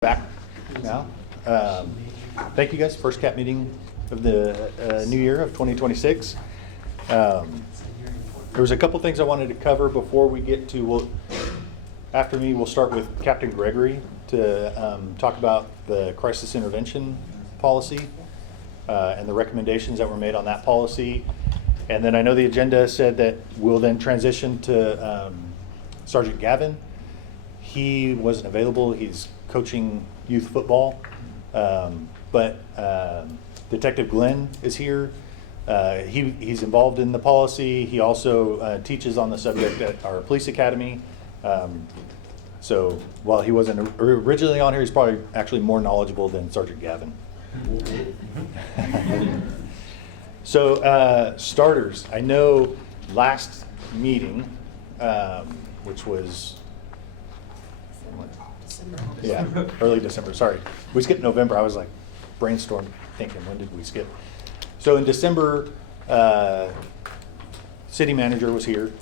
Back now. Thank you guys. First CAP meeting of the new year of 2026. There was a couple things I wanted to cover before we get to, after me, we'll start with Captain Gregory to talk about the crisis intervention policy and the recommendations that were made on that policy. And then I know the agenda said that we'll then transition to Sergeant Gavin. He wasn't available. He's coaching youth football. But Detective Glenn is here. He's involved in the policy. He also teaches on the subject at our police academy. So while he wasn't originally on here, he's probably actually more knowledgeable than Sergeant Gavin. So starters, I know last meeting, which was early December. Sorry, we skipped November. I was like brainstorm thinking, when did we skip? So in December, city manager was here,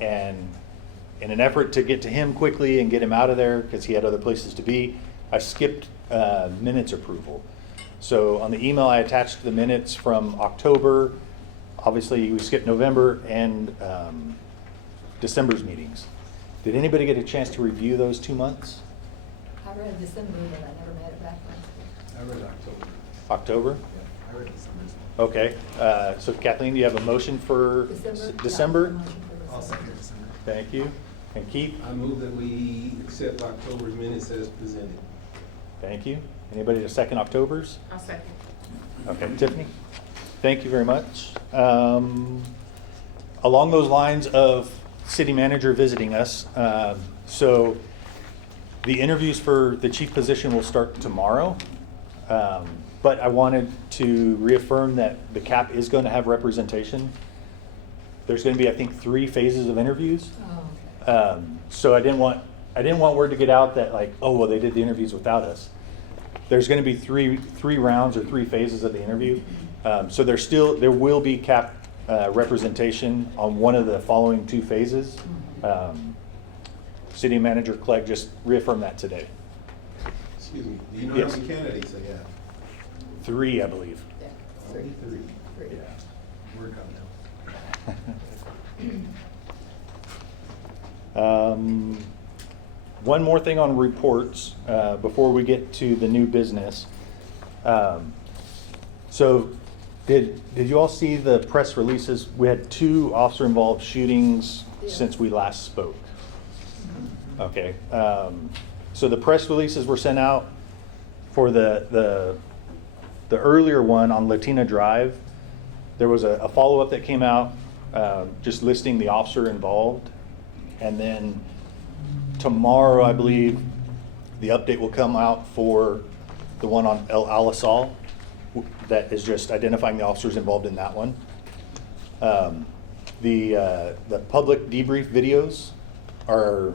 and in an effort to get to him quickly and get him out of there because he had other places to be, I skipped minutes approval. So on the email I attached the minutes from October. Obviously we skipped November and December's meetings. Did anybody get a chance to review those 2 months? I read December, but I never made it back. I read October. October? Yeah, I read December. Okay. So Kathleen, do you have a motion for December? I'll second December. Thank you. And Keith? I move that we accept October's minutes as presented. Thank you. Anybody to second October's? I'll second. Okay, Tiffany? Thank you very much. Along those lines of city manager visiting us, so the interviews for the chief position will start tomorrow. But I wanted to reaffirm that the CAP is going to have representation. There's going to be, I think, 3 phases of interviews. Oh, okay. So I didn't want word to get out that like, oh, well, they did the interviews without us. There's going to be three rounds or 3 phases of the interview. So there will be CAP representation on one of the following 2 phases. City Manager Clegg just reaffirmed that today. Excuse me, do you know Yes. how many candidates they have? 3, I believe. Yeah. Only 3. Three. We're coming. One more thing on reports before we get to the new business. So did you all see the press releases? We had 2 officer-involved shootings since we last spoke. Okay. So the press releases were sent out for the earlier one on Latina Drive. There was a follow-up that came out just listing the officer involved. And then tomorrow, I believe, the update will come out for the one on El Alisal. That is just identifying the officers involved in that one. The public debrief videos are,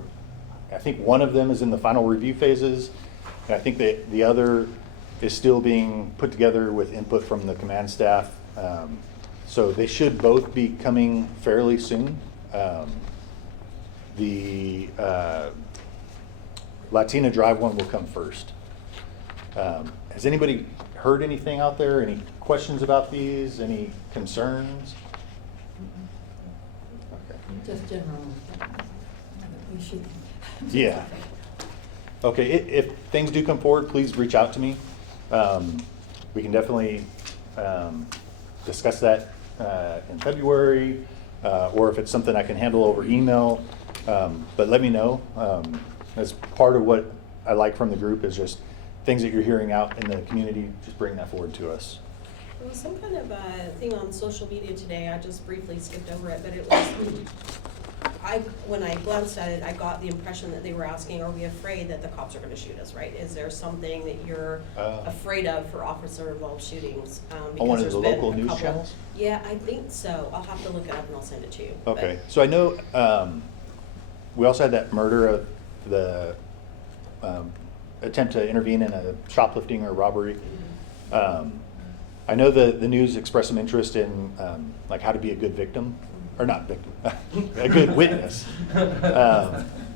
I think one of them is in the final review phases. And I think that the other is still being put together with input from the command staff. So they should both be coming fairly soon. The Latina Drive one will come first. Has anybody heard anything out there? Any questions about these? Any concerns? Okay. Just general. We should. Yeah. Okay, if things do come forward, please reach out to me. We can definitely discuss that in February, or if it's something I can handle over email. But let me know. As part of what I like from the group is just things that you're hearing out in the community, just bring that forward to us. There was some kind of thing on social media today. I just briefly skipped over it, but it was, when I glanced at it, I got the impression that they were asking, are we afraid that the cops are going to shoot us, right? Is there something that you're afraid of for officer-involved shootings? On one of there's the been local a news couple. channels? Yeah, I think so. I'll have to look it up and I'll send it to you. Okay, so I know we also had that murder of the attempt to intervene in a shoplifting or robbery. I know the news expressed some interest in like how to be a good victim, or not victim, a good witness.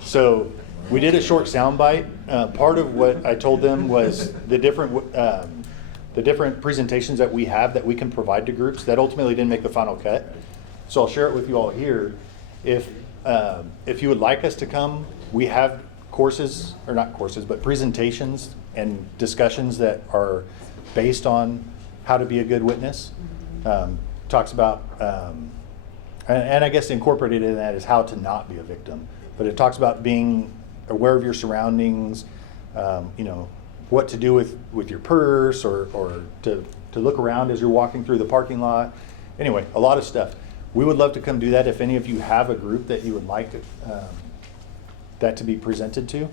So We did a short soundbite. Part of what I told them was the different presentations that we have that we can provide to groups that ultimately didn't make the final cut. So I'll share it with you all here. If you would like us to come, we have courses, or not courses, but presentations and discussions that are based on how to be a good witness. Talks about, and I guess incorporated in that is how to not be a victim. But it talks about being aware of your surroundings, what to do with your purse, or to look around as you're walking through the parking lot. Anyway, a lot of stuff. We would love to come do that if any of you have a group that you would like that to be presented to.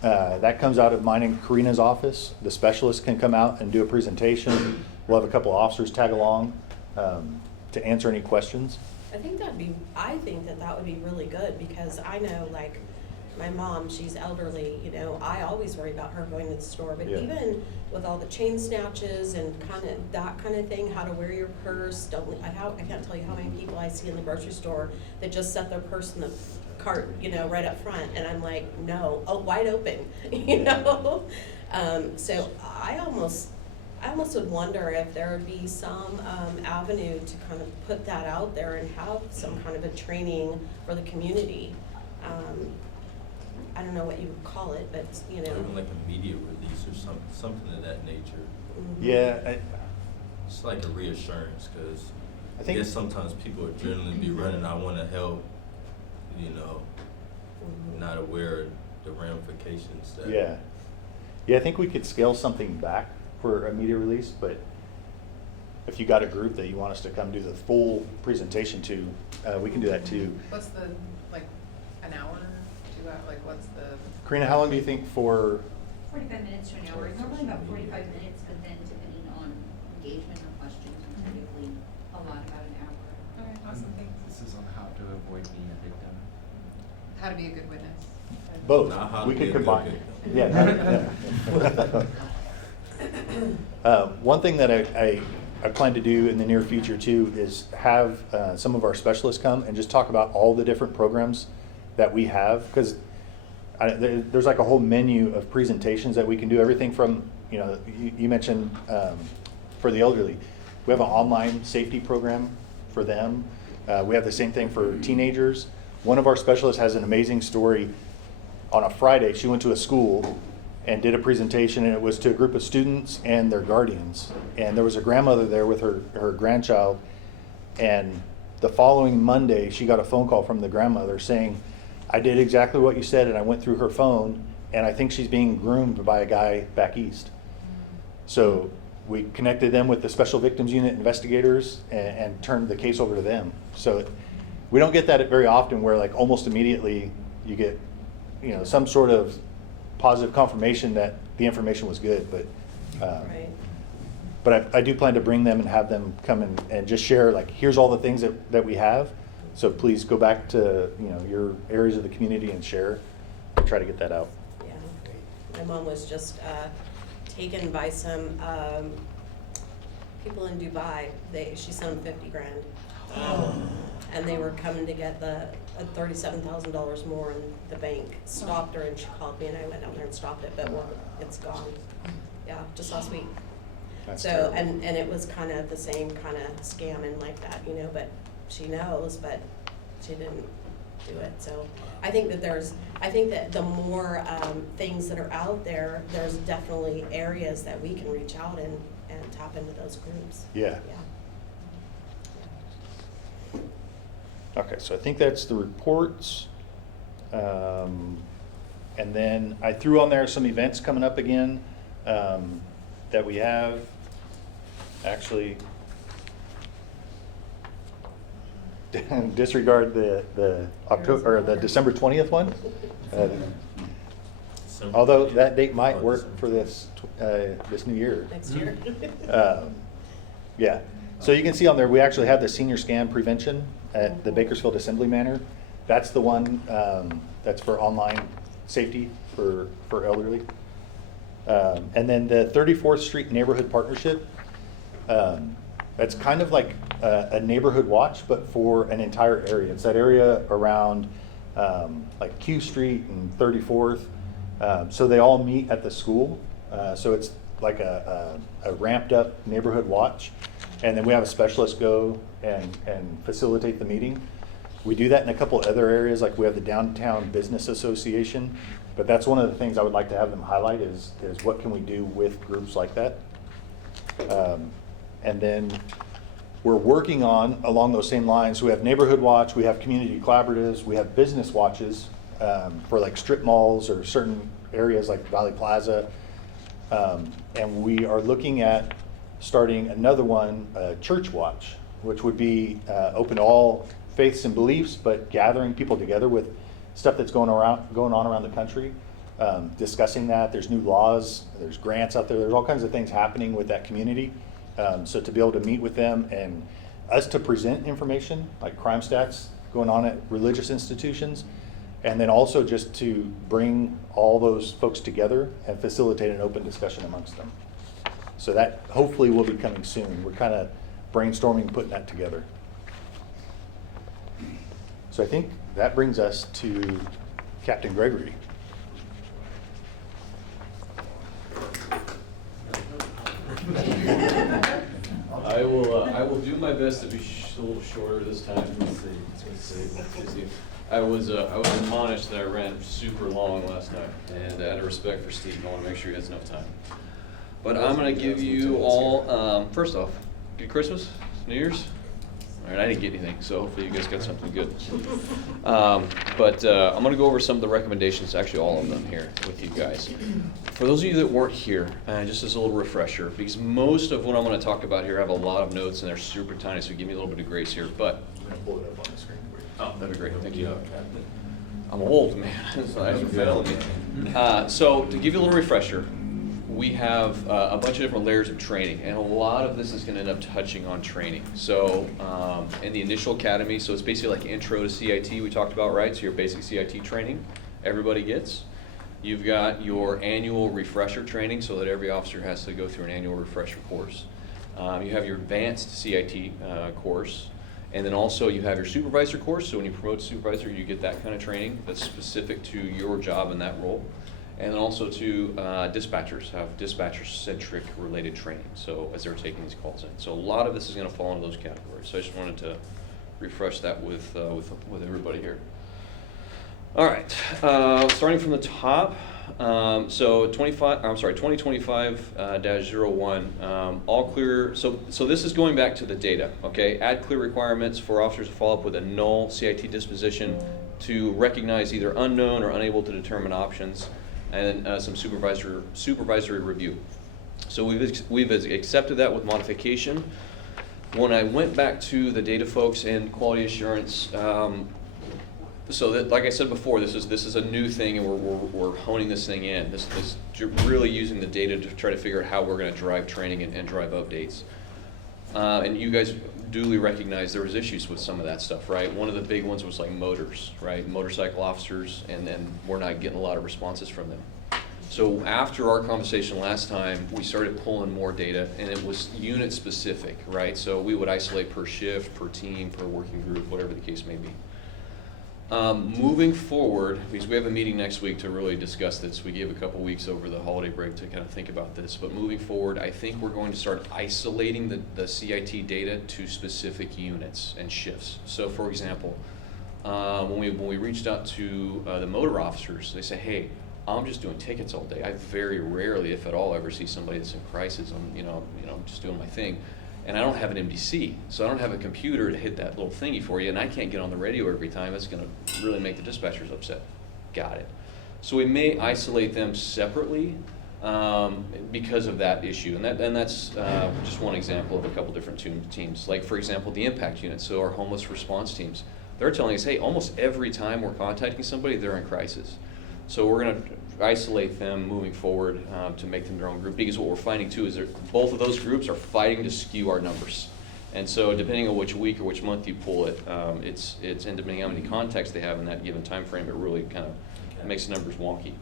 That comes out of mine and Karina's office. The specialist can come out and do a presentation. We'll have a couple of officers tag along to answer any questions. I think that would be really good, because I know, like, my mom, she's elderly, I always worry about her going to the store, but Yeah. even with all the chain snatches and that kind of thing, how to wear your purse, I can't tell you how many people I see in the grocery store that just set their purse in the cart, right up front, and I'm like, no, wide open, So I almost would wonder if there would be some avenue to kind of put that out there and have some kind of a training for the community. I don't know what you would call it, but Or even like a media release or something of that nature. Mhm. Yeah, It's like a reassurance, because I I think- guess sometimes people are generally be running, I want to help, Mhm. not aware of the ramifications that. yeah, I think we could scale something back for a media release, but if you got a group that you want us to come do the full presentation to, we can do that too. What's the, like, an hour, 2 hours, like, what's the? Karina, how long do you think for? 45 minutes to an hour, normally about 45 minutes, but then depending on engagement or questions, we typically allot about an hour. Okay, awesome, thanks. This is on how to avoid being a victim. How to be a good witness. Both. Not how We to could be a good combine. victim. Yeah. One thing that I plan to do in the near future too is have some of our specialists come and just talk about all the different programs that we have, because there's like a whole menu of presentations that we can do. Everything from, you mentioned for the elderly, we have an online safety program for them. We have the same thing for teenagers. One of our specialists has an amazing story. On a Friday, she went to a school and did a presentation, and it was to a group of students and their guardians. And there was a grandmother there with her grandchild. And the following Monday, she got a phone call from the grandmother saying, I did exactly what you said, and I went through her phone, and I think she's being groomed by a guy back east. So we connected them with the Special Victims Unit investigators and turned the case over to them. So we don't get that very often, where like almost immediately you get, some sort of positive confirmation that the information was good. Right. But I do plan to bring them and have them come and just share, like, here's all the things that we have. So please go back to, your areas of the community and share, try to get that out. Yeah. My mom was just taken by some people in Dubai. She sent them $50,000. And they were coming to get the $37,000 more, and the bank stopped her, and she called me, and I went down there and stopped it, but it's gone. Yeah, just last week. That's So, terrible. and it was kind of the same kind of scamming like that, but she knows, but she didn't do it. So I think that the more things that are out there, there's definitely areas that we can reach out and tap into those groups. Yeah. Yeah. Okay, so I think that's the reports. And then I threw on there some events coming up again that we have. Actually, disregard the October or the December 20th one. December Although 20th. that date might Oh, work December. for this new year. Next year. Yeah, so you can see on there, we actually have the senior scam prevention at the Bakersfield Assembly Manor. That's the one that's for online safety for elderly. And then the 34th Street Neighborhood Partnership, that's kind of like a neighborhood watch, but for an entire area. It's that area around like Q Street and 34th. So they all meet at the school. So it's like a ramped up neighborhood watch. And then we have a specialist go and facilitate the meeting. We do that in a couple other areas, like we have the Downtown Business Association. But that's one of the things I would like to have them highlight is what can we do with groups like that. And then we're working on, along those same lines, we have Neighborhood Watch, we have community collaboratives, we have business watches for like strip malls or certain areas like Valley Plaza. And we are looking at starting another one, Church Watch, which would be open to all faiths and beliefs, but gathering people together with stuff that's going on around the country, discussing that. There's new laws, there's grants out there, there's all kinds of things happening with that community. So to be able to meet with them and us to present information like crime stats going on at religious institutions, and then also just to bring all those folks together and facilitate an open discussion amongst them. So that hopefully will be coming soon. We're kind of brainstorming, putting that together. So I think that brings us to Captain Gregory. I will do my best to be a little shorter this time. Let's see. I was admonished that I ran super long last night, and out of respect for Steve, I want to make sure he has enough time. But I'm going to give you all, first off, good Christmas, New Year's. All right, I didn't get anything, so hopefully you guys got something good. But I'm going to go over some of the recommendations, actually all of them here with you guys. For those of you that weren't here, just as a little refresher, because most of what I'm going to talk about here, I have a lot of notes and they're super tiny, so give me a little bit of grace here. But I'm going to pull it up on the screen for you. oh, that'd be great, thank you. I'm old, man, so I failing me. So to give you a little refresher, we have a bunch of different layers of training, and a lot of this is going to end up touching on training. So in the initial academy, so it's basically like intro to CIT we talked about, right? So your basic CIT training, everybody gets. You've got your annual refresher training, so that every officer has to go through an annual refresher course. You have your advanced CIT course, and then also you have your supervisor course. So when you promote supervisor, you get that kind of training that's specific to your job in that role. And then also to dispatchers, have dispatcher-centric related training, so as they're taking these calls in. So a lot of this is going to fall into those categories. So I just wanted to refresh that with everybody here. All right, starting from the top. So 2025-01, all clear. So this is going back to the data. Okay, add clear requirements for officers to follow up with a null CIT disposition to recognize either unknown or unable to determine options, and some supervisory review. So we've accepted that with modification. When I went back to the data folks and quality assurance, so that, like I said before, this is a new thing, and we're honing this thing in. This really using the data to try to figure out how we're going to drive training and drive updates. And you guys duly recognize there was issues with some of that stuff, right? One of the big ones was like motors, right? Motorcycle officers, and then we're not getting a lot of responses from them. So after our conversation last time, we started pulling more data, and it was unit specific, right? So we would isolate per shift, per team, per working group, whatever the case may be. Moving forward, because we have a meeting next week to really discuss this, we gave a couple weeks over the holiday break to kind of think about this, but moving forward, I think we're going to start isolating the CIT data to specific units and shifts. So for example, when we reached out to the motor officers, they say, hey, I'm just doing tickets all day. I very rarely, if at all, ever see somebody that's in crisis. I'm just doing my thing. And I don't have an MDC, so I don't have a computer to hit that little thingy for you, and I can't get on the radio every time. That's going to really make the dispatchers upset. Got it. So we may isolate them separately because of that issue, and that's just one example of a couple different teams. Like, for example, the impact unit, so our homeless response teams. They're telling us, hey, almost every time we're contacting somebody, they're in crisis. So we're going to isolate them moving forward to make them their own group, because what we're finding too is that both of those groups are fighting to skew our numbers. And so depending on which week or which month you pull it, it's and depending on how many contacts they have in that given time frame, it really kind of makes the numbers wonky.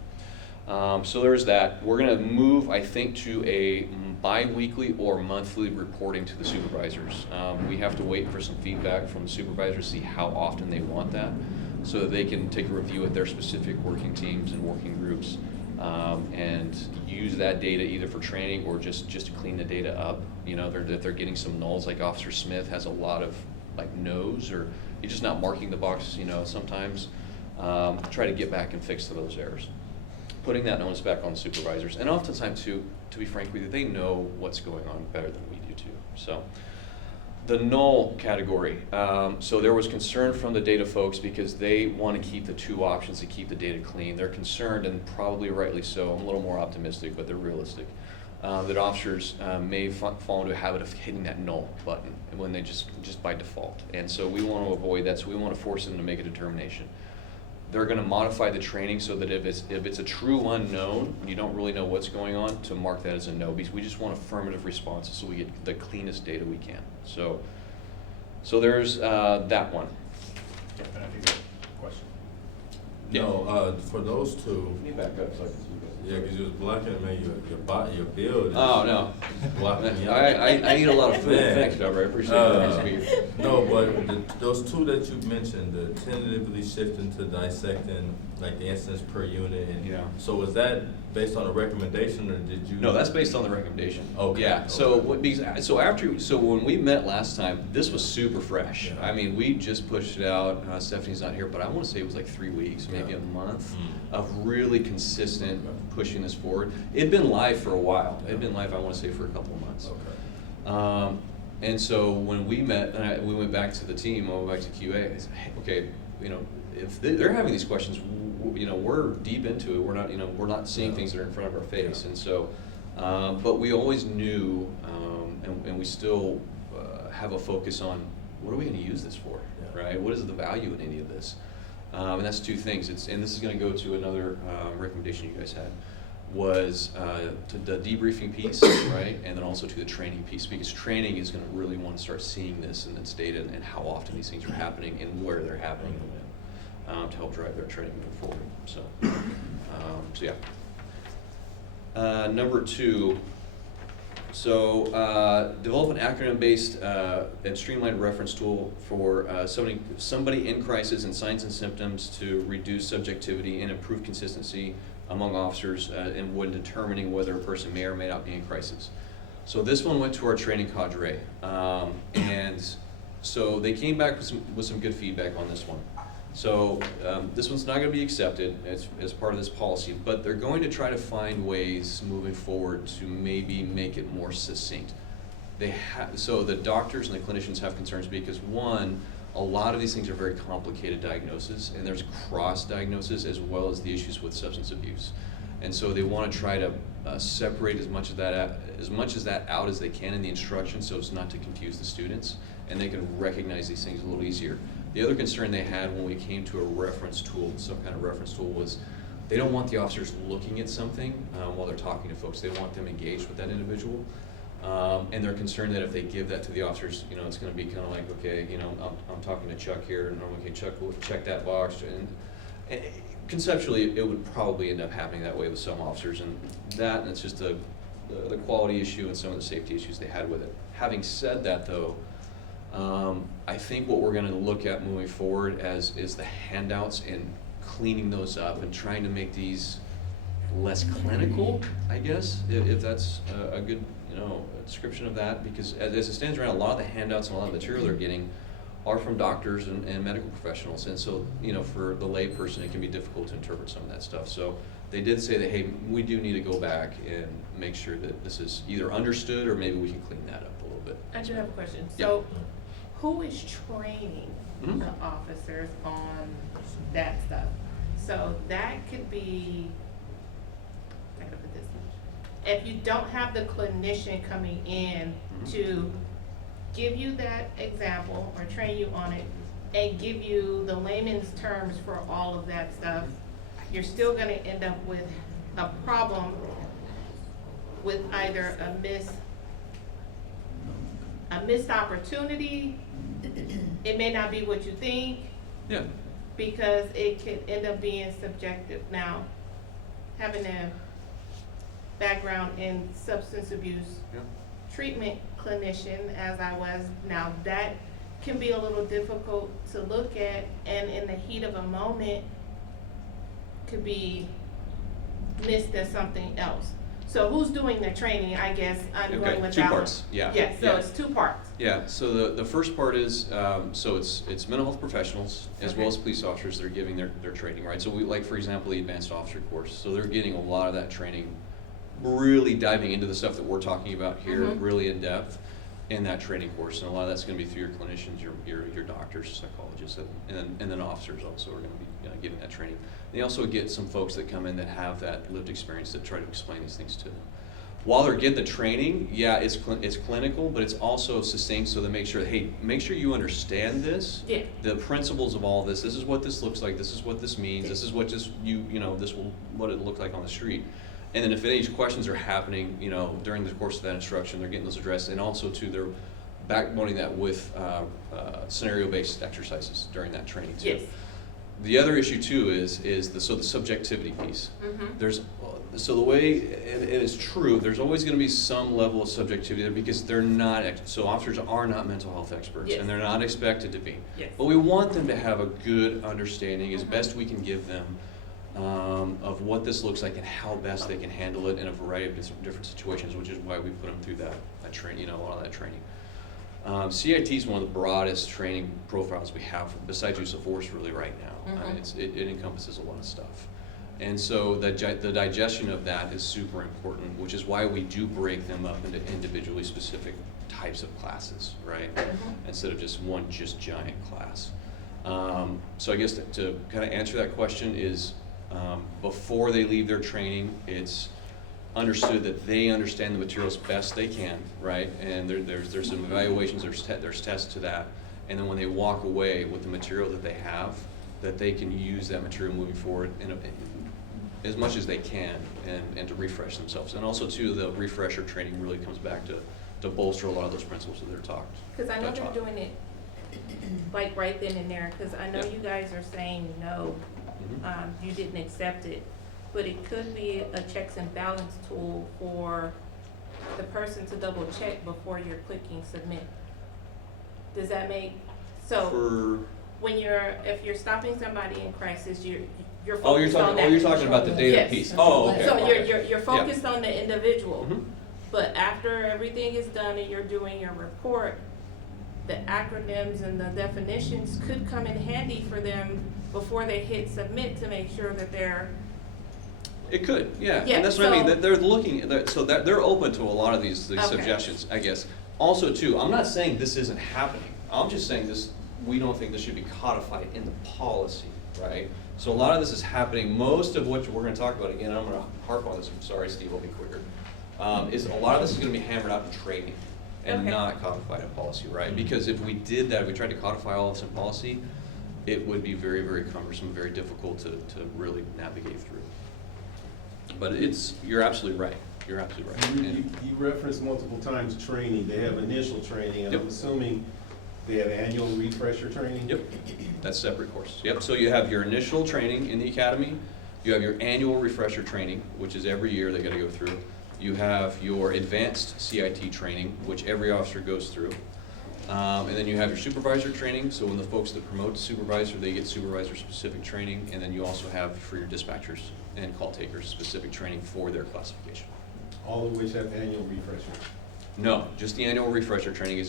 So there's that. We're going to move, I think, to a bi-weekly or monthly reporting to the supervisors. We have to wait for some feedback from the supervisors to see how often they want that. so that they can take a review at their specific working teams and working groups, and use that data either for training or just to clean the data up. You know, if they're getting some nulls, like Officer Smith has a lot of like no's, or he's just not marking the box, you know, sometimes. Try to get back and fix those errors. Putting that onus back on the supervisors, and oftentimes too, to be frank with you, they know what's going on better than we do too. So, the null category. So there was concern from the data folks because they want to keep the two options to keep the data clean. They're concerned, and probably rightly so. I'm a little more optimistic, but they're realistic. That officers may fall into a habit of hitting that null button when they just by default. And so we want to avoid that. So we want to force them to make a determination. They're going to modify the training so that if it's a true unknown, you don't really know what's going on, to mark that as a no, because we just want affirmative responses so we get the cleanest data we can. So there's that one. Question. No, for those two, Let me back up so I can see you yeah, because you was blocking, man, your build is guys. Oh, no. blocking me out. I eat a lot of food. Man. Thanks, Dover. I appreciate it. No, but those two that you mentioned, the tentatively shifting to dissecting, like the incidents per unit, and Yeah. so was that based on a recommendation, or did you? No, that's based on the recommendation. Okay, Yeah, so okay. when we met last time, this was super fresh. Yeah. I mean, we just pushed it out, Stephanie's not here, but I wanna say it was like 3 weeks, maybe Yeah. a month Mm. of really consistent Okay. pushing this forward. It'd been live for a while. It'd been live, I wanna say, for a couple of months. Okay. And so when we met, and we went back to the team, I went back to QA, I said, hey, okay, you know, if they're having these questions, you know, we're deep into it, we're not seeing things that are in front of our face, Yeah. and so, but we always knew, and we still have a focus on, what are we gonna use this for, Yeah. right? What is the value in any of this? And that's two things, and this is gonna go to another recommendation you guys had, was to the debriefing piece, right, and then also to the training piece, because training is going to really want to start seeing this and its data and how often these things are happening and where they're happening and when, to help drive their training moving forward. So yeah. Number 2. So develop an acronym-based and streamlined reference tool for somebody in crisis and signs and symptoms to reduce subjectivity and improve consistency among officers and when determining whether a person may or may not be in crisis. So this one went to our training cadre, and so they came back with some good feedback on this one. So this one's not going to be accepted as part of this policy, but they're going to try to find ways moving forward to maybe make it more succinct. So the doctors and the clinicians have concerns because, one, a lot of these things are very complicated diagnoses, and there's cross-diagnosis as well as the issues with substance abuse. And so they want to try to separate as much of that out as they can in the instruction, so as not to confuse the students, and they can recognize these things a little easier. The other concern they had when we came to a reference tool, some kind of reference tool, was they don't want the officers looking at something while they're talking to folks. They want them engaged with that individual. And they're concerned that if they give that to the officers, you know, it's going to be kind of like, okay, you know, I'm talking to Chuck here, and okay, Chuck will check that box. And conceptually, it would probably end up happening that way with some officers, and it's just the quality issue and some of the safety issues they had with it. Having said that, though, I think what we're going to look at moving forward is the handouts and cleaning those up and trying to make these less clinical, I guess, if that's a good description of that, because as it stands around, a lot of the handouts and a lot of the material they're getting are from doctors and medical professionals, and so, you know, for the lay person, it can be difficult to interpret some of that stuff. So they did say that, hey, we do need to go back and make sure that this is either understood or maybe we can clean that up a little bit. I do have a question. Yeah. So, who is training Mhm. the officers on that stuff? So that could be, I gotta put this, if you don't have the clinician coming in to give you that example or train you on it and give you the layman's terms for all of that stuff, you're still gonna end up with a problem with either a missed opportunity. It may not be what you think, Yeah. because it could end up being subjective. Now, having a background in substance abuse Yeah. treatment clinician, as I was, now that can be a little difficult to look at, and in the heat of a moment, could be missed as something else. So who's doing the training, I guess, I'm Okay, going with two that one. parts, yeah. Yes, so Yeah. it's 2 parts. Yeah, so the first part is, so it's mental health professionals as well as police officers that are giving their training, right? So we, like, for example, the advanced officer course, so they're getting a lot of that training, really diving into the stuff that we're talking about here, Mhm. really in depth in that training course. And a lot of that's gonna be through your clinicians, your doctors, psychologists, and then officers also are gonna be giving that training. They also get some folks that come in that have that lived experience that try to explain these things to them. While they're getting the training, yeah, it's clinical, but it's also succinct, so they make sure, hey, make sure you understand this. Yeah. The principles of all this is what this looks like, this is what this means, this is what just what it looked like on the street. And then if any questions are happening, during the course of that instruction, they're getting those addressed, and also too, they're backboning that with scenario-based exercises during that training too. Yes. The other issue too is the subjectivity piece. Mhm. So the way it is true, there's always going to be some level of subjectivity there because they're not, so officers are not mental health experts, Yes. and they're not expected to be. Yes. But we want them to have a good understanding as best we can give them of what this looks like and how best they can handle it in a variety of different situations, which is why we put them through that training, a lot of that training. CIT is one of the broadest training profiles we have besides use of force really right now. It encompasses a lot of stuff. And so the digestion of that is super important, which is why we do break them up into individually specific types of classes, right? Instead of just one giant class. So I guess to kind of answer that question is, before they leave their training, it's understood that they understand the materials best they can, right? And there's some evaluations, there's tests to that. And then when they walk away with the material that they have, that they can use that material moving forward as much as they can and to refresh themselves. And also too, the refresher training really comes back to bolster a lot of those principles that they're taught. Because I know they're doing it like right then and there, because I know Yep. you guys are saying no, you didn't accept it, but it could be a checks and balance tool for the person to double check before you're clicking submit. Does that make, so if you're stopping somebody in crisis, you're focused on that. you're talking about the data Yes. piece. Oh, okay. So okay. you're focused on the individual, Mhm. but after everything is done and you're doing your report, the acronyms and the definitions could come in handy for them before they hit submit to make sure that they're, It could, yeah. Yeah, And that's what I mean, so- that they're looking, so that they're open to a lot of these Okay. suggestions, I guess. Also too, I'm not saying this isn't happening. I'm just saying we don't think this should be codified in the policy, right? So a lot of this is happening, most of what we're gonna talk about, again, I'm gonna harp on this, I'm sorry, Steve, I'll be quicker. Is a lot of this is gonna be hammered out in training and Okay. not codified in policy, right? Because if we did that, if we tried to codify all this in policy, it would be very, very cumbersome, very difficult to really navigate through. But you're absolutely right. You're absolutely right. And- You referenced multiple times training, they have initial training, and Yep. I'm assuming they have annual refresher training? Yep, that's separate course. Yep, so you have your initial training in the academy, you have your annual refresher training, which is every year they gotta go through. You have your advanced CIT training, which every officer goes through. And then you have your supervisor training, so when the folks that promote to supervisor, they get supervisor-specific training. And then you also have for your dispatchers and call takers, specific training for their classification. All of which have annual refreshers. No, just the annual refresher training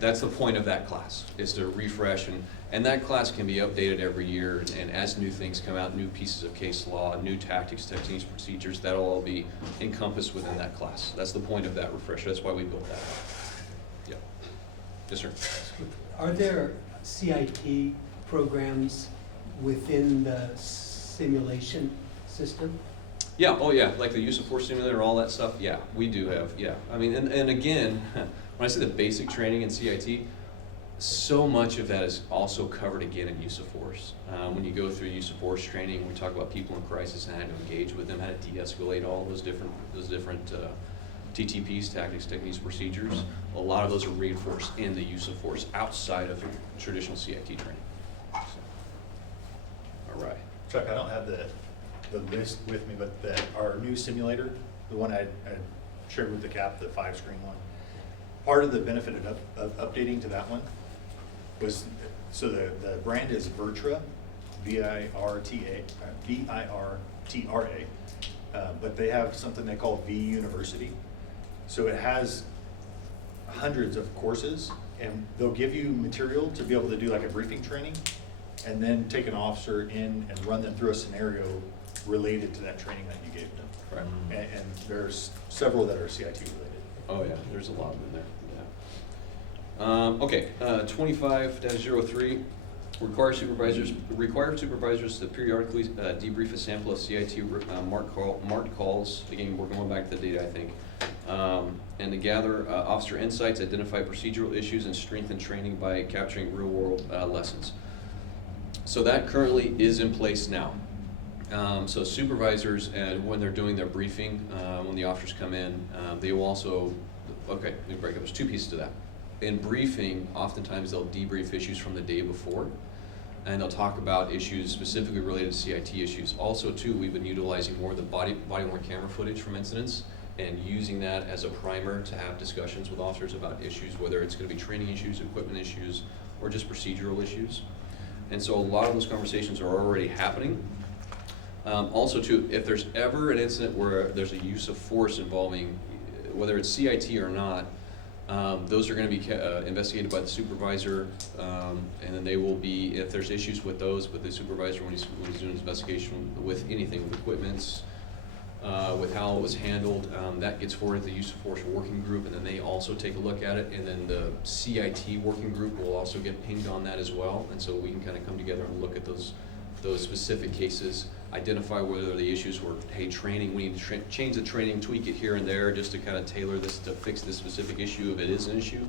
that's the point of that class, is to refresh, and that class can be updated every year, and as new things come out, new pieces of case law, new tactics, techniques, procedures, that'll all be encompassed within that class. That's the point of that refresher, that's why we built that. Yeah. Yes, sir. Are there CIT programs within the simulation system? Yeah, oh yeah, like the use of force simulator, all that stuff, yeah, we do have, yeah. I mean, and again, when I say the basic training in CIT, so much of that is also covered again in use of force. When you go through use of force training, we talk about people in crisis and how to engage with them, how to de-escalate all those different TTPs, tactics, techniques, procedures. A lot of those are reinforced in the use of force outside of traditional CIT training. So, all right. Chuck, I don't have the list with me, but our new simulator, the one I shared with the CAP, the 5-screen one, part of the benefit of updating to that one was, so the brand is Virtra, V-I-R-T-A, V-I-R-T-R-A. But they have something they call V University. So it has hundreds of courses, and they'll give you material to be able to do like a briefing training, and then take an officer in and run them through a scenario related to that training that you gave them. Right. And there's several that are CIT related. Oh, yeah, there's a lot of them in there, yeah. Okay, 25-03, require supervisors to periodically debrief a sample of CIT marked calls. Again, we're going back to the data, I think. And to gather officer insights, identify procedural issues, and strengthen training by capturing real-world lessons. So that currently is in place now. So supervisors, when they're doing their briefing, when the officers come in, they will also, okay, let me break up, there's two pieces to that. In briefing, oftentimes they'll debrief issues from the day before, and they'll talk about issues specifically related to CIT issues. Also, too, we've been utilizing more of the body-worn camera footage from incidents and using that as a primer to have discussions with officers about issues, whether it's going to be training issues, equipment issues, or just procedural issues. And so a lot of those conversations are already happening. Also, too, if there's ever an incident where there's a use of force involving, whether it's CIT or not, those are going to be investigated by the supervisor, and then they will be, if there's issues with those, with the supervisor when he's doing his investigation with anything, with equipments, with how it was handled, that gets forwarded to the use of force working group, and then they also take a look at it, and then the CIT working group will also get pinged on that as well, and so we can kind of come together and look at those specific cases, identify whether the issues were, hey, training, we need to change the training, tweak it here and there just to kind of tailor this to fix this specific issue if it is an issue.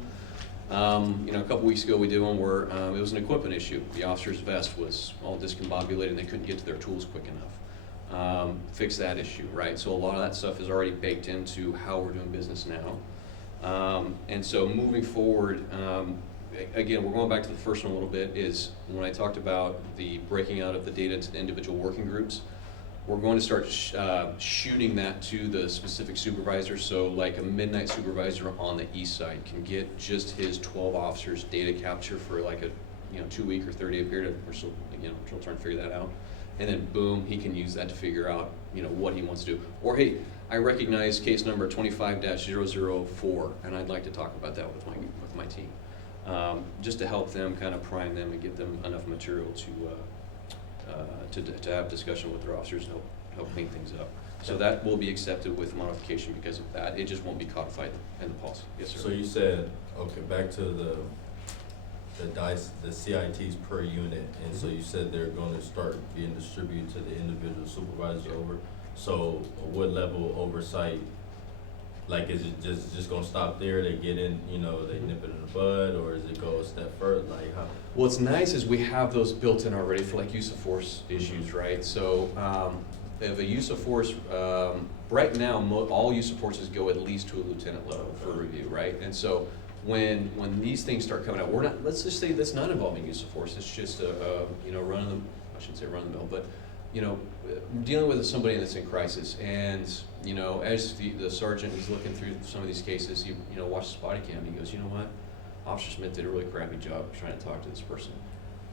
You know, a couple weeks ago we did one where it was an equipment issue. The officer's vest was all discombobulated and they couldn't get to their tools quick enough. Fix that issue, right? So a lot of that stuff is already baked into how we're doing business now. And so moving forward, again, we're going back to the first one a little bit, is when I talked about the breaking out of the data to the individual working groups, we're going to start shooting that to the specific supervisor. So like a midnight supervisor on the east side can get just his 12 officers data capture for like a 2-week or 30-day period. We're still trying to figure that out. And then boom, he can use that to figure out what he wants to do. Or hey, I recognize case number 25-004, and I'd like to talk about that with my team. Just to help them, kind of prime them and give them enough material to have discussion with their officers and help clean things up. So that will be accepted with modification because of that. It just won't be codified in the policy. Yes, sir. So you said, okay, back to the CITs per unit, and so you said they're going to start being distributed to the individual supervisors over. So what level of oversight? Like, is it just gonna stop there? They get in, they nip it in the bud, or is it go a step further? Like, how? What's nice is we have those built in already for like use of force issues, right? So if a use of force, right now, all use of forces go at least to a lieutenant level for review, right? And so when these things start coming out, let's just say that's not involving use of force. It's just I shouldn't say run of the mill, but dealing with somebody that's in crisis, and as the sergeant is looking through some of these cases, he watches the body cam. He goes, you know what, Officer Smith did a really crappy job trying to talk to this person.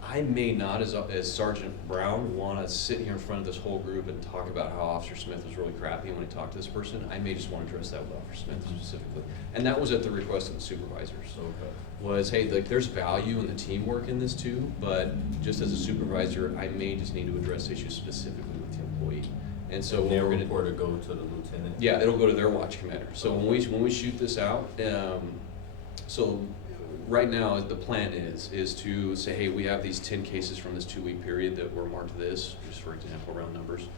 I may not, as Sergeant Brown, want to sit here in front of this whole group and talk about how Officer Smith was really crappy when he talked to this person. I may just want to address that with Officer Smith specifically. And that was at the request of the supervisors. Okay. Was, hey, like, there's value in the teamwork in this too, but just as a supervisor, I may just need to address issues specifically with the employee. And so their we're going report to go to the lieutenant. Yeah, it'll go to their watch commander. So when we shoot this out, so right now the plan is to say, hey, we have these 10 cases from this 2-week period that were marked this, just for example, round numbers.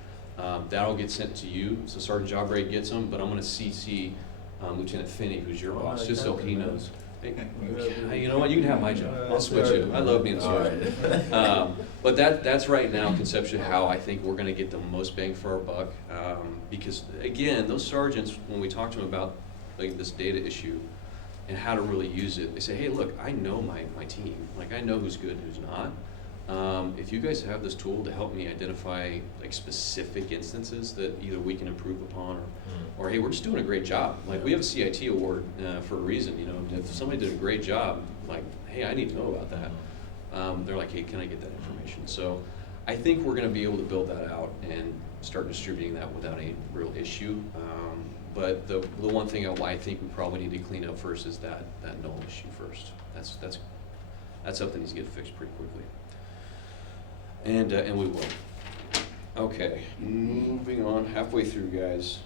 That'll get sent to you. So Sergeant Jawbray gets them, but I'm going to CC Lieutenant Finney, who's your boss, just so he knows. Hey, you know what? You can have my job. I'll switch it. I love being a sergeant. But that's right now conceptually how I think we're going to get the most bang for our buck. Because again, those sergeants, when we talk to them about like this data issue and how to really use it, they say, hey, look, I know my team. Like, I know who's good and who's not. If you guys have this tool to help me identify like specific instances that either we can improve upon, or hey, we're just doing a great job. Like, we have a CIT award for a reason. If somebody did a great job, like, hey, I need to know about that. they're like, hey, can I get that information? So I think we're gonna be able to build that out and start distributing that without any real issue. But the one thing I think we probably need to clean up first is that null issue first. That's something that needs to get fixed pretty quickly. And we will. Okay, moving on, halfway through, guys.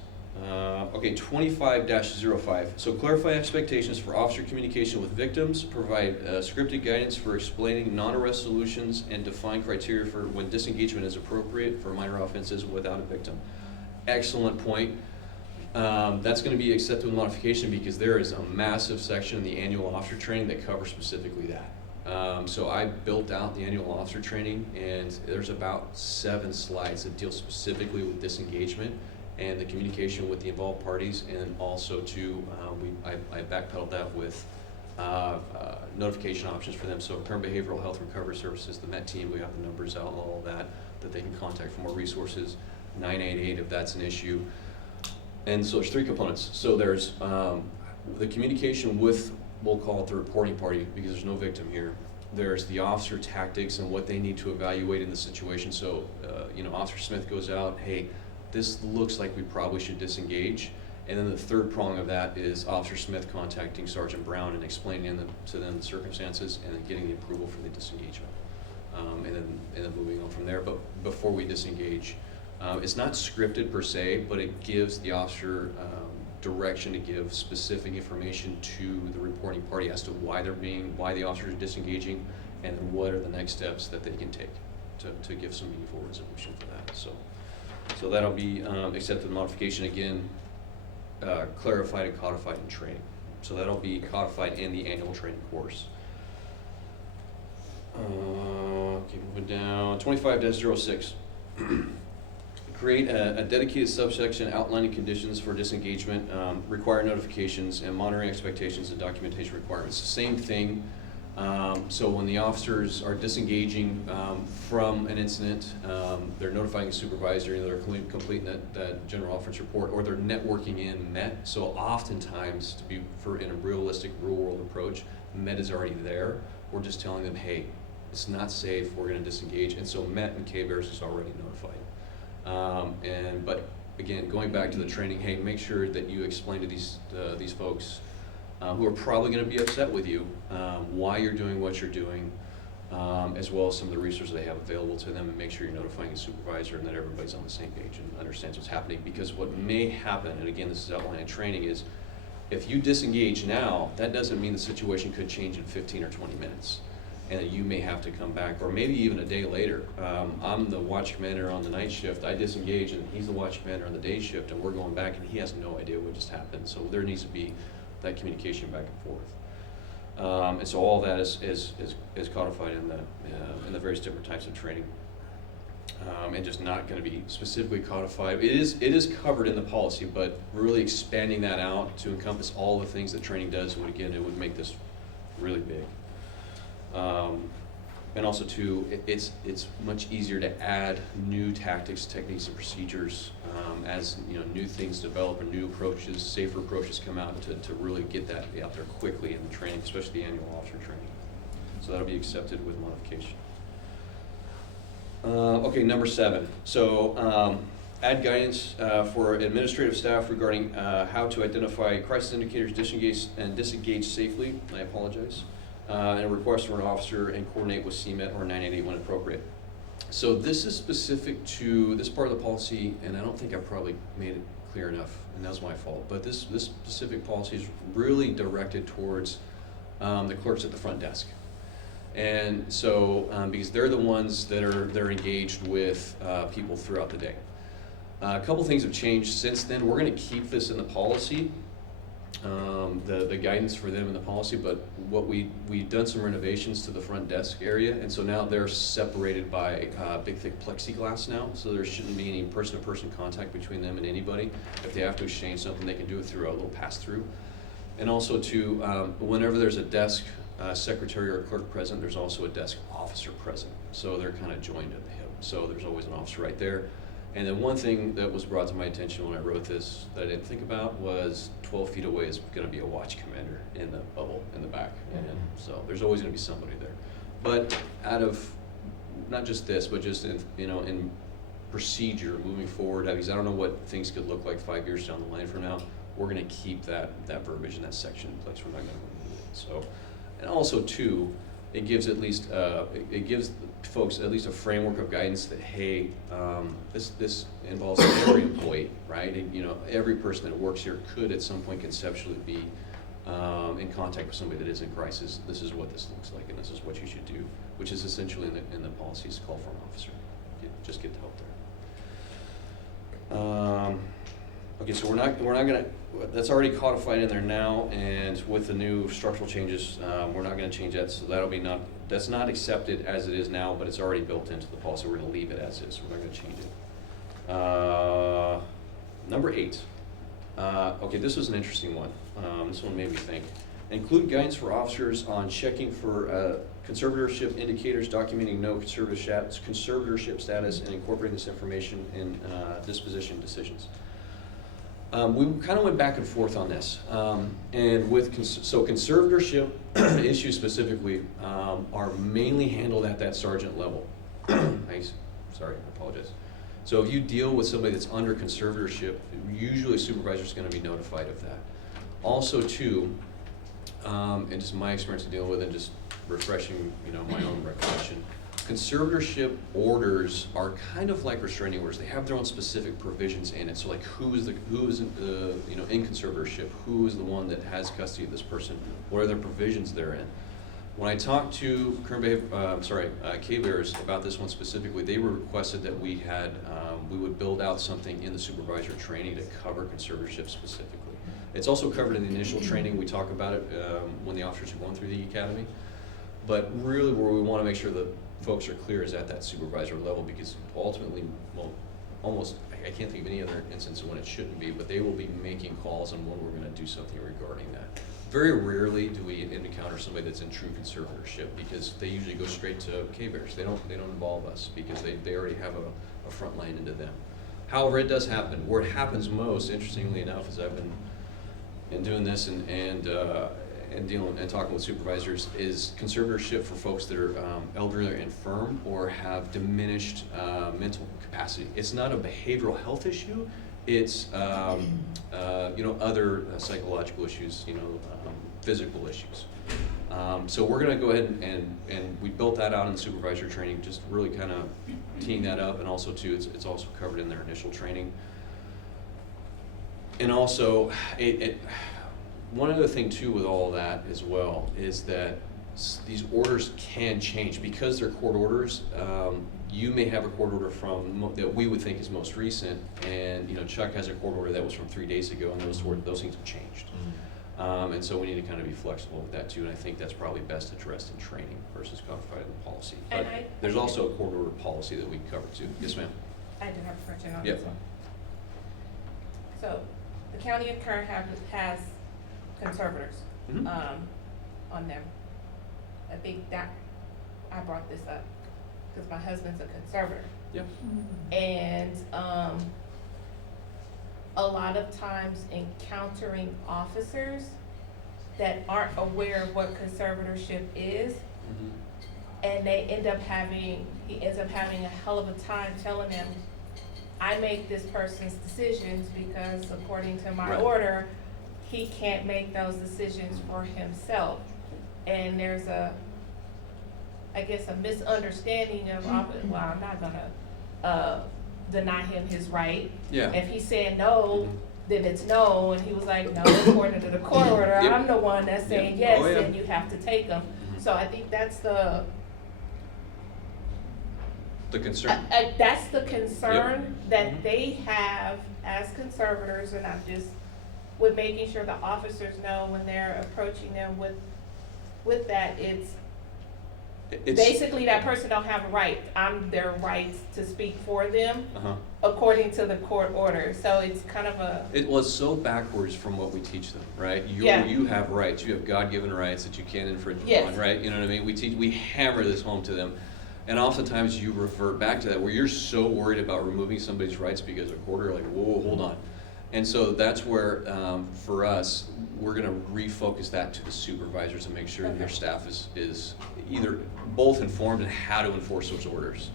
Okay, 25-05. So clarify expectations for officer communication with victims, provide scripted guidance for explaining non-arrest solutions, and define criteria for when disengagement is appropriate for minor offenses without a victim. Excellent point. That's going to be accepted with modification because there is a massive section in the annual officer training that covers specifically that. So I built out the annual officer training, and there's about 7 slides that deal specifically with disengagement and the communication with the involved parties, and also I backpedaled that with notification options for them. So Kern Behavioral Health Recovery Services, the MET team, we have the numbers out and all of that they can contact for more resources, 988 if that's an issue. And so there's 3 components. So there's the communication with, we'll call it the reporting party because there's no victim here. There's the officer tactics and what they need to evaluate in the situation. So, Officer Smith goes out, hey, this looks like we probably should disengage. And then the third prong of that is Officer Smith contacting Sergeant Brown and explaining to them the circumstances and then getting the approval for the disengagement. And then moving on from there. But before we disengage, it's not scripted per se, but it gives the officer direction to give specific information to the reporting party as to why the officer is disengaging, and what are the next steps that they can take to give some meaningful resolution for that. So that'll be accepted modification again, clarified and codified in training. So that'll be codified in the annual training course. Okay, moving down, 25-06. Create a dedicated subsection outlining conditions for disengagement, required notifications, and monitoring expectations and documentation requirements. Same thing. So when the officers are disengaging from an incident, they're notifying a supervisor, they're completing that general offense report, or they're networking in MET. So oftentimes, in a realistic real-world approach, MET is already there. We're just telling them, hey, it's not safe, we're going to disengage. And so MET and KBEARS is already notified. But again, going back to the training, hey, make sure that you explain to these folks who are probably going to be upset with you why you're doing what you're doing, as well as some of the resources they have available to them, and make sure you're notifying the supervisor and that everybody's on the same page and understands what's happening. Because what may happen, and again, this is outlined in training, is if you disengage now, that doesn't mean the situation could change in 15 or 20 minutes. And that you may have to come back, or maybe even a day later. I'm the watch commander on the night shift. I disengage, and he's the watch commander on the day shift, and we're going back, and he has no idea what just happened. So there needs to be that communication back and forth. And so all that is codified in the various different types of training, and just not going to be specifically codified. It is covered in the policy, but really expanding that out to encompass all the things that training does would, again, it would make this really big. And also too, it's much easier to add new tactics, techniques, and procedures as new things develop and new approaches, safer approaches come out to really get that out there quickly in the training, especially the annual officer training. So that'll be accepted with modification. Okay, number 7. So add guidance for administrative staff regarding how to identify crisis indicators, disengage safely. I apologize. And a request for an officer and coordinate with CMET or 988 when appropriate. So this is specific to this part of the policy, and I don't think I probably made it clear enough, and that's my fault. But this specific policy is really directed towards the clerks at the front desk. And so, because they're the ones that are engaged with people throughout the day. A couple things have changed since then. We're going to keep this in the policy. The guidance for them in the policy, but what we've done some renovations to the front desk area, and so now they're separated by big thick plexiglass now, so there shouldn't be any person-to-person contact between them and anybody. If they have to exchange something, they can do it through a little pass-through. And also too, whenever there's a desk secretary or clerk present, there's also a desk officer present, so they're kind of joined at the hip, so there's always an officer right there. And then one thing that was brought to my attention when I wrote this that I didn't think about was 12 feet away is going to be a watch commander in the bubble in the back. And so there's always going to be somebody there. But out of, not just this, but just in, in procedure moving forward, because I don't know what things could look like 5 years down the line from now, we're gonna keep that verbiage in that section in place, we're not gonna remove it, so. And also too, it gives at least, it gives folks at least a framework of guidance that, hey, this involves every employee, right? And, every person that works here could at some point conceptually be in contact with somebody that is in crisis. This is what this looks like, and this is what you should do, which is essentially in the policies call for an officer. Just get the help there. Okay, so we're not gonna, that's already codified in there now, and with the new structural changes, we're not gonna change that, so that's not accepted as it is now, but it's already built into the policy. We're gonna leave it as is, we're not gonna change it. Number 8. Okay, this was an interesting one. This one made me think. Include guidance for officers on checking for conservatorship indicators, documenting no conservatorship status, and incorporating this information in disposition decisions. We kind of went back and forth on this, and with so conservatorship issues specifically are mainly handled at that sergeant level. Sorry, I apologize. So if you deal with somebody that's under conservatorship, usually a supervisor is going to be notified of that. Also, too, and just my experience in dealing with it, and just refreshing, my own recollection. Conservatorship orders are kind of like restraining orders. They have their own specific provisions in it. So like who is in conservatorship? Who is the one that has custody of this person? What are their provisions therein? When I talked to K-Bears about this one specifically, they requested that we would build out something in the supervisor training to cover conservatorship specifically. It's also covered in the initial training. We talk about it when the officers are going through the academy. But really where we want to make sure that folks are clear is at that supervisor level, because ultimately, well, almost, I can't think of any other instance when it shouldn't be, but they will be making calls on when we're going to do something regarding that. Very rarely do we encounter somebody that's in true conservatorship, because they usually go straight to K-Bears. They don't involve us because they already have a front line into them. However, it does happen. Where it happens most, interestingly enough, is I've been doing this and dealing and talking with supervisors, is conservatorship for folks that are elderly or infirm or have diminished mental capacity. It's not a behavioral health issue. It's other psychological issues, physical issues. So we're going to go ahead and we built that out in the supervisor training, just really kind of teeing that up, and also too, it's also covered in their initial training. And also, one other thing too with all of that as well is that these orders can change because they're court orders. You may have a court order that we would think is most recent, and Chuck has a court order that was from 3 days ago, and those things have changed. And so we need to kind of be flexible with that too, and I think that's probably best addressed in training versus codified in the policy. But there's also a court order policy that we can cover too. Yes, ma'am. I do have a question on Yep. this one. So, the county of Kern has conservators, Mhm. On them. I think that, I brought this up, because my husband's a conservator. Yep. And, a lot of times encountering officers that aren't aware of what conservatorship is, Mhm. and he ends up having a hell of a time telling them, I make this person's decisions because according to my Right. order, he can't make those decisions for himself. And there's a misunderstanding of, well, I'm not gonna, deny him his right. Yeah. If he said no, then it's no, and he was like, no, according to the court order, Yep. I'm the one that's saying Yep. yes, Oh, yeah. and you have to take them. Mhm. So I think that's the concern. that's the concern Yep. that Mhm. they have as conservators, and I'm just with making sure the officers know when they're approaching them with that, it's basically that person don't have a right. I'm their rights to speak for them Uh-huh. according to the court order. So it's kind of a, It was so backwards from what we teach them, right? Yeah. You have rights. You have God-given rights that you can't infringe Yes. upon, right? You know what I mean? We hammer this home to them. And oftentimes you revert back to that where you're so worried about removing somebody's rights because of court order, like, whoa, hold on. And so that's where, for us, we're gonna refocus that to the supervisors and make sure that their staff is either both informed in how to enforce those orders.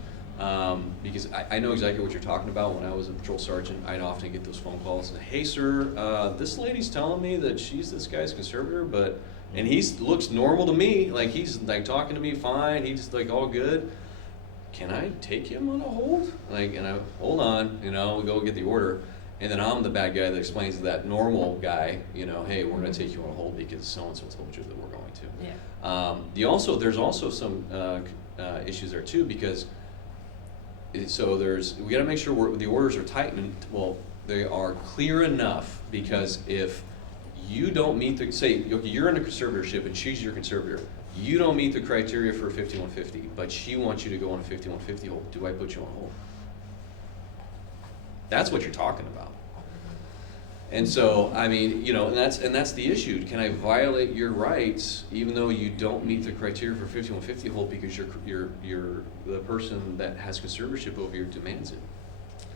Because I know exactly what you're talking about. When I was a patrol sergeant, I'd often get those phone calls, and, hey, sir, this lady's telling me that she's this guy's conservator, and he looks normal to me, like he's like talking to me fine, he's like all good. Can I take him on a hold? Like, and I, hold on, we go get the order. And then I'm the bad guy that explains to that normal guy, hey, we're gonna take you on a hold because so-and-so told you that we're going to. Yeah. There's also some issues there too, because we gotta make sure the orders are tight and, well, they are clear enough, because if you don't meet say, okay, you're in a conservatorship and she's your conservator, you don't meet the criteria for a 5150, but she wants you to go on a 5150 hold, do I put you on hold? That's what you're talking about. And so, I mean, and that's the issue. Can I violate your rights even though you don't meet the criteria for 5150 hold because you're the person that has conservatorship over you demands it?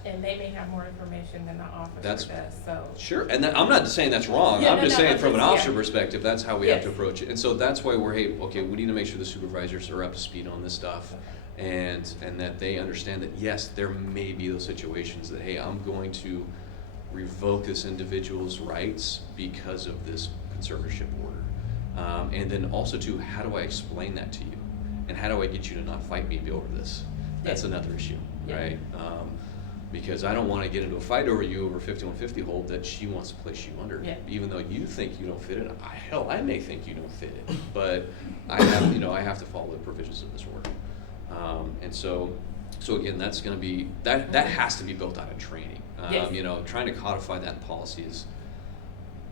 And they may have more information than the officer That's- does, so. Sure, and I'm not saying that's wrong. Yeah, I'm no, just no, saying I'm from an just- officer yeah. perspective, that's how we have to Yes. approach it. And so that's why we need to make sure the supervisors are up to speed on this stuff, and that they understand that, yes, there may be those situations that, hey, I'm going to revoke this individual's rights because of this conservatorship order. And then also too, how do I explain that to you? And how do I get you to not fight me over this? That's Yeah. another issue, Yeah. right? Because I don't want to get into a fight over you over 5150 hold that she wants to place you under. Yeah. Even though you think you don't fit it. Hell, I may think you don't fit it, but I have to follow the provisions of this order. And so again, that's going to be, that has to be built out of training. Yes. Trying to codify that policy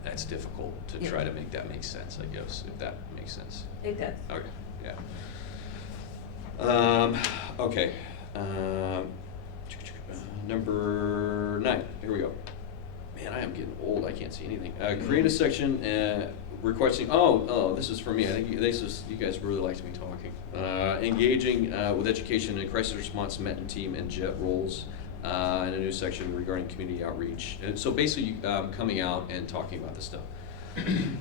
that's difficult to Yeah. try to make that make sense, I guess, if that makes sense. It does. Okay, yeah. Okay. Number 9, here we go. Man, I am getting old, I can't see anything. Create a section requesting, this is for me, I think you guys really liked me talking. Engaging with education and crisis response MET team and JET roles, and a new section regarding community outreach. And so basically, coming out and talking about this stuff.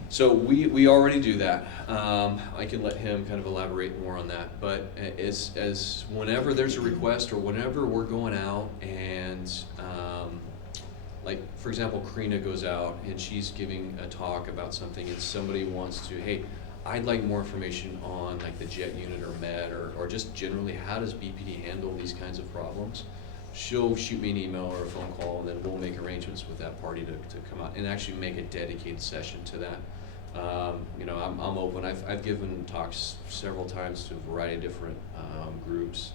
So we already do that. I can let him kind of elaborate more on that. But as whenever there's a request or whenever we're going out and like for example, Karina goes out and she's giving a talk about something and somebody wants to, hey, I'd like more information on like the JET unit or MET or just generally how does BPD handle these kinds of problems. She'll shoot me an email or a phone call, and then we'll make arrangements with that party to come out and actually make a dedicated session to that. I'm open. I've given talks several times to a variety of different groups,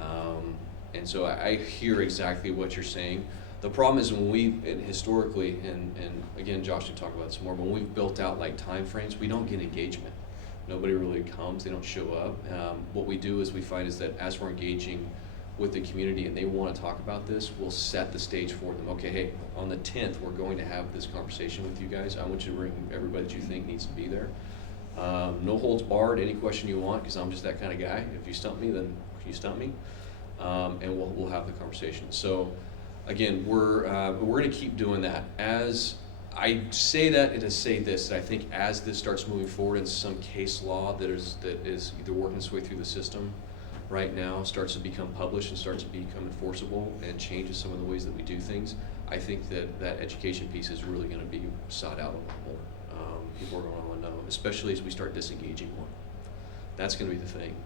and so I hear exactly what you're saying. The problem is when historically, and again, Josh can talk about this more, but when we've built out like time frames, we don't get engagement. Nobody really comes. They don't show up. What we do is we find is that as we're engaging with the community and they want to talk about this, we'll set the stage for them. Okay, hey, on the 10th, we're going to have this conversation with you guys. I want you to bring everybody that you think needs to be there. No holds barred, any question you want, because I'm just that kind of guy. If you stump me, then you stump me. And we'll have the conversation. So again, we're going to keep doing that. As I say that and to say this, that I think as this starts moving forward in some case law that is either working its way through the system right now, starts to become published and starts to become enforceable and changes some of the ways that we do things, I think that education piece is really going to be sought out a lot more. People are going to want to know, especially as we start disengaging more. That's going to be the thing.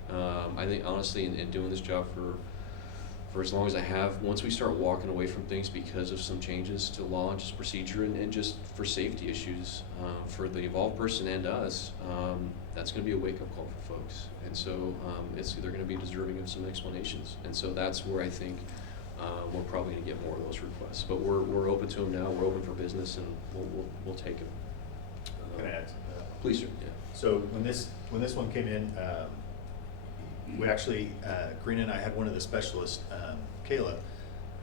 I think honestly, in doing this job for as long as I have, once we start walking away from things because of some changes to law and just procedure and just for safety issues for the involved person and us, that's going to be a wake-up call for folks. And so they're going to be deserving of some explanations. And so that's where I think we're probably going to get more of those requests. But we're open to them now. We're open for business, and we'll take them. Can I add? Please, sir. Yeah. So when this one came in, we actually, Karina and I had one of the specialists, Kayla,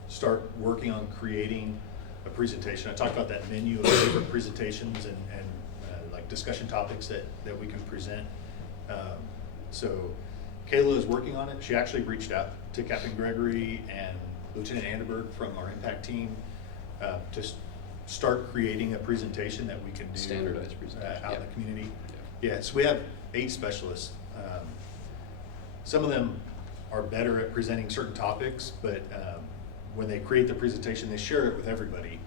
start working on creating a presentation. I talked about that menu of different presentations and like discussion topics that we can present. So Kayla is working on it. She actually reached out to Captain Gregory and Lieutenant Anderberg from our impact team to start creating a presentation that we can do. Standardized presentation, Out in yeah. the community. Yeah, so we have 8 specialists. Some of them are better at presenting certain topics, but when they create the presentation, they share it with everybody.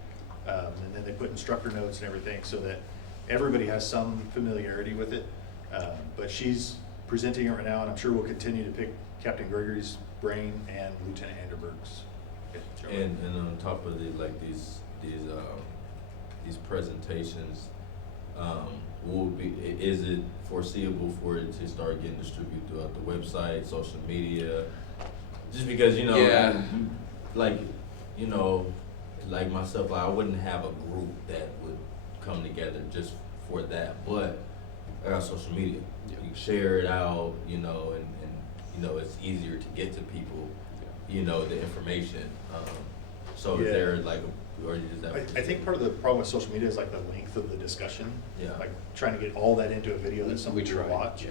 And then they put instructor notes and everything so that everybody has some familiarity with it. But she's presenting it right now, and I'm sure we'll continue to pick Captain Gregory's brain and Lieutenant Anderberg's. And on top of it, like these presentations, will be, is it foreseeable for it to start getting distributed throughout the website, social media? Just because, you know, Yeah. like, you know, like myself, I wouldn't have a group that would come together just for that, but I got social media. Yeah. You can share it out, you know, and you know, it's easier to get to people, you know, the information. So is Yeah. there like, or is that? I think part of the problem with social media is like the length of the discussion. Yeah. Like trying to get all that into a video that somebody will watch.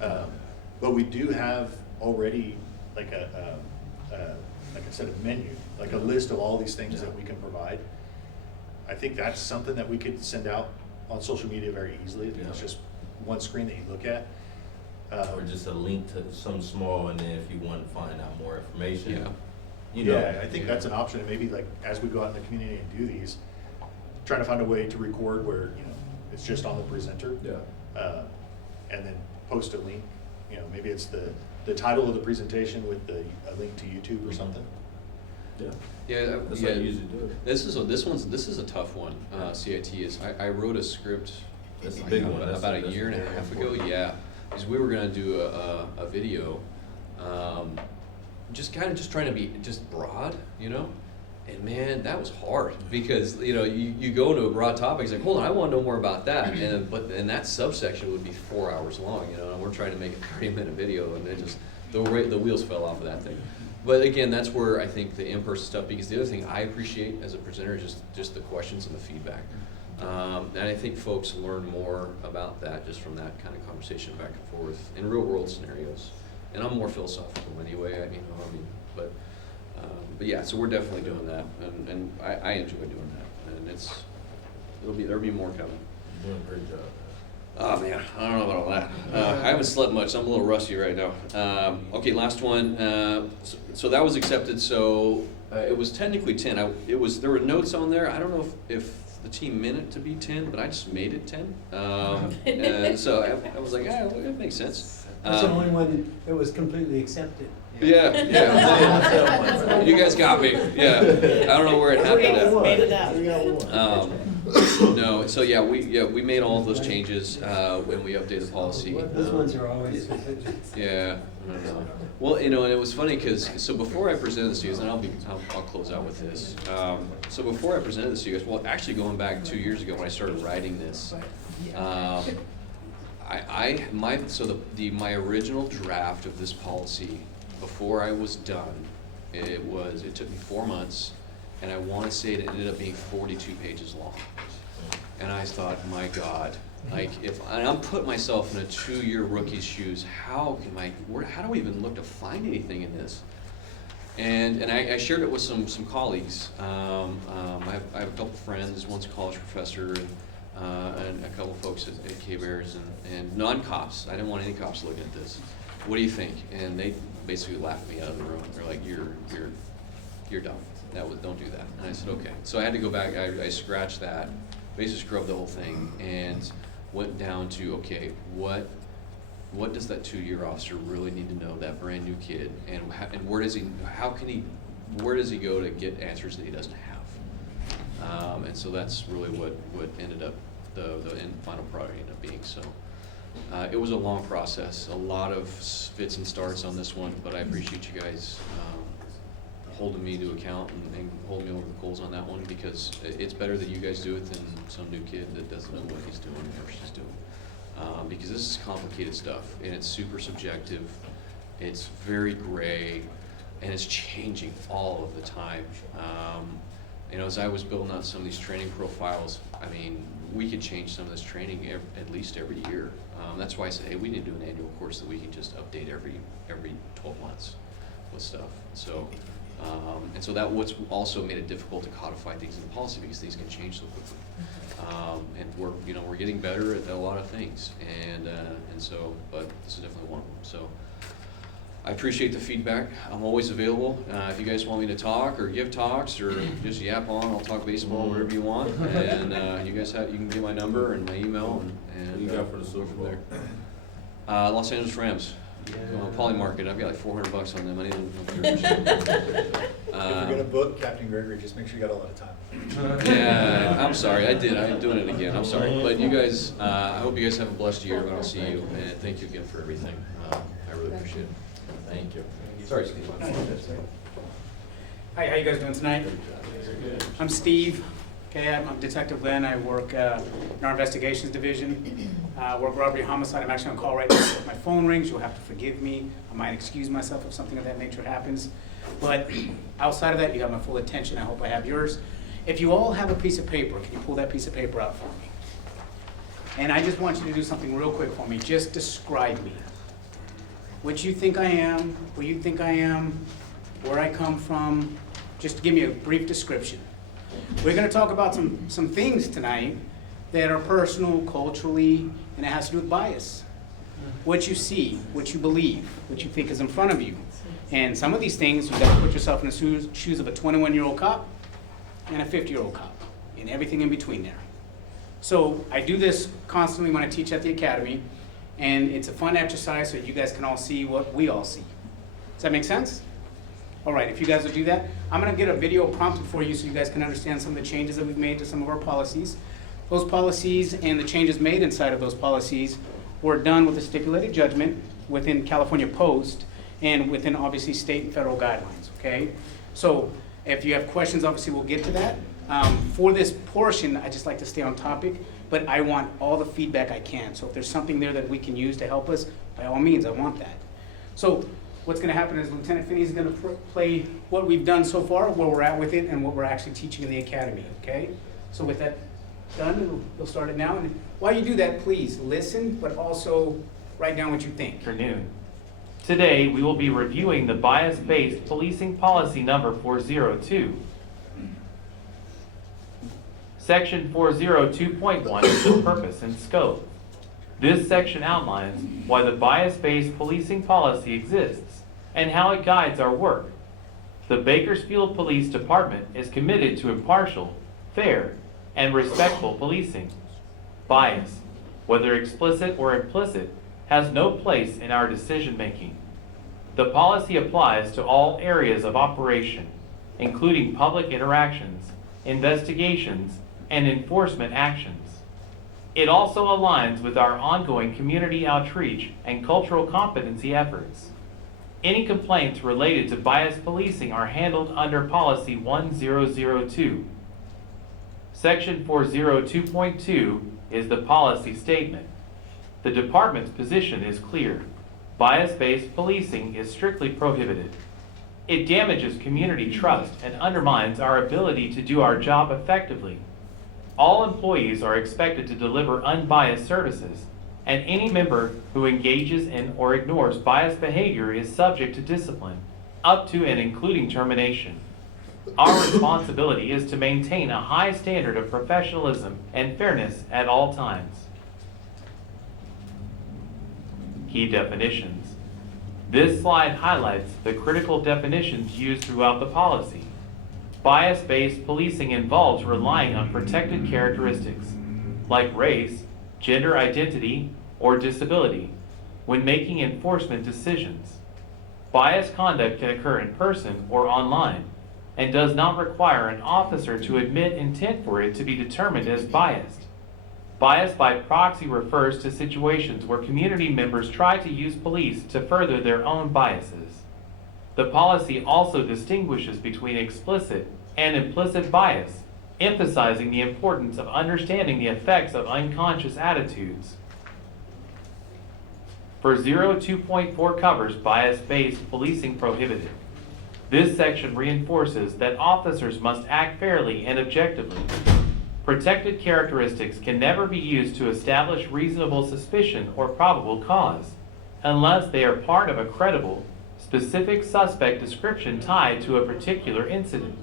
Yeah. But we do have already like like I said, a menu, like a list of all these things that we can provide. I think that's something that we could send out on social media very easily. It's Yeah. just one screen that you look at. Or just a link to some small, and then if you want to find out more information. Yeah. You know. Yeah, I think that's an option, and maybe like as we go out in the community and do these, trying to find a way to record where, you know, it's just on the presenter. Yeah. And then post a link, you know, maybe it's the title of the presentation with a link to YouTube or something. Yeah. Yeah, That's yeah. how you usually do it. This is a tough one. CIT is. I wrote a script. That's a big one. About a That's year and a very half ago. important. Yeah, because we were gonna do a video, just trying to be just broad, you know. And man, that was hard because you know you go into a broad topic. It's like, hold on, I want to know more about that. And that subsection would be 4 hours long, you know. And we're trying to make a 30-minute video, and it just the wheels fell off of that thing. But again, that's where I think the in-person stuff. Because the other thing I appreciate as a presenter is just the questions and the feedback. And I think folks learn more about that just from that kind of conversation back and forth in real world scenarios. And I'm more philosophical anyway, but yeah, so we're definitely doing that, and I enjoy doing that, and there'll be more coming. You're doing a great job. Oh man, I don't know about all that. I haven't slept much, so I'm a little rusty right now. Okay, last one. So that was accepted. So it was technically 10. There were notes on there. I don't know if the team meant it to be 10, but I just made it 10. And so I was like, well, it makes sense. That's the only one that was completely accepted. Yeah. You guys got me. Yeah. I don't know where it happened at. Made it up. No, so we made all of those changes when we updated the policy. Those ones are always. Yeah, I don't know. Well, you know, and it was funny because so before I presented this to you guys, and I'll close out with this. So before I presented this to you guys, well, actually going back 2 years ago when I started writing this, my original draft of this policy before I was done, it took me 4 months, and I want to say it ended up being 42 pages long. And I thought, my God, like and I'm putting myself in a 2-year rookie's shoes. How do we even look to find anything in this? And I shared it with some colleagues. I have a couple friends. One's a college professor, and a couple folks at K-Bears and non-cops. I didn't want any cops looking at this. What do you think? And they basically laughed me out of the room. They're like, you're dumb. Don't do that. And I said, okay. So I had to go back. I scratched that, basically scrubbed the whole thing, and went down to, okay, what does that 2-year officer really need to know, that brand new kid, and where does he go to get answers that he doesn't have? And so that's really what ended up the final product ended up being. So it was a long process, a lot of fits and starts on this one, but I appreciate you guys holding me to account and holding me over the coals on that one, because it's better that you guys do it than some new kid that doesn't know what he's doing or she's doing. Because this is complicated stuff, and it's super subjective, it's very gray, and it's changing all of the time. You know, as I was building out some of these training profiles, I mean, we could change some of this training at least every year. That's why I said, hey, we need to do an annual course that we can just update every 12 months with stuff. So And so that what's also made it difficult to codify things in policy because things can change so quickly. And we're getting better at a lot of things, and so, but this is definitely one of them. So I appreciate the feedback. I'm always available. If you guys want me to talk or give talks or just yap on, I'll talk baseball, whatever you want. And you can get my number and my email and What do you got for the Super Bowl? Los Angeles Rams. Poly Market. I've got like $400 on them. I need to. If you're gonna book Captain Gregory, just make sure you got a lot of time. Yeah, I'm sorry. I did. I'm doing it again. I'm sorry. But you guys, I hope you guys have a blessed year. But I'll see you. And thank you again for everything. I really appreciate it. Thank you. Sorry, Steve. Hi, how you guys doing tonight? I'm Steve. Okay, I'm Detective Glenn. I work in our investigations division. Work robbery, homicide. I'm actually on call right now. If my phone rings, you'll have to forgive me. I might excuse myself if something of that nature happens. But outside of that, you have my full attention. I hope I have yours. If you all have a piece of paper, can you pull that piece of paper out for me? And I just want you to do something real quick for me. Just describe me. What you think I am, who you think I am, where I come from. Just give me a brief description. We're going to talk about some things tonight that are personal, culturally, and it has to do with bias. What you see, what you believe, what you think is in front of you. And some of these things, you've got to put yourself in the shoes of a 21-year-old cop and a 50-year-old cop, and everything in between there. So I do this constantly when I teach at the academy, and it's a fun exercise so you guys can all see what we all see. Does that make sense? All right, if you guys will do that, I'm gonna get a video prompted for you so you guys can understand some of the changes that we've made to some of our policies. Those policies and the changes made inside of those policies were done with a stipulated judgment within California Post and within obviously state and federal guidelines, okay? So if you have questions, obviously we'll get to that. For this portion, I just like to stay on topic, but I want all the feedback I can. So if there's something there that we can use to help us, by all means, I want that. So what's going to happen is Lieutenant Finney is going to play what we've done so far, where we're at with it, and what we're actually teaching in the academy, okay? So with that done, we'll start it now. And while you do that, please listen, but also write down what you think. Afternoon. Today, we will be reviewing the bias-based policing policy number 402. Section 402.1 is the purpose and scope. This section outlines why the bias-based policing policy exists and how it guides our work. The Bakersfield Police Department is committed to impartial, fair, and respectful policing. Bias, whether explicit or implicit, has no place in our decision-making. The policy applies to all areas of operation, including public interactions, investigations, and enforcement actions. It also aligns with our ongoing community outreach and cultural competency efforts. Any complaints related to bias policing are handled under Policy 1002. Section 402.2 is the policy statement. The department's position is clear. Bias-based policing is strictly prohibited. It damages community trust and undermines our ability to do our job effectively. All employees are expected to deliver unbiased services, and any member who engages in or ignores biased behavior is subject to discipline, up to and including termination. Our responsibility is to maintain a high standard of professionalism and fairness at all times. Key definitions. This slide highlights the critical definitions used throughout the policy. Bias-based policing involves relying on protected characteristics, like race, gender identity, or disability, when making enforcement decisions. Biased conduct can occur in person or online, and does not require an officer to admit intent for it to be determined as biased. Bias by proxy refers to situations where community members try to use police to further their own biases. The policy also distinguishes between explicit and implicit bias, emphasizing the importance of understanding the effects of unconscious attitudes. 402.4 covers bias-based policing prohibited. This section reinforces that officers must act fairly and objectively. Protected characteristics can never be used to establish reasonable suspicion or probable cause, unless they are part of a credible, specific suspect description tied to a particular incident.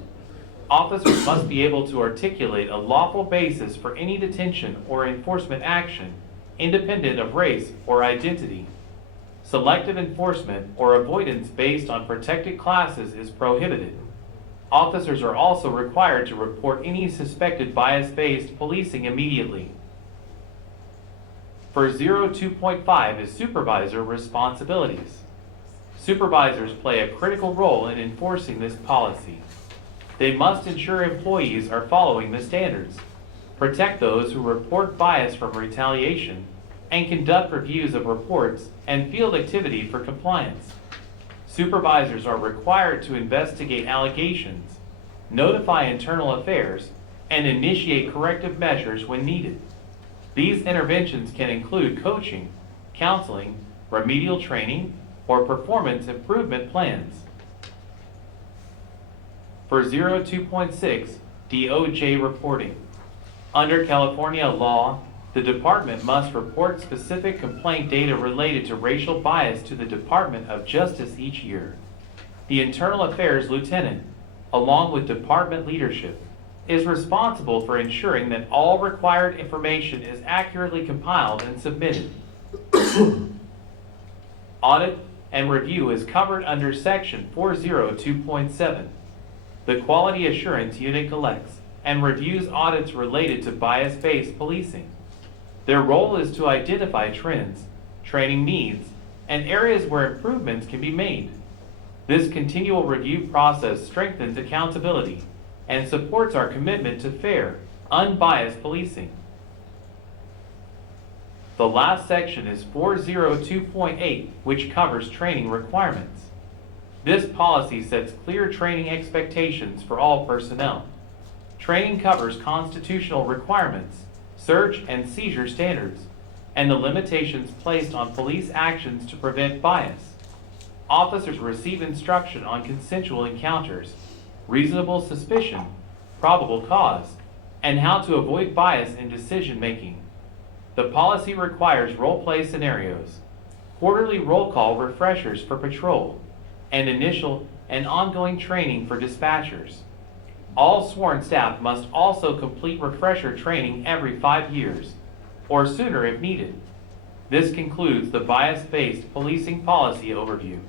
Officers must be able to articulate a lawful basis for any detention or enforcement action, independent of race or identity. Selective enforcement or avoidance based on protected classes is prohibited. Officers are also required to report any suspected bias-based policing immediately. For 02.5 is supervisor responsibilities. Supervisors play a critical role in enforcing this policy. They must ensure employees are following the standards, protect those who report bias from retaliation, and conduct reviews of reports and field activity for compliance. Supervisors are required to investigate allegations, notify internal affairs, and initiate corrective measures when needed. These interventions can include coaching, counseling, remedial training, or performance improvement plans. For 02.6, DOJ reporting. Under California law, the department must report specific complaint data related to racial bias to the Department of Justice each year. The Internal Affairs Lieutenant, along with department leadership, is responsible for ensuring that all required information is accurately compiled and submitted. Audit and review is covered under Section 402.7. The Quality Assurance Unit collects and reviews audits related to bias-based policing. Their role is to identify trends, training needs, and areas where improvements can be made. This continual review process strengthens accountability and supports our commitment to fair, unbiased policing. The last section is 402.8, which covers training requirements. This policy sets clear training expectations for all personnel. Training covers constitutional requirements, search and seizure standards, and the limitations placed on police actions to prevent bias. Officers receive instruction on consensual encounters, reasonable suspicion, probable cause, and how to avoid bias in decision-making. The policy requires role-play scenarios, quarterly roll call refreshers for patrol, and initial and ongoing training for dispatchers. All sworn staff must also complete refresher training every 5 years, or sooner if needed. This concludes the bias-based policing policy overview.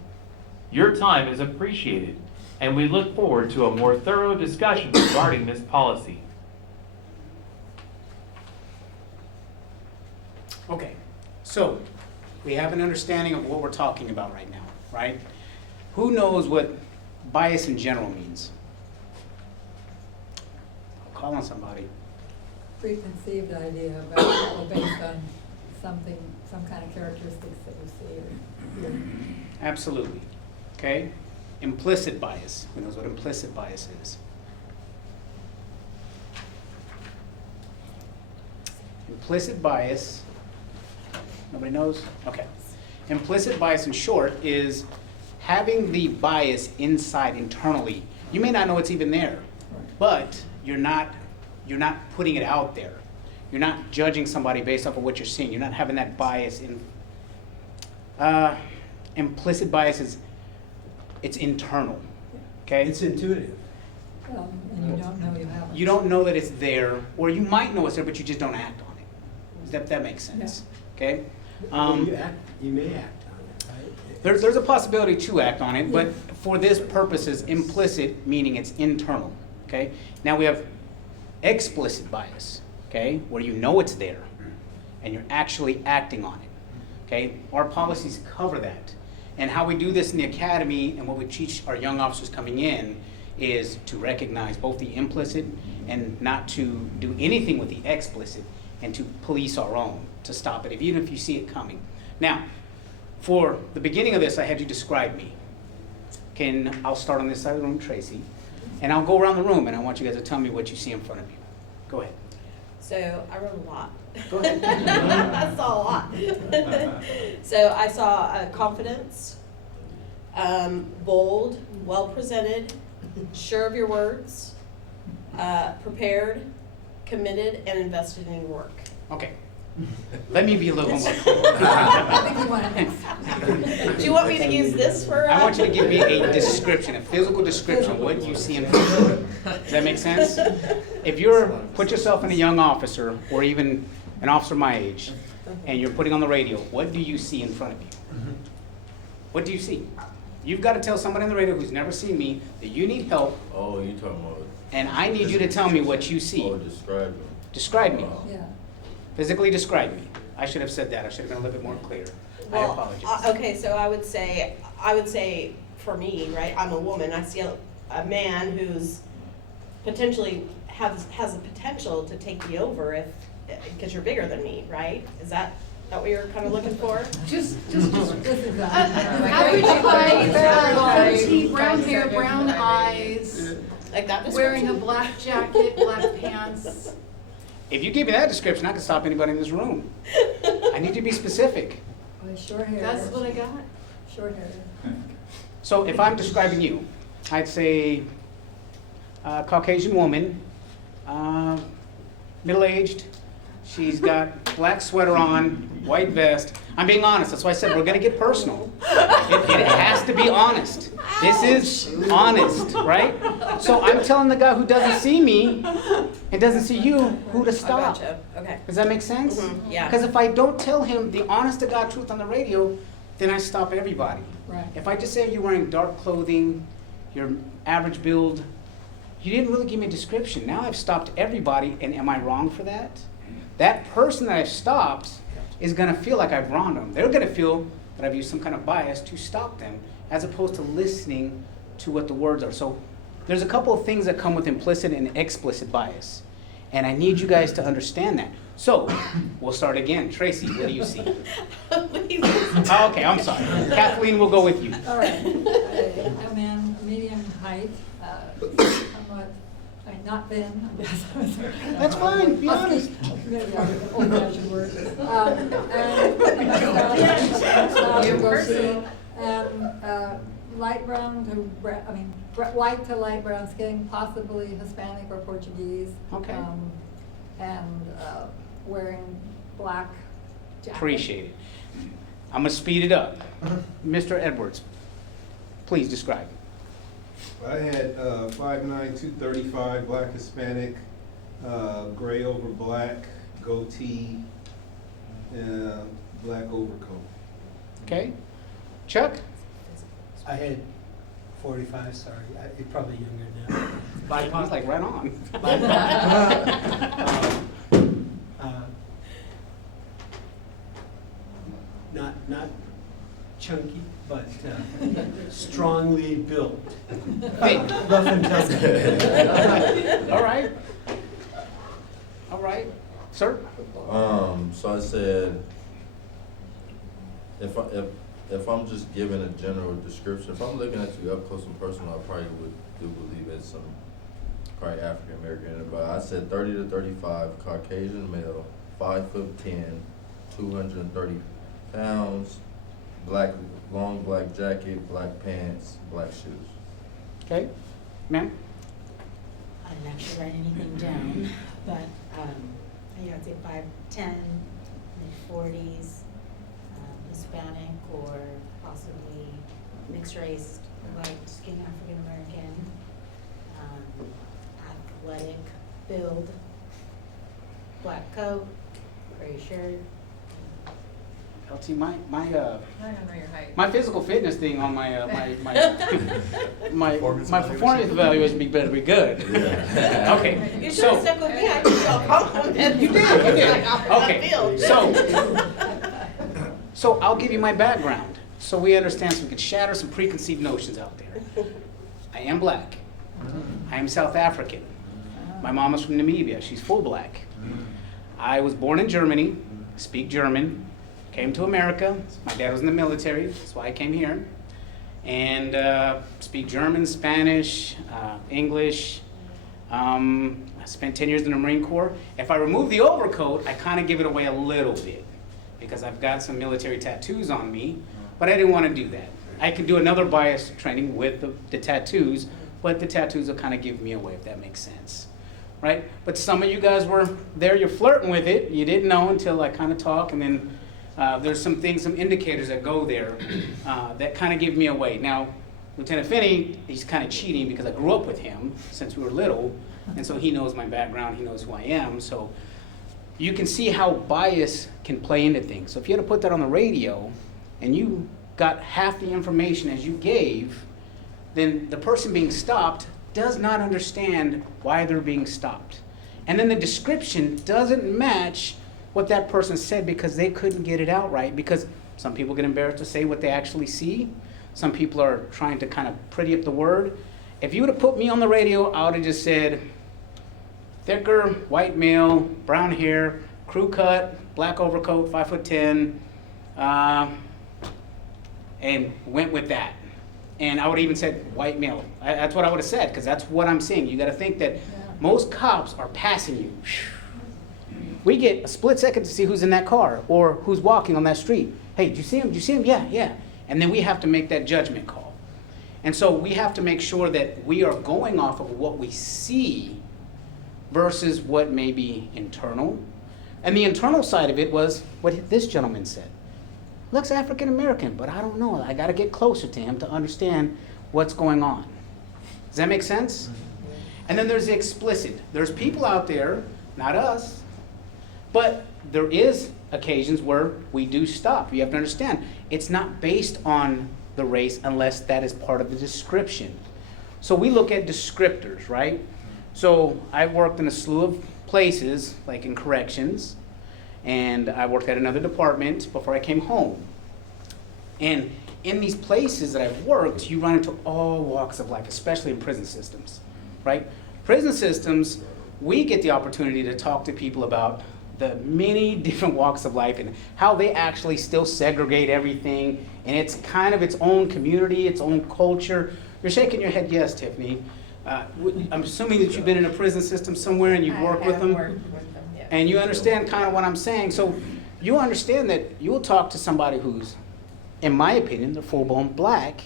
Your time is appreciated, and we look forward to a more thorough discussion regarding this policy. Okay, so we have an understanding of what we're talking about right now, right? Who knows what bias in general means? I'll call on somebody. Preconceived idea about, or based on something, some kind of characteristics that you see or hear. Absolutely. Okay? Implicit bias. Who knows what implicit bias is? Implicit bias, nobody knows? Okay. Implicit bias, in short, is having the bias inside internally. You may not know it's even there, but you're not putting it out there. You're not judging somebody based off of what you're seeing. You're not having that bias in. Implicit bias is, it's internal, okay? It's intuitive. And you don't know you have it. You don't know that it's there, or you might know it's there, but you just don't act on it. That makes sense, okay? You may act on it, right? There's a possibility to act on it, but for this purposes, implicit meaning it's internal, okay? Now we have explicit bias, okay, where you know it's there and you're actually acting on it, okay? Our policies cover that. And how we do this in the academy and what we teach our young officers coming in is to recognize both the implicit and not to do anything with the explicit and to police our own, to stop it, even if you see it coming. Now, for the beginning of this, I had you describe me. I'll start on this side of the room, Tracy, and I'll go around the room and I want you guys to tell me what you see in front of you. Go ahead. So I wrote a lot. Go ahead. I saw a lot. So I saw confidence, bold, well presented, sure of your words, prepared, committed, and invested in your work. Okay, Let me be a little more. I think you want to. Do you want me to use this for? I want you to give me a description, a physical description of what you see in front of you. Does that make sense? If put yourself in a young officer, or even an officer my age, and you're putting on the radio, what do you see in front of you? What do you see? You've got to tell somebody on the radio who's never seen me that you need help, Oh, you talking about, and I need you to tell me what you see. oh, describe them. Describe me. Yeah. Physically describe me. I should have said that. I should have been a little bit more clear. I Well, apologize. okay, so I would say for me, right, I'm a woman, I see a man who's potentially has the potential to take me over if, because you're bigger than me, right? Is that what you're kind of looking for? This is Average height, petite, brown hair, brown eyes, Like that wearing a description? black jacket, black pants. If you give me that description, I can stop anybody in this room. I need you to be specific. With short hair. That's what I got. Short hair. So if I'm describing you, I'd say Caucasian woman, middle-aged. She's got black sweater on, white vest. I'm being honest. That's why I said we're going to get personal. It has to be honest. This is honest, right? So I'm telling the guy who doesn't see me and doesn't see you who to I stop. gotcha, okay. Does that make sense? Yeah. Because if I don't tell him the honest to God truth on the radio, then I stop everybody. Right. If I just say you're wearing dark clothing, your average build, you didn't really give me a description. Now I've stopped everybody, and am I wrong for that? That person that I've stopped is gonna feel like I've wronged them. They're gonna feel that I've used some kind of bias to stop them, as opposed to listening to what the words are. So there's a couple of things that come with implicit and explicit bias. And I need you guys to understand that. So, we'll start again. Tracy, what do you see? Oh, okay, I'm sorry. Kathleen, we'll go with you. All right. A man, medium height, somewhat, not thin, I guess. That's fine, be honest. Maybe old-fashioned word. And light brown to, white to light brown skin, possibly Hispanic or Portuguese. Okay. And wearing black jacket. Appreciate it. I'm gonna speed it up. Mr. Edwards, please describe. I had 5'9", 235, black Hispanic, gray over black, goatee, black overcoat. Okay. Chuck? I had 45, sorry, you're probably younger now. I was like, right on. Not chunky, but strongly built. Hey. Rough and tumble. All right. All right. Sir? So I said, if I'm just giving a general description, if I'm looking at you up close and personal, I probably do believe it's some probably African American. But I said 30 to 35, Caucasian male, 5'10", 230 pounds, long black jacket, black pants, black shoes. Okay. Ma'am? I didn't actually write anything down, but yeah, I'd say 5'10", mid-40s, Hispanic or possibly mixed race, light skin African American, athletic build, black coat, gray shirt. LT, my I don't know your height. my physical fitness thing on my my performance evaluation better be good. Okay. You should have stuck with me, I could feel confident. You did. Okay. Field. So I'll give you my background so we understand, so we can shatter some preconceived notions out there. I am black. I am South African. My mom is from Namibia. She's full black. I was born in Germany, speak German, came to America. My dad was in the military, that's why I came here. And speak German, Spanish, English. I spent 10 years in the Marine Corps. If I remove the overcoat, I kind of give it away a little bit because I've got some military tattoos on me, but I didn't want to do that. I could do another bias training with the tattoos, but the tattoos will kind of give me away, if that makes sense. right? But some of you guys were there, you're flirting with it, you didn't know until I kind of talk, and then there's some things, some indicators that go there that kind of give me away. Now, Lieutenant Finney, he's kind of cheating because I grew up with him since we were little, and so he knows my background, he knows who I am, so you can see how bias can play into things. So if you had to put that on the radio, and you got half the information as you gave, then the person being stopped does not understand why they're being stopped. And then the description doesn't match what that person said because they couldn't get it out right, because some people get embarrassed to say what they actually see. Some people are trying to kind of pretty up the word. If you would have put me on the radio, I would have just said, thicker, white male, brown hair, crew cut, black overcoat, 5'10", and went with that. And I would have even said white male. That's what I would have said, because that's what I'm seeing. You got to think that most cops are passing you. We get a split second to see who's in that car or who's walking on that street. Hey, did you see him? Did you see him? Yeah, yeah. And then we have to make that judgment call. And so we have to make sure that we are going off of what we see versus what may be internal. And the internal side of it was what this gentleman said. Looks African American, but I don't know. I got to get closer to him to understand what's going on. Does that make sense? And then there's the explicit. There's people out there, not us, but there is occasions where we do stop. You have to understand, it's not based on the race unless that is part of the description. So we look at descriptors, right? So I've worked in a slew of places, like in corrections, and I worked at another department before I came home. And in these places that I've worked, you run into all walks of life, especially in prison systems, right? Prison systems, we get the opportunity to talk to people about the many different walks of life and how they actually still segregate everything, and it's kind of its own community, its own culture. You're shaking your head yes, Tiffany. I'm assuming that you've been in a prison system somewhere and you've worked with them. Yeah. And you understand kind of what I'm saying. So you understand that you'll talk to somebody who's, in my opinion, they're full-blown black.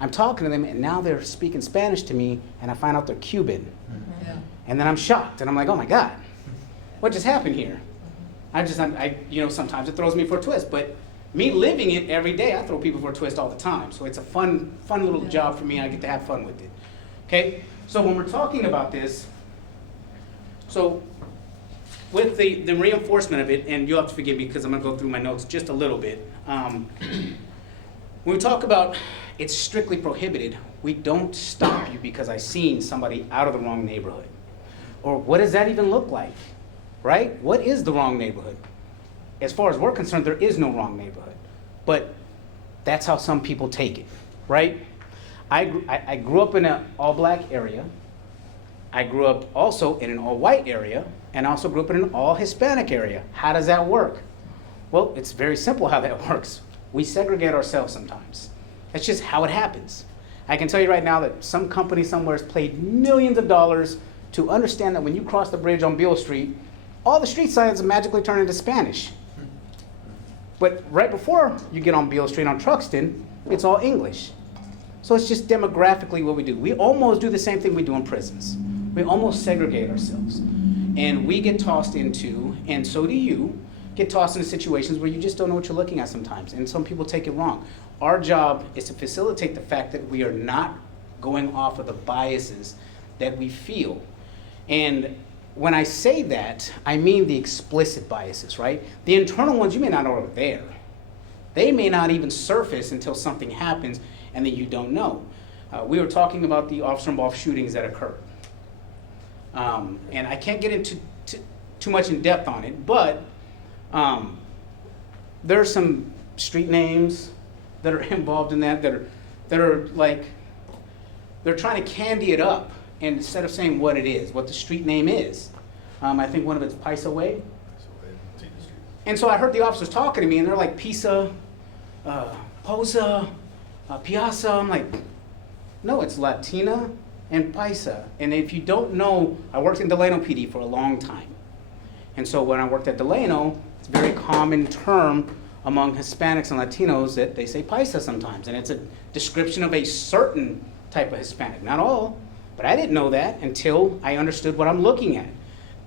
I'm talking to them and now they're speaking Spanish to me and I find out they're Cuban. Yeah. And then I'm shocked and I'm like, oh my God, what just happened here? Sometimes it throws me for a twist, but me living it every day, I throw people for a twist all the time. So it's a fun little job for me and I get to have fun with it. Okay, so when we're talking about this, so with the reinforcement of it, and you'll have to forgive me because I'm going to go through my notes just a little bit. When we talk about it's strictly prohibited, we don't stop you because I seen somebody out of the wrong neighborhood. Or what does that even look like, right? What is the wrong neighborhood? As far as we're concerned, there is no wrong neighborhood. But that's how some people take it, right? I grew up in an all-black area. I grew up also in an all-white area, and I also grew up in an all-Hispanic area. How does that work? Well, it's very simple how that works. We segregate ourselves sometimes. That's just how it happens. I can tell you right now that some company somewhere has paid millions of dollars to understand that when you cross the bridge on Beale Street, all the street signs magically turn into Spanish. But right before you get on Beale Street on Truxton, it's all English. So it's just demographically what we do. We almost do the same thing we do in prisons. We almost segregate ourselves. And we get tossed into, and so do you, get tossed into situations where you just don't know what you're looking at sometimes. And some people take it wrong. Our job is to facilitate the fact that we are not going off of the biases that we feel. And when I say that, I mean the explicit biases, right? The internal ones, you may not know are there. They may not even surface until something happens and that you don't know. We were talking about the officer-involved shootings that occurred. And I can't get into too much in depth on it, but there are some street names that are involved in that are like, they're trying to candy it up. And instead of saying what it is, what the street name is, I think one of it's Pisa Way. And so I heard the officers talking to me, and they're like, Pisa, Posa, Piazza. I'm like, no, it's Latina and Paisa. And if you don't know, I worked in Delano PD for a long time. And so when I worked at Delano, it's a very common term among Hispanics and Latinos that they say Paisa sometimes. And it's a description of a certain type of Hispanic. Not all, But I didn't know that until I understood what I'm looking at.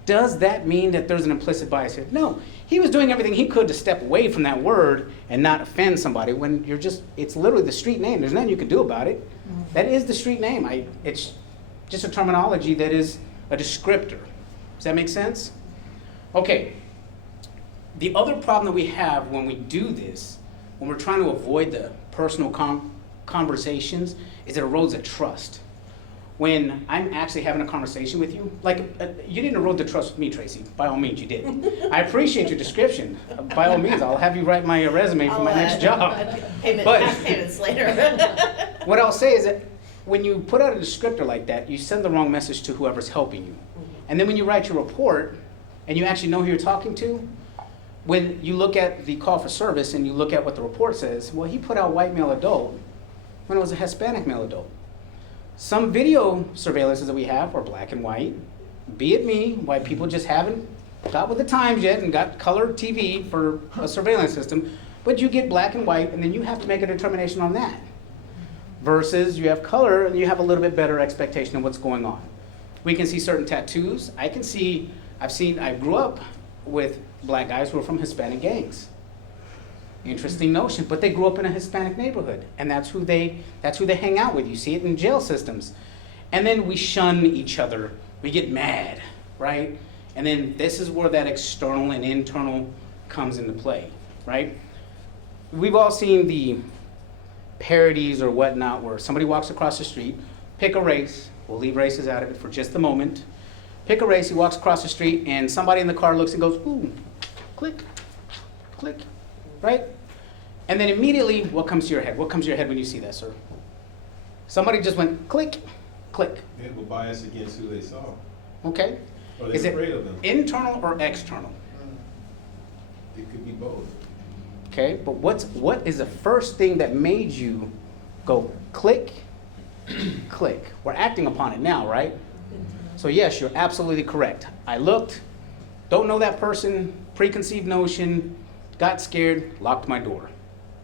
Does that mean that there's an implicit bias here? No. He was doing everything he could to step away from that word and not offend somebody when you're just, it's literally the street name. There's nothing you can do about it. That is the street name. It's just a terminology that is a descriptor. Does that make sense? Okay. The other problem that we have when we do this, when we're trying to avoid the personal conversations, is it erodes a trust. When I'm actually having a conversation with you, like, you didn't erode the trust with me, Tracy. By all means, you didn't. I appreciate your description. By all means, I'll have you write my resume for my next job. Payments later. What I'll say is that when you put out a descriptor like that, you send the wrong message to whoever's helping you. And then when you write your report, and you actually know who you're talking to, when you look at the call for service and you look at what the report says, well, he put out white male adult when it was a Hispanic male adult. Some video surveillances that we have are black and white. Be it me, white people just haven't got with the times yet and got color TV for a surveillance system, but you get black and white and then you have to make a determination on that. Versus you have color and you have a little bit better expectation of what's going on. We can see certain tattoos. I grew up with black guys who are from Hispanic gangs. Interesting notion, but they grew up in a Hispanic neighborhood, and that's who they hang out with. You see it in jail systems. And then we shun each other. We get mad, right? And then this is where that external and internal comes into play, right? We've all seen the parodies or whatnot where somebody walks across the street, pick a race, we'll leave races out of it for just a moment. Pick a race, he walks across the street, and somebody in the car looks and goes, ooh, click, click, right? And then immediately, what comes to your head? What comes to your head when you see that, sir? Somebody just went click, click. They have a bias against who they saw. Okay. Or they're Is it afraid of them. internal or external? It could be both. Okay, but what is the first thing that made you go click, click? We're acting upon it now, right? So yes, you're absolutely correct. I looked, don't know that person, preconceived notion, got scared, locked my door,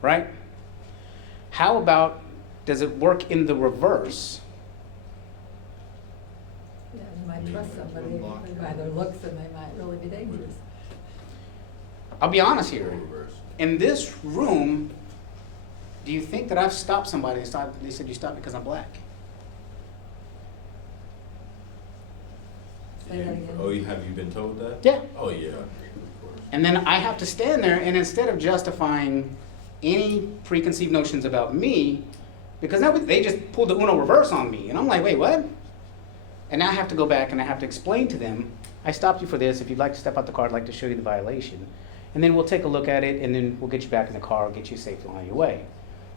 right? How about, does it work in the reverse? Yeah, you might trust somebody by their looks and they might really be dangerous. I'll be honest here. In this room, do you think that I've stopped somebody and they said you stopped because I'm black? Say that again. Oh, have you been told that? Yeah. Oh, yeah. And then I have to stand there and instead of justifying any preconceived notions about me, because now they just pulled the Uno reverse on me. And I'm like, wait, what? And now I have to go back and I have to explain to them, I stopped you for this. If you'd like to step out the car, I'd like to show you the violation. And then we'll take a look at it and then we'll get you back in the car, get you safely on your way.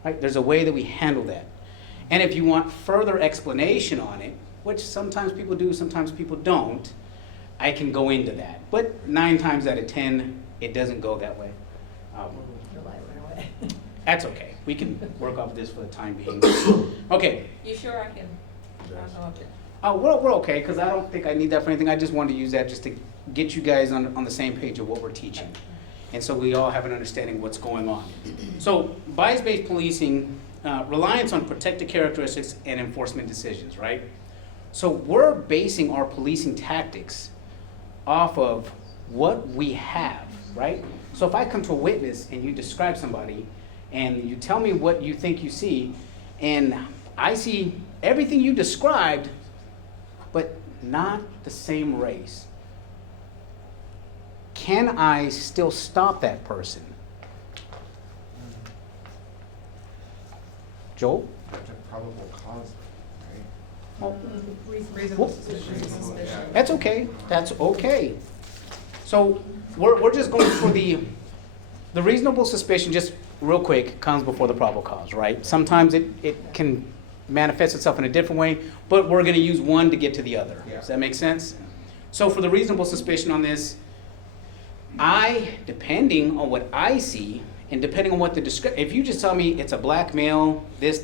Right? There's a way that we handle that. And if you want further explanation on it, which sometimes people do, sometimes people don't, I can go into that. But 9 times out of 10, it doesn't go that way. You're like, right away. That's okay. We can work off this for the time being. Okay. You sure I can? Oh, we're okay, because I don't think I need that for anything. I just wanted to use that just to get you guys on the same page of what we're teaching. And so we all have an understanding of what's going on. So bias-based policing, reliance on protected characteristics and enforcement decisions, right? So we're basing our policing tactics off of what we have, right? So if I come to a witness and you describe somebody and you tell me what you think you see, and I see everything you described, but not the same race, can I still stop that person? Joel? That's a probable cause, right? Well, Reasonable suspicion. that's okay. That's okay. So we're just going for the reasonable suspicion, just real quick, comes before the probable cause, right? Sometimes it can manifest itself in a different way, but we're going to use one to get to the other. Does that make sense? So for the reasonable suspicion on this, depending on what I see, and depending on what the description, if you just tell me it's a black male, this,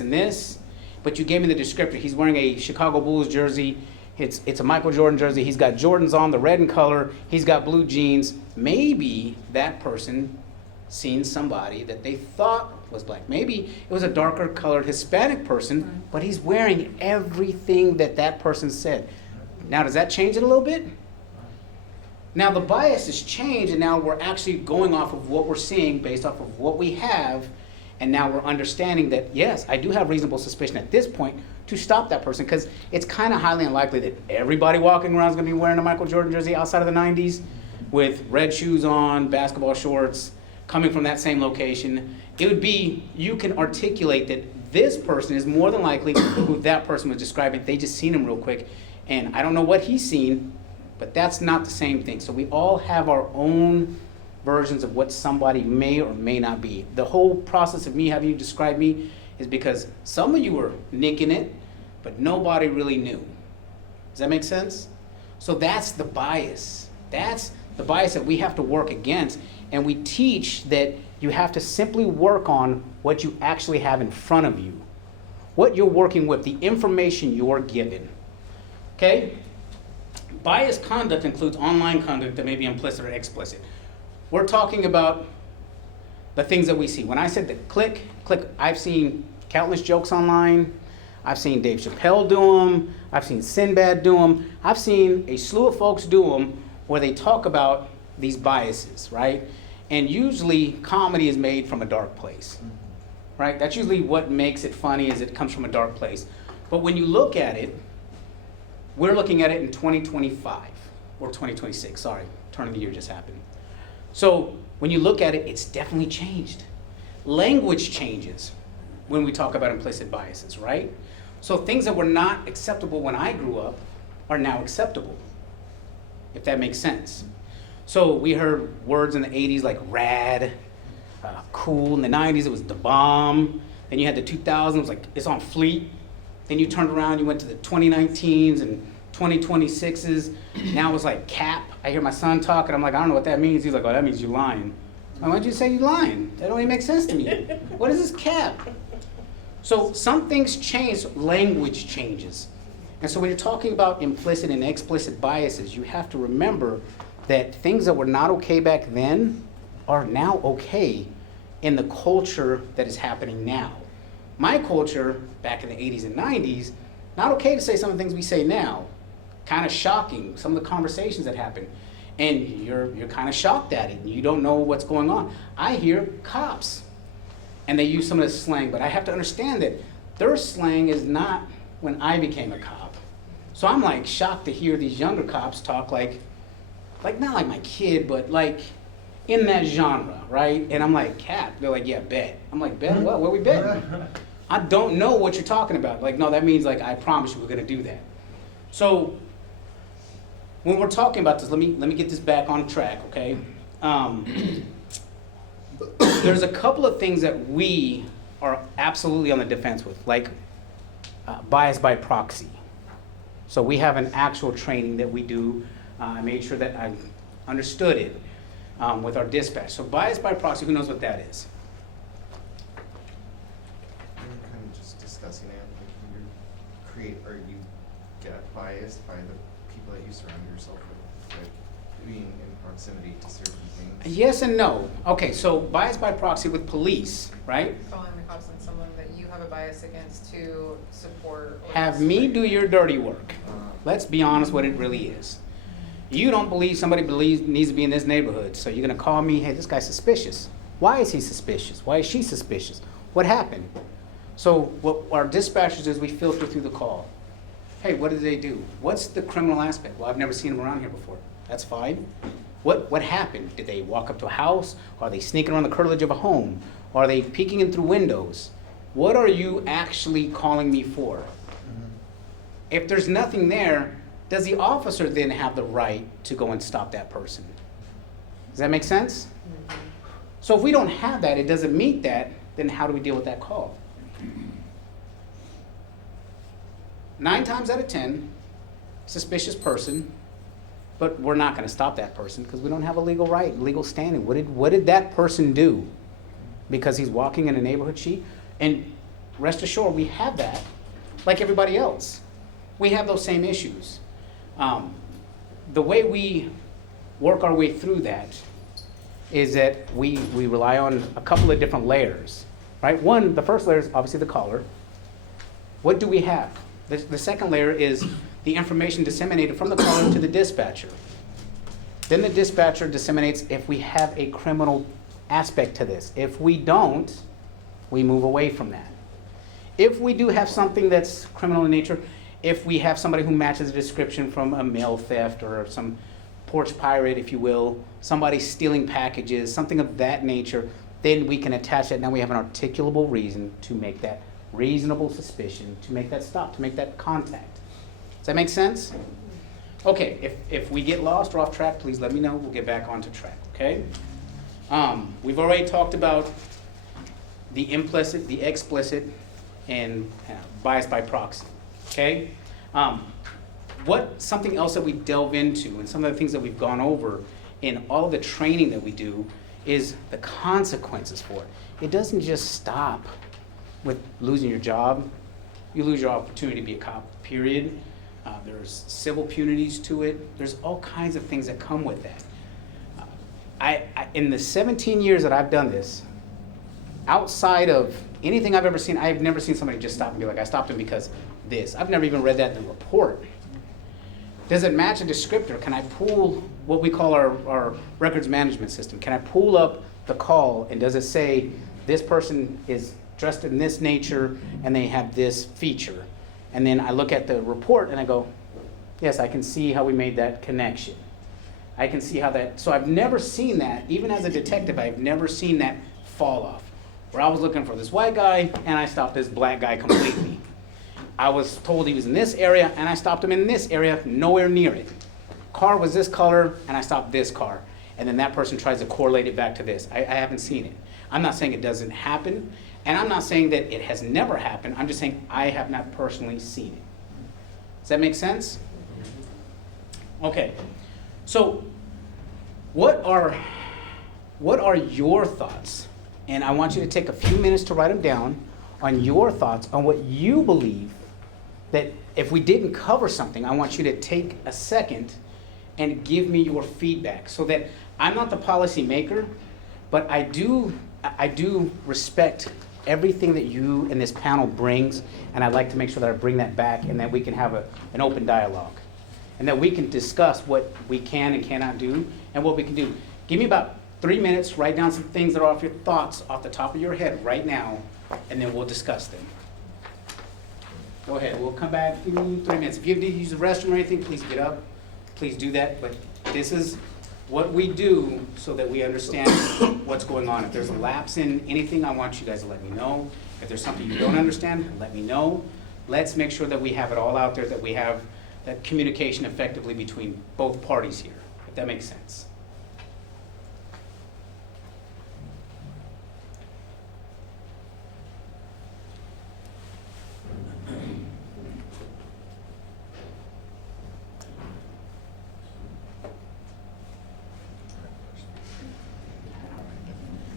and this, but you gave me the descriptor, he's wearing a Chicago Bulls jersey, it's a Michael Jordan jersey, he's got Jordans on, the red in color, he's got blue jeans, maybe that person seen somebody that they thought was black. Maybe it was a darker colored Hispanic person, but he's wearing everything that that person said. Now, does that change it a little bit? Now the bias has changed, and now we're actually going off of what we're seeing based off of what we have, and now we're understanding that, yes, I do have reasonable suspicion at this point to stop that person, because it's kind of highly unlikely that everybody walking around is going to be wearing a Michael Jordan jersey outside of the 90s with red shoes on, basketball shorts, coming from that same location. It would be, you can articulate that this person is more than likely who that person was describing. They just seen him real quick, and I don't know what he's seen, but that's not the same thing. So we all have our own versions of what somebody may or may not be. The whole process of me having you describe me is because some of you were nicking it, but nobody really knew. Does that make sense? So that's the bias. That's the bias that we have to work against. And we teach that you have to simply work on what you actually have in front of you, what you're working with, the information you're given. Okay? Biased conduct includes online conduct that may be implicit or explicit. We're talking about the things that we see. When I said the click, I've seen countless jokes online. I've seen Dave Chappelle do them. I've seen Sinbad do them. I've seen a slew of folks do them where they talk about these biases, right? And usually comedy is made from a dark place, right? That's usually what makes it funny, is it comes from a dark place. But when you look at it, we're looking at it in 2025, or 2026, sorry, turn of the year just happened. So when you look at it, it's definitely changed. Language changes when we talk about implicit biases, right? So things that were not acceptable when I grew up are now acceptable, if that makes sense. So we heard words in the 80s like rad, cool. In the 90s, it was the bomb. Then you had the 2000s, it was like, it's on fleek. Then you turned around, you went to the 2019s and 2026s. Now it's like cap. I hear my son talk, and I'm like, I don't know what that means. He's like, oh, that means you're lying. Why would you say you're lying? That don't even make sense to me. What is this cap? So some things change, language changes. And so when you're talking about implicit and explicit biases, you have to remember that things that were not okay back then are now okay in the culture that is happening now. My culture, back in the 80s and 90s, not okay to say some of the things we say now. Kind of shocking, some of the conversations that happen. And you're kind of shocked at it, and you don't know what's going on. I hear cops, and they use some of this slang, but I have to understand that their slang is not when I became a cop. So I'm like shocked to hear these younger cops talk like not like my kid, but like in that genre, right? And I'm like, Cap. They're like, yeah, bet. I'm like, bet what? What we betting? I don't know what you're talking about. Like, no, that means like, I promise you we're gonna do that. So when we're talking about this, let me get this back on track, okay? There's a couple of things that we are absolutely on the defense with, like bias by proxy. So we have an actual training that we do. I made sure that I understood it with our dispatch. So bias by proxy, who knows what that is? We're kind of just discussing it, like you get biased by the people that you surround yourself with, like being in proximity to certain things. Yes and no. Okay, so bias by proxy with police, right? Calling the cops on someone that you have a bias against to support. Or Have me do your dirty work. Let's be honest what it really is. You don't believe somebody needs to be in this neighborhood, so you're gonna call me, hey, this guy's suspicious. Why is he suspicious? Why is she suspicious? What happened? So what our dispatchers is, we filter through the call. Hey, what did they do? What's the criminal aspect? Well, I've never seen them around here before. That's fine. What happened? Did they walk up to a house? Are they sneaking around the curtilage of a home? Are they peeking in through windows? What are you actually calling me for? If there's nothing there, does the officer then have the right to go and stop that person? Does that make sense? So if we don't have that, it doesn't meet that, then how do we deal with that call? 9 times out of 10, suspicious person, but we're not gonna stop that person because we don't have a legal right, legal standing. What did that person do? Because he's walking in a neighborhood sheet? And rest assured, we have that like everybody else. We have those same issues. The way we work our way through that is that we rely on a couple of different layers, right? One, the first layer is obviously the caller. What do we have? The second layer is the information disseminated from the caller to the dispatcher. Then the dispatcher disseminates if we have a criminal aspect to this. If we don't, we move away from that. If we do have something that's criminal in nature, if we have somebody who matches a description from a mail theft or some porch pirate, if you will, somebody stealing packages, something of that nature, then we can attach that. Now we have an articulable reason to make that reasonable suspicion, to make that stop, to make that contact. Does that make sense? Okay, if we get lost or off track, please let me know. We'll get back onto track, okay? We've already talked about the implicit, the explicit, and bias by proxy, okay? Something else that we delve into, and some of the things that we've gone over in all of the training that we do, is the consequences for it. It doesn't just stop with losing your job. You lose your opportunity to be a cop, period. There's civil penalties to it. There's all kinds of things that come with that. In the 17 years that I've done this, outside of anything I've ever seen, I've never seen somebody just stop and be like, I stopped him because this. I've never even read that in the report. Does it match a descriptor? Can I pull what we call our records management system? Can I pull up the call and does it say this person is dressed in this nature and they have this feature? And then I look at the report and I go, yes, I can see how we made that connection. I can see how that, so I've never seen that, even as a detective, I've never seen that fall off. Where I was looking for this white guy and I stopped this black guy completely. I was told he was in this area and I stopped him in this area, nowhere near it. Car was this color and I stopped this car. And then that person tries to correlate it back to this. I haven't seen it. I'm not saying it doesn't happen, and I'm not saying that it has never happened. I'm just saying I have not personally seen it. Does that make sense? Okay. So what are your thoughts? And I want you to take a few minutes to write them down on your thoughts on what you believe that if we didn't cover something, I want you to take a second and give me your feedback so that I'm not the policy maker, but I do respect everything that you and this panel brings, and I'd like to make sure that I bring that back and that we can have an open dialogue and that we can discuss what we can and cannot do and what we can do. Give me about 3 minutes, write down some things that are off your thoughts off the top of your head right now, and then we'll discuss them. Go ahead, we'll come back in 3 minutes. If you need to use the restroom or anything, please get up. Please do that, but this is what we do so that we understand what's going on. If there's a lapse in anything, I want you guys to let me know. If there's something you don't understand, let me know. Let's make sure that we have it all out there, that we have that communication effectively between both parties here, if that makes sense.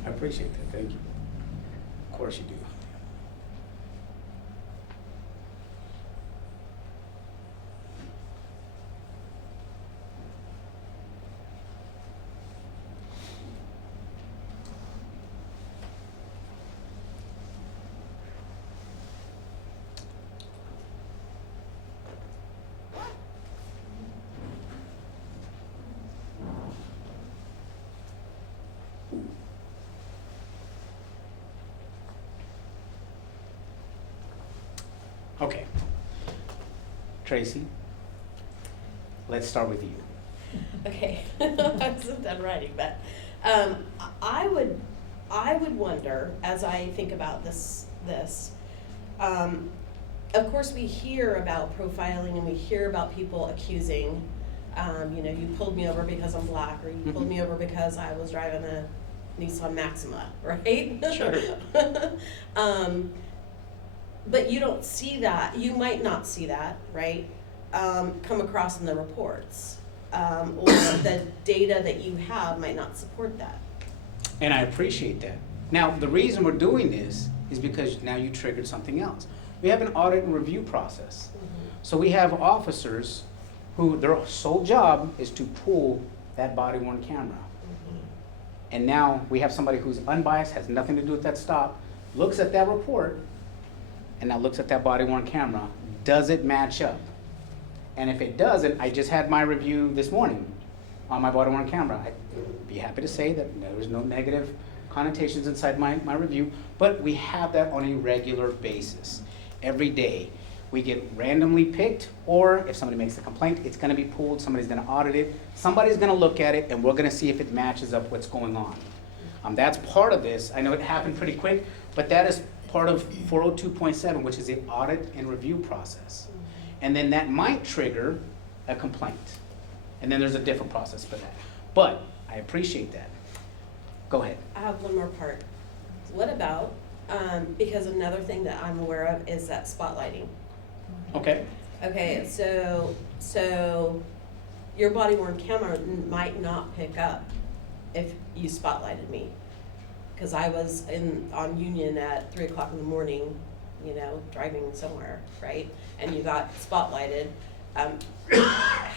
I appreciate that, thank you. Of course you do. Okay. Tracy, let's start with you. Okay, I wasn't done writing, but I would wonder, as I think about this, of course we hear about profiling and we hear about people accusing, you pulled me over because I'm black, or you pulled me over because I was driving a Nissan Maxima, right? Sure. But you don't see that, you might not see that, right, come across in the reports. Or the data that you have might not support that. And I appreciate that. Now, the reason we're doing this is because now you triggered something else. We have an audit and review process. So we have officers who their sole job is to pull that body-worn camera. And now we have somebody who's unbiased, has nothing to do with that stop, looks at that report, and now looks at that body worn camera. Does it match up? And if it doesn't, I just had my review this morning on my body worn camera. I'd be happy to say that there was no negative connotations inside my review, but we have that on a regular basis. Every day, we get randomly picked, or if somebody makes a complaint, it's gonna be pulled, somebody's gonna audit it, somebody's gonna look at it, and we're gonna see if it matches up what's going on. That's part of this. I know it happened pretty quick, but that is part of 402.7, which is the audit and review process. And then that might trigger a complaint. And then there's a different process for that. But I appreciate that. Go ahead. I have one more part. What about, because another thing that I'm aware of is that spotlighting. Okay. Okay, so your body worn camera might not pick up if you spotlighted me. Cause I was on Union at 3 o'clock in the morning, you know, driving somewhere, right? And you got spotlighted.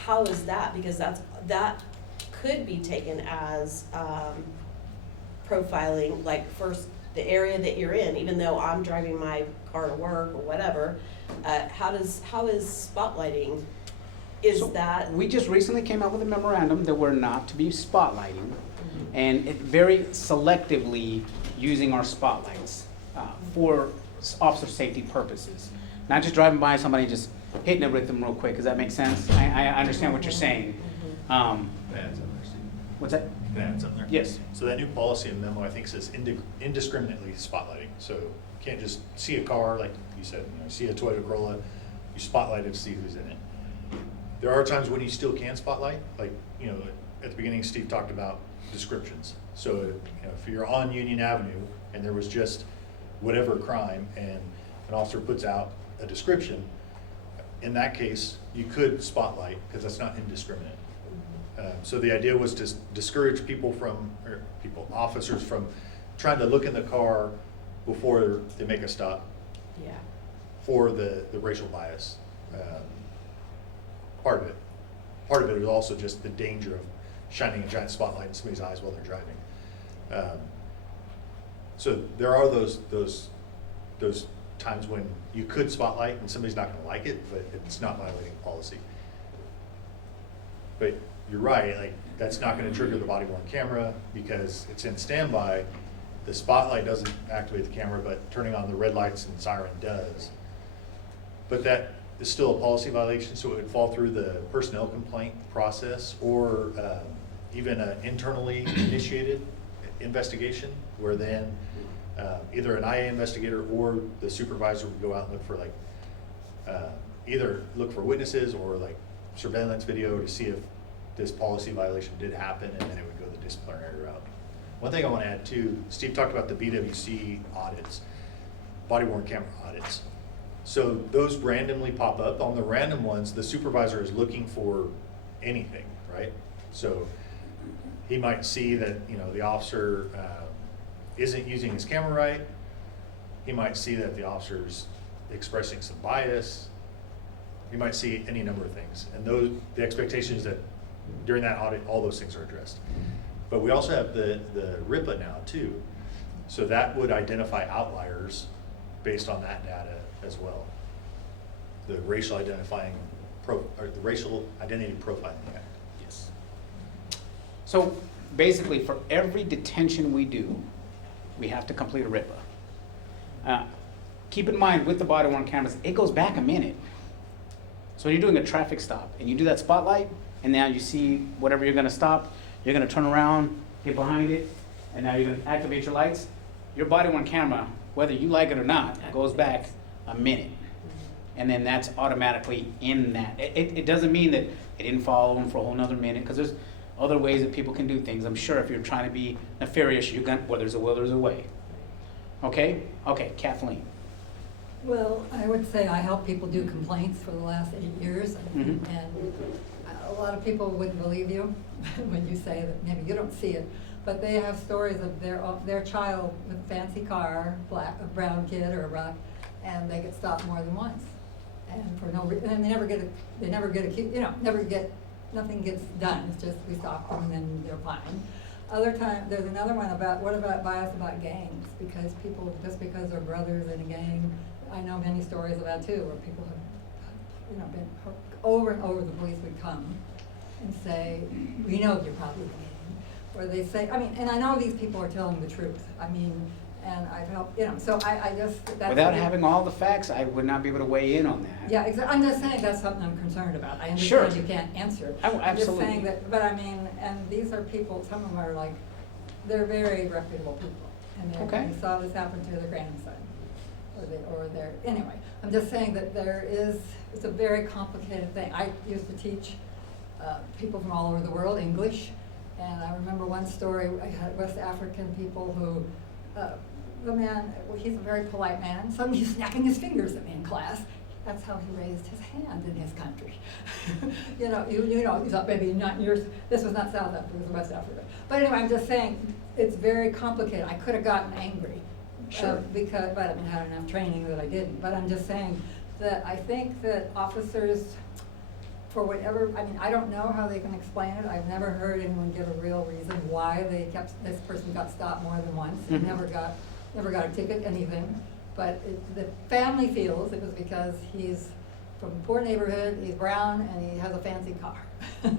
How is that? Because that could be taken as, profiling, like first, the area that you're in, even though I'm driving my car to work or whatever, how is spotlighting, We just recently came out with a memorandum that we're not to be spotlighting, and it very selectively using our spotlights for officer safety purposes. Not just driving by somebody and just hitting it with them real quick. Does that make sense? I understand what you're saying. What's that? Can I add something there? Yes. So that new policy and memo, I think, says indiscriminately spotlighting. So you can't just see a car, like you said, you know, see a Toyota Corolla, you spotlight it to see who's in it. There are times when you still can spotlight, like, you know, at the beginning, Steve talked about descriptions. So, you know, if you're on Union Avenue and there was just whatever crime and an officer puts out a description, in that case, you could spotlight because that's not indiscriminate. So the idea was to discourage officers from trying to look in the car before they make a stop. Yeah. For the racial bias part of it. Part of it is also just the danger of shining a giant spotlight in somebody's eyes while they're driving. So there are those times when you could spotlight and somebody's not going to like it, but it's not violating policy. But you're right, like that's not going to trigger the body worn camera because it's in standby. The spotlight doesn't activate the camera, but turning on the red lights and siren does. But that is still a policy violation, so it would fall through the personnel complaint process or even an internally initiated investigation where then either an IA investigator or the supervisor would go out and look for either look for witnesses or like surveillance video to see if this policy violation did happen, and then it would go the disciplinary route. One thing I want to add too, Steve talked about the BWC audits, body worn camera audits. So those randomly pop up. On the random ones, the supervisor is looking for anything, right? So he might see that, you know, the officer isn't using his camera right. He might see that the officer's expressing some bias. You might see any number of things. And the expectation is that during that audit, all those things are addressed. But we also have the RIPA now too. So that would identify outliers based on that data as well. The Racial Identity Profiling Act. Yes. So basically, for every detention we do, we have to complete a RIPA. Keep in mind, with the body worn cameras, it goes back a minute. So when you're doing a traffic stop and you do that spotlight, and now you see whatever you're gonna stop, you're gonna turn around, get behind it, and now you're gonna activate your lights. Your body worn camera, whether you like it or not, goes back a minute. And then that's automatically in that. It doesn't mean that it didn't follow them for a whole nother minute, because there's other ways that people can do things. I'm sure if you're trying to be nefarious, you're gonna, well, there's a will, there's a way. Okay? Okay, Kathleen. Well, I would say I helped people do complaints for the last 8 years, and a lot of people wouldn't believe you when you say that maybe you don't see it, but they have stories of their child with a fancy car, a brown kid or a black, and they get stopped more than once, and for no reason, and they never get nothing gets done. It's just we stop them and then they're fine. Other time, there's another one about, what about bias about gangs? Because people, just because they're brothers in a gang, I know many stories about too, where people have, you know, been, over and over the police would come and say, we know you're probably in a gang. Or they say, I mean, and I know these people are telling the truth. I mean, and I've helped, you know, so I just, that's. Without having all the facts, I would not be able to weigh in on that. Yeah, I'm just saying that's something I'm concerned about. I Sure. understand you can't answer. Oh, I'm just absolutely. saying that, but I mean, and these are people, some of them are like, they're very reputable people. And Okay. they saw this happen to their grandson. Or their, anyway, I'm just saying that there is, it's a very complicated thing. I used to teach people from all over the world English. And I remember one story, I had West African people who, the man, well, he's a very polite man. Suddenly he's snapping his fingers at me in class. That's how he raised his hand in his country. you know, you thought maybe not yours. This was not South Africa, it was West Africa. But anyway, I'm just saying it's very complicated. I could have gotten angry, Sure. because, but I mean, I had enough training that I didn't. But I'm just saying that I think that officers, for whatever, I mean, I don't know how they can explain it. I've never heard anyone give a real reason why they kept, this person got stopped more than once. He Mhm. never got a ticket, anything. But the family feels it was because he's from a poor neighborhood, he's brown, and he has a fancy car.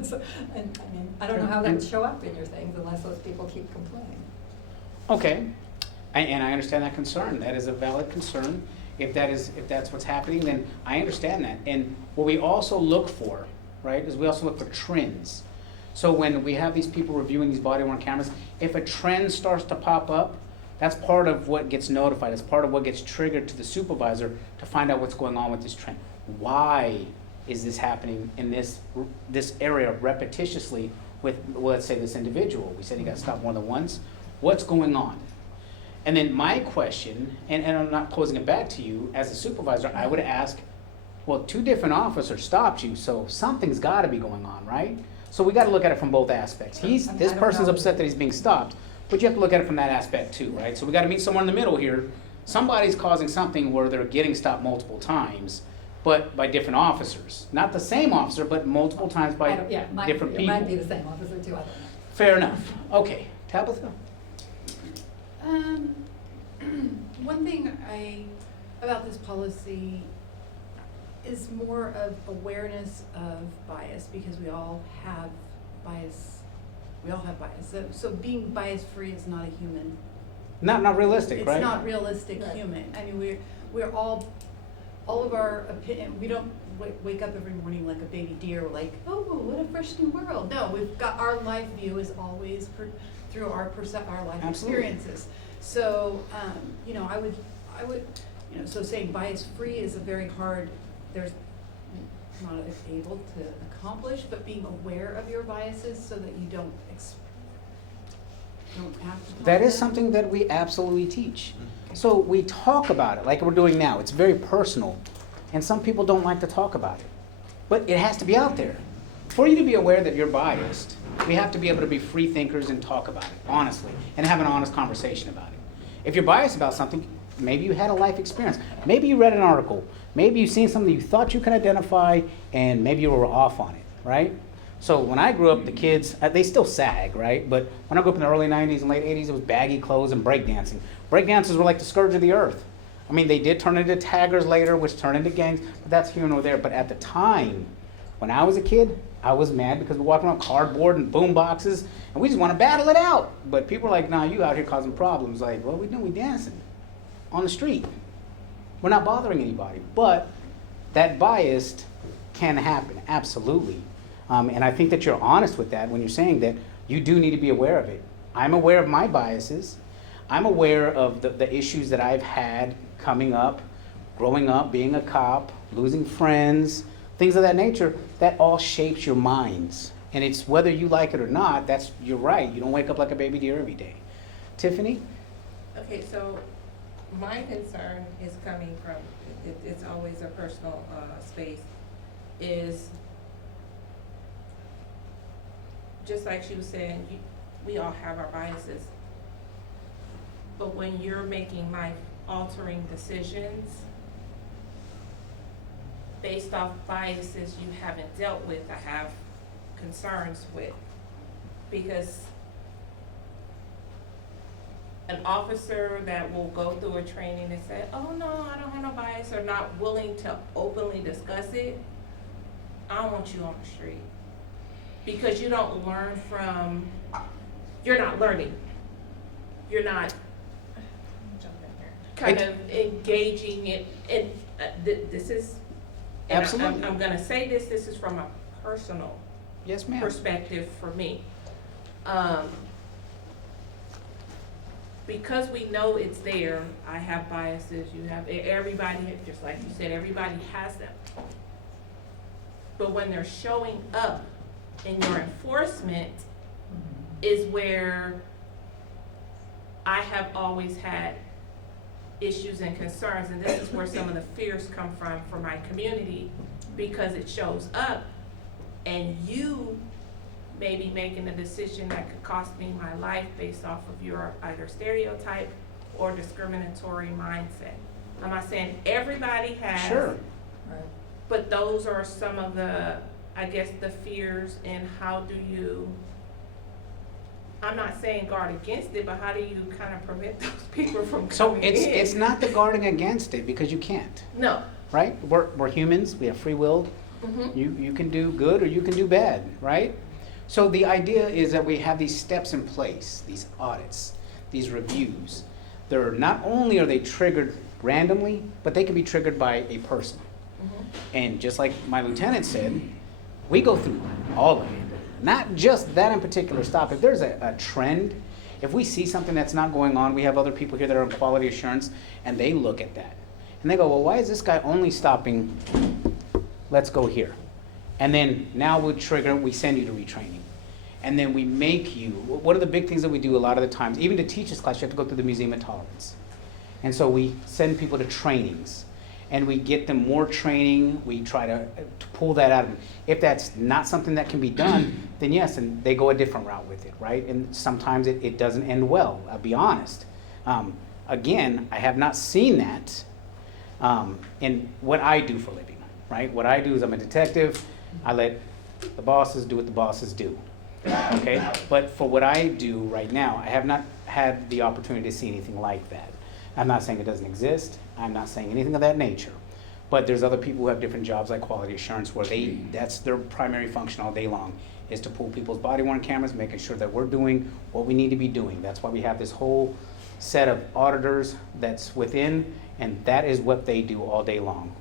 So, and I mean, I don't know how that would show up in your things unless those people keep complaining. Okay, and I understand that concern. That is a valid concern. If that's what's happening, then I understand that. And what we also look for, right, is we also look for trends. So when we have these people reviewing these body-worn cameras, if a trend starts to pop up, that's part of what gets notified. It's part of what gets triggered to the supervisor to find out what's going on with this trend. Why is this happening in this area repetitiously with, well, let's say, this individual? We said he got stopped more than once. What's going on? And then my question, and I'm not posing it back to you, as a supervisor, I would ask, well, 2 different officers stopped you, so something's got to be going on, right? So we got to look at it from both aspects. This person's upset that he's being stopped, but you have to look at it from that aspect too, right? So we got to meet somewhere in the middle here. Somebody's causing something where they're getting stopped multiple times, but by different officers. Not the same officer, but multiple times by different people. It might be the same officer too, I don't know. Fair enough. Okay, Tabitha? One thing about this policy is more of awareness of bias, because we all have bias. So being bias-free is not a human. Not realistic, right? It's not realistic human. I mean, we're all of our opinion, we don't wake up every morning like a baby deer, we're like, oh, what a fresh new world. No, we've got, our life view is always through our life Absolutely. experiences. So, you know, I would, you know, so saying bias-free is a very hard, there's not able to accomplish, but being aware of your biases so that you don't have to. That is something that we absolutely teach. So we talk about it like we're doing now. It's very personal, and some people don't like to talk about it. But it has to be out there. For you to be aware that you're biased, we have to be able to be free thinkers and talk about it, honestly, and have an honest conversation about it. If you're biased about something, maybe you had a life experience. Maybe you read an article. Maybe you've seen something you thought you could identify, and maybe you were off on it, right? So when I grew up, the kids, they still sag, right? But when I grew up in the early 90s and late 80s, it was baggy clothes and breakdancing. Breakdancers were like the scourge of the earth. I mean, they did turn into taggers later, which turned into gangs, but that's here nor there. But at the time, when I was a kid, I was mad because we walked around cardboard and boom boxes, and we just want to battle it out. But people are like, nah, you out here causing problems. Like, well, we doing? We dancing on the street. We're not bothering anybody. But that bias can happen, absolutely. And I think that you're honest with that when you're saying that you do need to be aware of it. I'm aware of my biases. I'm aware of the issues that I've had coming up, growing up, being a cop, losing friends, things of that nature. That all shapes your minds. And it's whether you like it or not, you're right. You don't wake up like a baby deer every day. Tiffany? Okay, so my concern is coming from, it's always a personal space, is just like she was saying, we all have our biases. But when you're making life-altering decisions based off biases you haven't dealt with, I have concerns with. Because an officer that will go through a training and say, oh, no, I don't have no bias, or not willing to openly discuss it, I don't want you on the street. Because you don't learn from, you're not learning. You're not kind of engaging in this is, and Absolutely. I'm gonna say this is from a personal Yes, ma'am. perspective for me. Because we know it's there, I have biases, you have, everybody, just like you said, everybody has them. But when they're showing up in your enforcement is where I have always had issues and concerns, and this is where some of the fears come from for my community, because it shows up and you may be making a decision that could cost me my life based off of your either stereotype or discriminatory mindset. I'm not saying everybody has. Sure. But those are some of the, I guess, the fears, and how do you, I'm not saying guard against it, but how do you kind of prevent those people from So coming in? it's not the guarding against it, because you can't, No. right? We're humans, we have free will. Mhm. You can do good or you can do bad, right? So the idea is that we have these steps in place, these audits, these reviews. They're not only are they triggered randomly, but they can be triggered by a person. And just like my lieutenant said, we go through all of it. Not just that in particular stop. If there's a trend, if we see something that's not going on, we have other people here that are in quality assurance, and they look at that. And they go, well, why is this guy only stopping? Let's go here. And then now we send you to retraining. And then we make you, one of the big things that we do a lot of the times, even to teach this class, you have to go through the Museum of Tolerance. And so we send people to trainings. And we get them more training, we try to pull that out of them. If that's not something that can be done, then yes, and they go a different route with it, right? And sometimes it doesn't end well, I'll be honest. Again, I have not seen that in what I do for a living, right? What I do is I'm a detective, I let the bosses do what the bosses do, okay? But for what I do right now, I have not had the opportunity to see anything like that. I'm not saying it doesn't exist. I'm not saying anything of that nature. But there's other people who have different jobs like quality assurance where that's their primary function all day long, is to pull people's body-worn cameras, making sure that we're doing what we need to be doing. That's why we have this whole set of auditors that's within, and that is what they do all day long.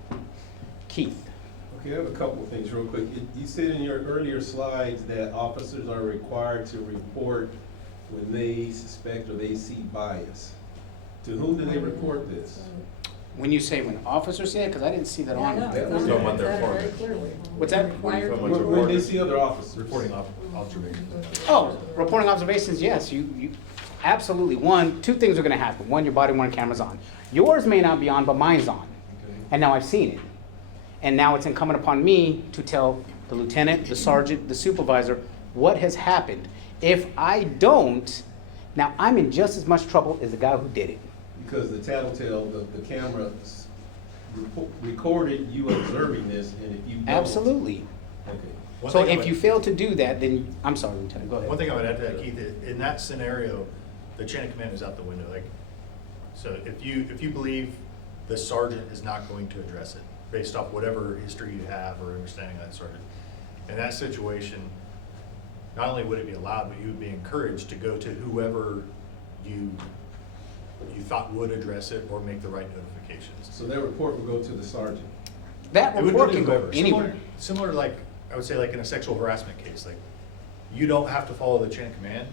Keith. Okay, I have a couple of things real quick. You said in your earlier slides that officers are required to report when they suspect or they see bias. To whom do they report this? When you say when officers say it, because I didn't see that on. We're talking about their Very performance. clearly. What's that? When they see other officers? Reporting observations. Oh, reporting observations, yes, you absolutely. Two things are gonna happen. One, your body-worn camera's on. Yours may not be on, but mine's on. And now I've seen it. And now it's incumbent upon me to tell the lieutenant, the sergeant, the supervisor, what has happened. If I don't, now I'm in just as much trouble as the guy who did it. Because the tattletale, the camera recorded you observing this, and if you don't. Absolutely. Okay. So if you fail to do that, then, I'm sorry, Lieutenant, go ahead. One thing I would add to that, Keith, in that scenario, the chain of command is out the window. Like, so if you believe the sergeant is not going to address it, based off whatever history you have or understanding of that sergeant, in that situation, not only would it be allowed, but you would be encouraged to go to whoever you thought would address it or make the right notifications. So that report will go to the sergeant? That It would report go to can go whoever. anywhere. Similar to, like, I would say, like in a sexual harassment case, like, you don't have to follow the chain of command.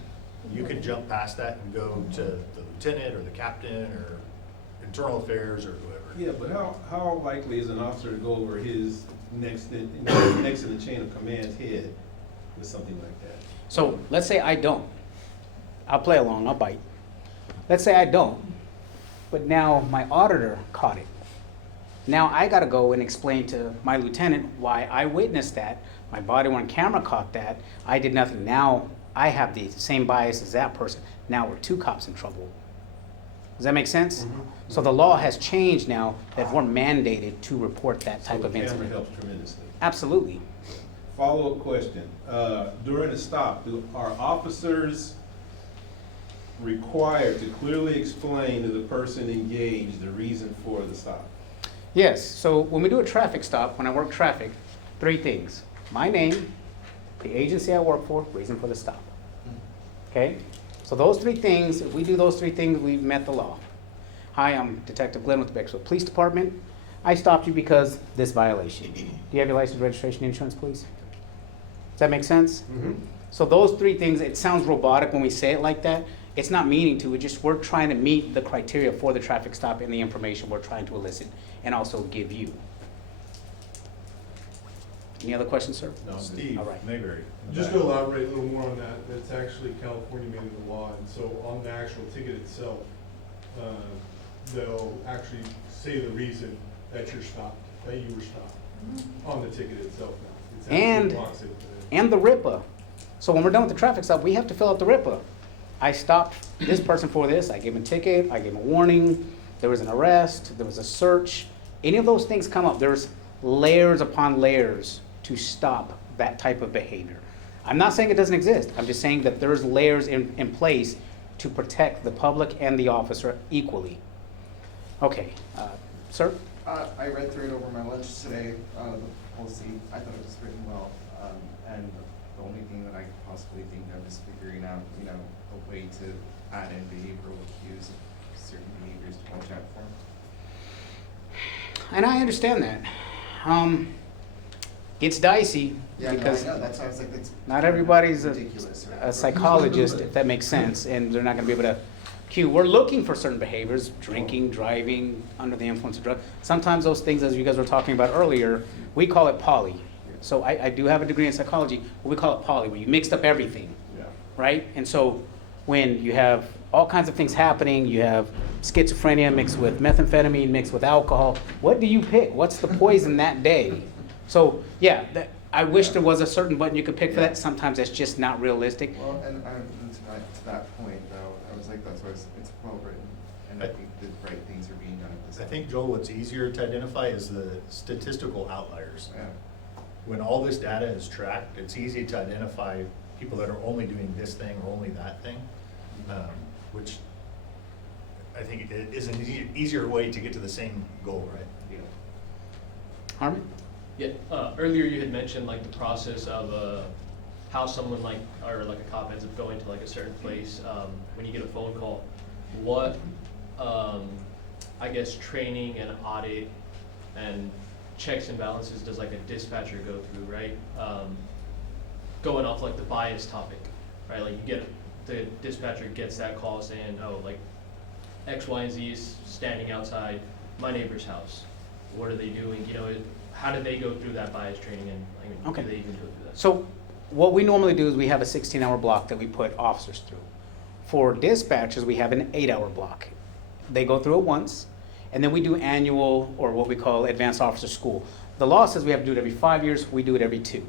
You can jump past that and go to the lieutenant or the captain or internal affairs or whoever. Yeah, but how likely is an officer to go over his next in the chain of command's head with something like that? So let's say I don't. I'll play along, I'll bite. Let's say I don't, but now my auditor caught it. Now I gotta go and explain to my lieutenant why I witnessed that, my body-worn camera caught that, I did nothing. Now I have the same bias as that person. Now we're two cops in trouble. Does that make sense? Mm-hmm. So the law has changed now that we're mandated to report that type of So the camera incident. helps tremendously. Absolutely. Follow-up question. During a stop, are officers required to clearly explain to the person engaged the reason for the stop? Yes, so when we do a traffic stop, when I work traffic, 3 things. My name, the agency I work for, reason for the stop. Okay? So those 3 things, if we do those 3 things, we've met the law. Hi, I'm Detective Glenn with the Bakersfield Police Department. I stopped you because this violation. Do you have your license, registration, insurance, please? Does that make sense? Mm-hmm. So those 3 things, it sounds robotic when we say it like that. It's not meaning to, we're trying to meet the criteria for the traffic stop and the information we're trying to elicit and also give you. Any other questions, sir? No, Steve All right. Mayberry. Just to elaborate a little more on that, that's actually California made it a law, and so on the actual ticket itself, they'll actually say the reason that you're stopped, that you were stopped, on the ticket itself now. It's actually And, boxed in. and the RIPA. So when we're done with the traffic stop, we have to fill out the RIPA. I stopped this person for this, I gave him a ticket, I gave him a warning, there was an arrest, there was a search. Any of those things come up, there's layers upon layers to stop that type of behavior. I'm not saying it doesn't exist, I'm just saying that there's layers in place to protect the public and the officer equally. Okay, sir? I read through it over my lunch today, the policy, I thought it was written well, and the only thing that I could possibly think of is figuring out, a way to add in behavioral cues of certain behaviors to watch out for. And I understand that. It's dicey Yeah, no, because I know, that's why I was like, that's not everybody's ridiculous. a psychologist, if that makes sense, and they're not gonna be able to cue. We're looking for certain behaviors, drinking, driving, under the influence of drugs. Sometimes those things, as you guys were talking about earlier, we call it poly. So I do have a degree in psychology, but we call it poly, where you mixed up everything, Yeah. right? And so when you have all kinds of things happening, you have schizophrenia mixed with methamphetamine, mixed with alcohol, what do you pick? What's the poison that day? So, yeah, I wish there was a certain button you could pick for that. Sometimes that's just not realistic. Well, and to that point, though, I was like, that's why it's well written, and I think the right things are being done at this I time. think, Joel, what's easier to identify is the statistical outliers. Yeah. When all this data is tracked, it's easy to identify people that are only doing this thing or only that thing, which I think it is an easier way to get to the same goal, right? Yeah. Harmon? Yeah, earlier you had mentioned like the process of how someone like, or like a cop ends up going to like a certain place when you get a phone call. What, I guess, training and audit and checks and balances does like a dispatcher go through, right? Going off like the bias topic, right? Like the dispatcher gets that call saying, oh, like X, Y, and Z is standing outside my neighbor's house. What are they doing? How do they go through that bias training, and like, Okay. do they even go through that? So what we normally do is we have a 16-hour block that we put officers through. For dispatchers, we have an 8-hour block. They go through it once, and then we do annual, or what we call advanced officer school. The law says we have to do it every 5 years, we do it every 2.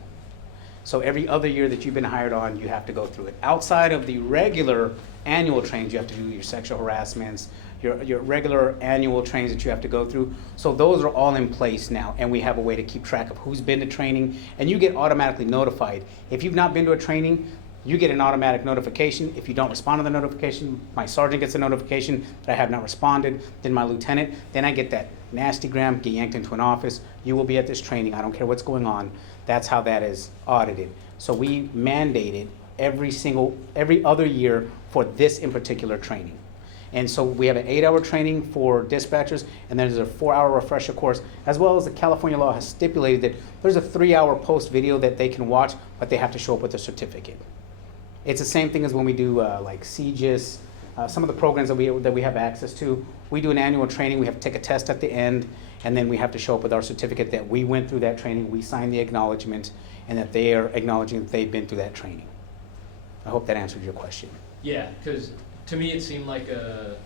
So every other year that you've been hired on, you have to go through it. Outside of the regular annual trainings, you have to do your sexual harassments, your regular annual trainings that you have to go through. So those are all in place now, and we have a way to keep track of who's been to training, and you get automatically notified. If you've not been to a training, you get an automatic notification. If you don't respond to the notification, my sergeant gets a notification that I have not responded, then my lieutenant, then I get that nasty gram, get yanked into an office. You will be at this training, I don't care what's going on. That's how that is audited. So we mandated every other year for this in particular training. And so we have an 8-hour training for dispatchers, and then there's a 4-hour refresher course, as well as the California law has stipulated that there's a 3-hour post video that they can watch, but they have to show up with a certificate. It's the same thing as when we do like CGIS, some of the programs that we have access to. We do an annual training, we have to take a test at the end, and then we have to show up with our certificate that we went through that training, we signed the acknowledgement, and that they are acknowledging that they've been through that training. I hope that answered your question. Yeah, because to me it seemed like a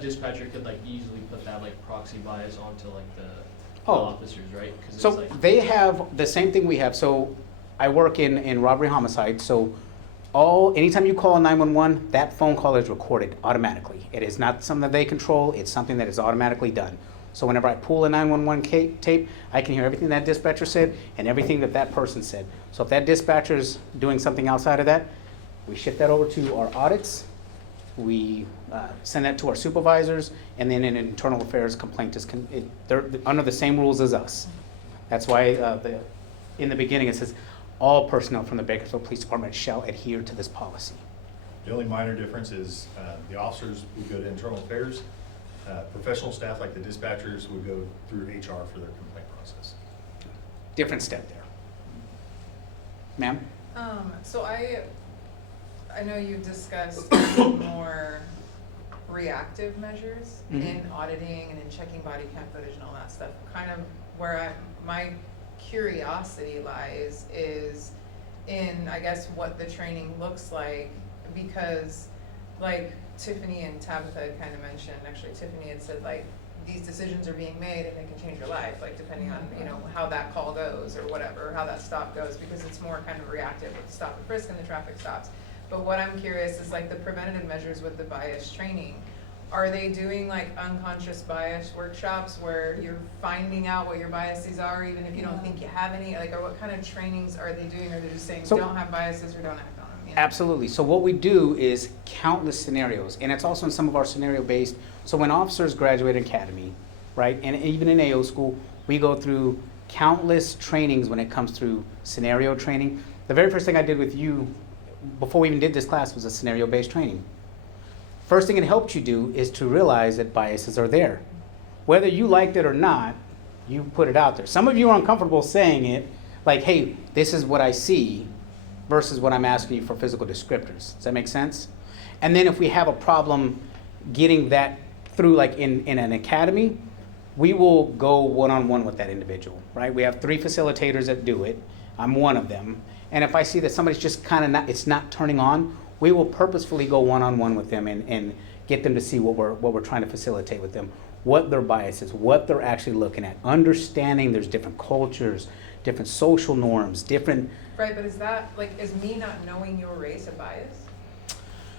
dispatcher could like easily put that like proxy bias onto like the officers, right? 'Cause So it's like, they have the same thing we have. So I work in robbery homicide. So anytime you call 911, that phone call is recorded automatically. It is not something that they control. It's something that is automatically done. So whenever I pull a 911 tape, I can hear everything that dispatcher said and everything that person said. So if that dispatcher is doing something outside of that, We ship that over to our audits. We send that to our supervisors, and then an internal affairs complaint is, they're under the same rules as us. That's why in the beginning it says, all personnel from the Bakersfield Police Department shall adhere to this policy. The only minor difference is the officers would go to internal affairs. Professional staff like the dispatchers would go through HR for their complaint process. Different step there. Ma'am? So I know you discussed more reactive measures in auditing and in checking body cam footage and all that stuff. Kind of where my curiosity lies is in, I guess, what the training looks like, because like Tiffany and Tabitha kind of mentioned, actually Tiffany had said like, these decisions are being made and they can change your life, like depending on, you know, how that call goes or whatever, how that stop goes, because it's more kind of reactive with the stop and frisk and the traffic stops. But what I'm curious is like the preventative measures with the bias training. Are they doing like unconscious bias workshops where you're finding out what your biases are, even if you don't think you have any? Like, or what kind of trainings are they doing? Or are they just saying, So- don't have biases or don't act on them? You know? Absolutely. So what we do is countless scenarios, and it's also in some of our scenario-based. So when officers graduate academy, right, and even in AO school, we go through countless trainings when it comes through scenario training. The very first thing I did with you before we even did this class was a scenario-based training. First thing it helped you do is to realize that biases are there. Whether you liked it or not, you put it out there. Some of you are uncomfortable saying it, like, hey, this is what I see, versus what I'm asking you for physical descriptors. Does that make sense? And then if we have a problem getting that through, like in an academy, we will go one-on-one with that individual, right? We have 3 facilitators that do it. I'm one of them. And if I see that somebody's just kind of not, it's not turning on, we will purposefully go one-on-one with them and get them to see what we're trying to facilitate with them, what their bias is, what they're actually looking at, understanding there's different cultures, different social norms, different. Right, but is that, like, is me not knowing your race a bias?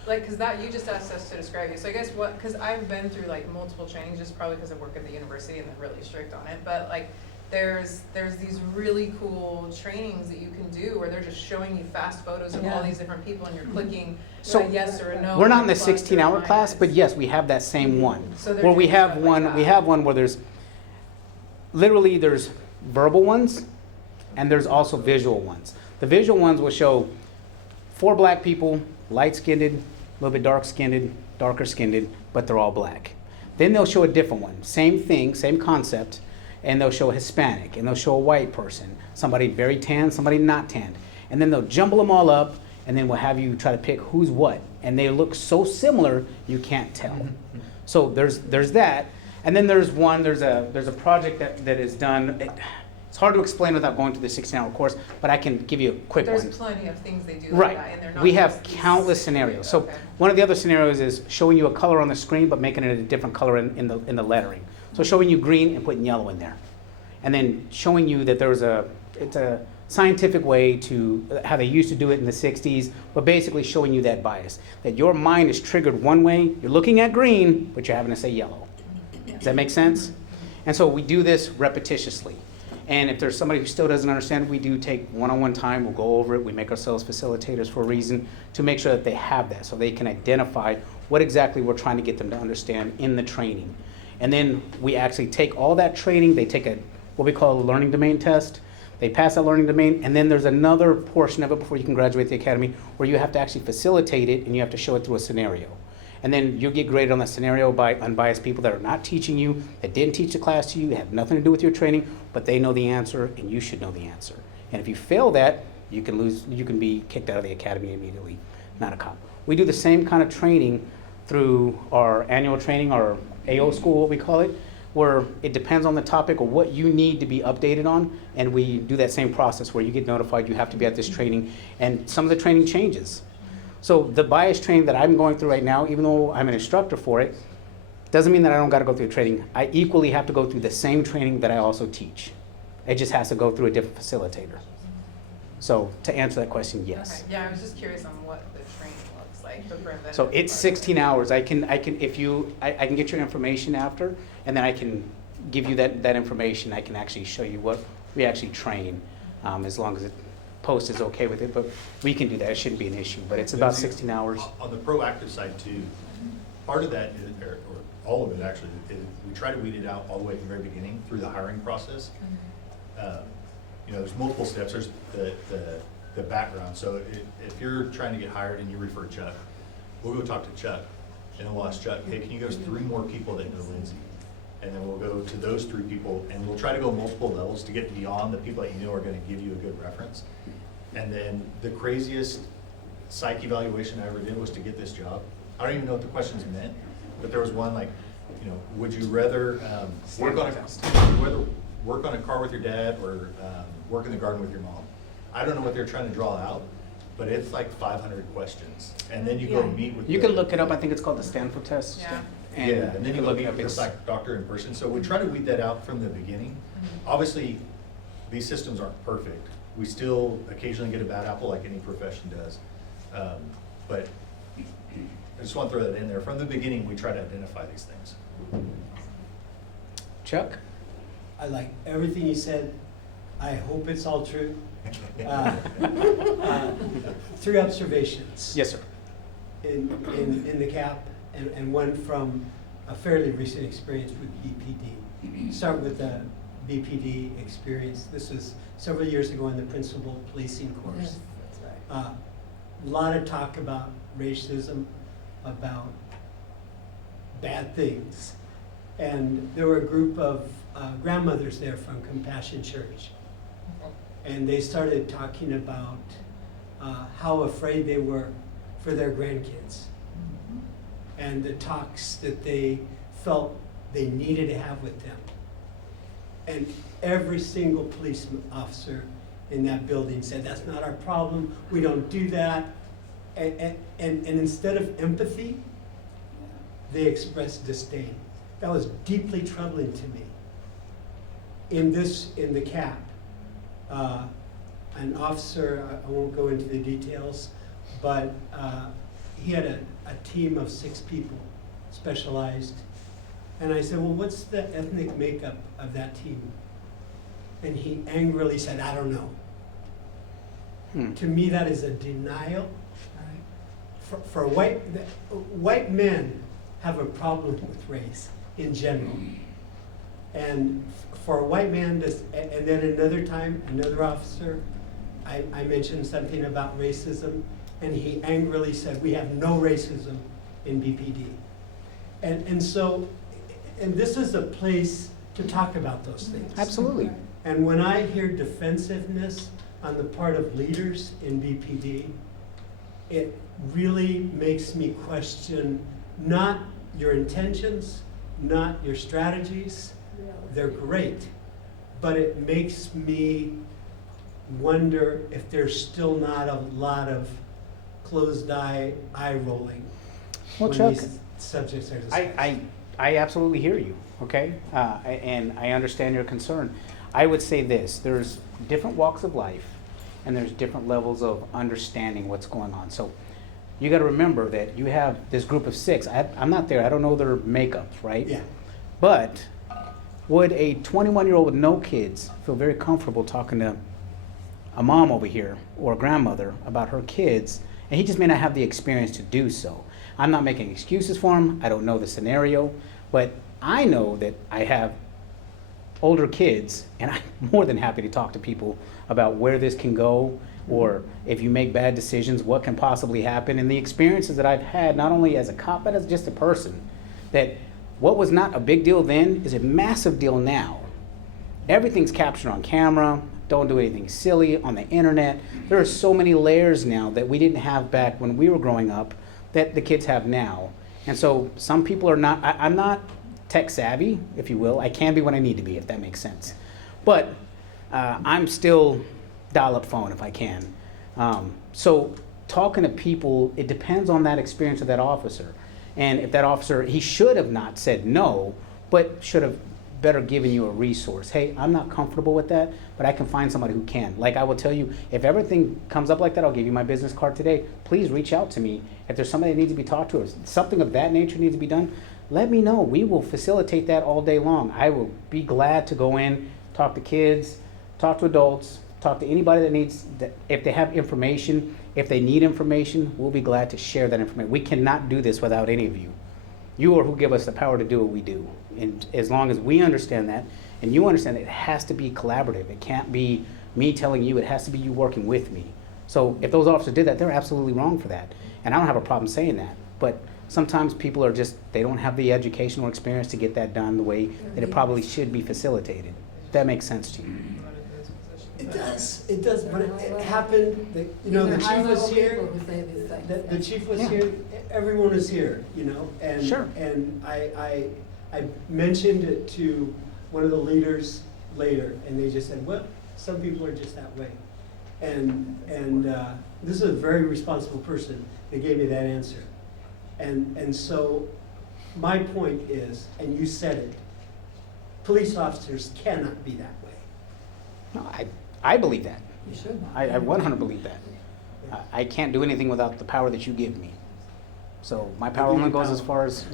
Like, cause that, you just asked us to describe you, so I guess what, cause I've been through like multiple trainings, just probably cause I work at the university and they're really strict on it, but like, there's these really cool trainings that you can do where they're just showing you fast photos of all these different people and you're clicking a yes or a no. We're not in the plus or 16-hour class, minus. but yes, we have that same one. So they're Where we doing have stuff one, like we that. have one where there's, literally there's verbal ones and there's also visual ones. The visual ones will show 4 black people, light-skinned, a little bit dark-skinned, darker-skinned, but they're all black. Then they'll show a different one, same thing, same concept, and they'll show a Hispanic, and they'll show a white person, somebody very tan, somebody not tanned. And then they'll jumble them all up, and then we'll have you try to pick who's what. And they look so similar, you can't tell. So there's that. And then there's a project that is done. It's hard to explain without going to the 16-hour course, but I can give you a quick one. There's plenty of things they do like Right. that, and they're not We have just these- countless scenarios. So Okay. one of the other scenarios is showing you a color on the screen, but making it a different color in the lettering. So showing you green and putting yellow in there. And then showing you that it's a scientific way to, how they used to do it in the 60s, but basically showing you that bias. That your mind is triggered one way, you're looking at green, but you're having to say yellow. Does that make sense? And so we do this repetitiously. And if there's somebody who still doesn't understand, we do take one-on-one time, we'll go over it, we make ourselves facilitators for a reason, to make sure that they have that, so they can identify what exactly we're trying to get them to understand in the training. And then we actually take all that training, they take what we call a learning domain test, they pass that learning domain, and then there's another portion of it before you can graduate the academy where you have to actually facilitate it and you have to show it through a scenario. And then you'll get graded on that scenario by unbiased people that are not teaching you, that didn't teach the class to you, have nothing to do with your training, but they know the answer and you should know the answer. And if you fail that, you can be kicked out of the academy immediately, not a cop. We do the same kind of training through our annual training, our AO school, what we call it, where it depends on the topic or what you need to be updated on, and we do that same process where you get notified you have to be at this training, and some of the training changes. So the bias training that I'm going through right now, even though I'm an instructor for it, doesn't mean that I don't got to go through training. I equally have to go through the same training that I also teach. It just has to go through a different facilitator. So to answer that question, yes. Okay. Yeah, I was just curious on what the training looks like, the preventative. So it's 16 hours. I can get your information after, and then I can give you that information. I can actually show you what we actually train, as long as it post is okay with it, but we can do that, it shouldn't be an issue, but it's about 16 hours. On the proactive side too, part of that is, or all of it actually, is we try to weed it out all the way from the very beginning through the hiring process. You know, there's multiple steps. There's the background. So if you're trying to get hired and you refer Chuck, we'll go talk to Chuck, and then we'll ask Chuck, hey, can you go to 3 more people that know Lindsay? And then we'll go to those 3 people, and we'll try to go multiple levels to get beyond the people that you know are gonna give you a good reference. And then the craziest psych evaluation I ever did was to get this job. I don't even know what the questions meant, but there was one like, you know, would you rather work on a car with your dad or work in the garden with your mom? I don't know what they're trying to draw out, but it's like 500 questions. And then you go meet with You can look it up, I think it's called the Stanford test. Yeah. and then you look look it at up. the It's- psych doctor in person. So we try to weed that out from the beginning. Obviously, these systems aren't perfect. We still occasionally get a bad apple like any profession does. But I just want to throw that in there. From the beginning, we try to identify these things. Chuck? I like everything you said. I hope it's all true. 3 observations. Yes, sir. In the CAP, and one from a fairly recent experience with BPD. Start with the BPD experience. This was several years ago in the principal policing course. Yes, that's right. A lot of talk about racism, about bad things. And there were a group of grandmothers there from Compassion Church. And they started talking about how afraid they were for their grandkids. And the talks that they felt they needed to have with them. And every single police officer in that building said, that's not our problem, we don't do that. And instead of empathy, they expressed disdain. That was deeply troubling to me. In the CAP, an officer, I won't go into the details, but he had a team of 6 people, specialized. And I said, well, what's the ethnic makeup of that team? And he angrily said, I don't know. To me, that is a denial. For white men have a problem with race in general. And for a white man, and then another time, another officer, I mentioned something about racism, and he angrily said, we have no racism in BPD. And so, and this is a place to talk about those things. Absolutely. And when I hear defensiveness on the part of leaders in BPD, it really makes me question not your intentions, not your strategies. They're great, but it makes me wonder if there's still not a lot of closed eye rolling Well, when Chuck, these subjects are discussed. I absolutely hear you, okay? And I understand your concern. I would say this, there's different walks of life and there's different levels of understanding what's going on. So you gotta remember that you have this group of 6. I'm not there, I don't know their makeups, right? Yeah. But would a 21-year-old with no kids feel very comfortable talking to a mom over here or a grandmother about her kids, and he just may not have the experience to do so? I'm not making excuses for him, I don't know the scenario, but I know that I have older kids, and I'm more than happy to talk to people about where this can go, or if you make bad decisions, what can possibly happen, and the experiences that I've had, not only as a cop, but as just a person, that what was not a big deal then is a massive deal now. Everything's captured on camera, don't do anything silly on the internet. There are so many layers now that we didn't have back when we were growing up that the kids have now. And so some people are not, I'm not tech savvy, if you will. I can be when I need to be, if that makes sense. But I'm still dial-up phone if I can. So talking to people, it depends on that experience of that officer. And if that officer, he should have not said no, but should have better given you a resource. Hey, I'm not comfortable with that, but I can find somebody who can. Like I will tell you, if everything comes up like that, I'll give you my business card today. Please reach out to me. If there's somebody that needs to be talked to, or something of that nature needs to be done, let me know. We will facilitate that all day long. I will be glad to go in, talk to kids, talk to adults, talk talk to anybody that needs, if they have information, if they need information, we'll be glad to share that information. We cannot do this without any of you. You are who give us the power to do what we do. And as long as we understand that, and you understand it has to be collaborative. It can't be me telling you, it has to be you working with me. So if those officers did that, they're absolutely wrong for that. And I don't have a problem saying that. But sometimes people are just, they don't have the educational experience to get that done the way that it probably should be facilitated. If that makes sense to you. It does, but it happened, you know, the chief was here, the chief was here, everyone was here, you know, and. Sure. And I mentioned it to one of the leaders later, and they just said, well, some people are just that way. And this is a very responsible person that gave me that answer. And so my point is, and you said it, police officers cannot be that way. No, I believe that. You should not. I 100 believe that. I can't do anything without the power that you give me. So my power only goes as far as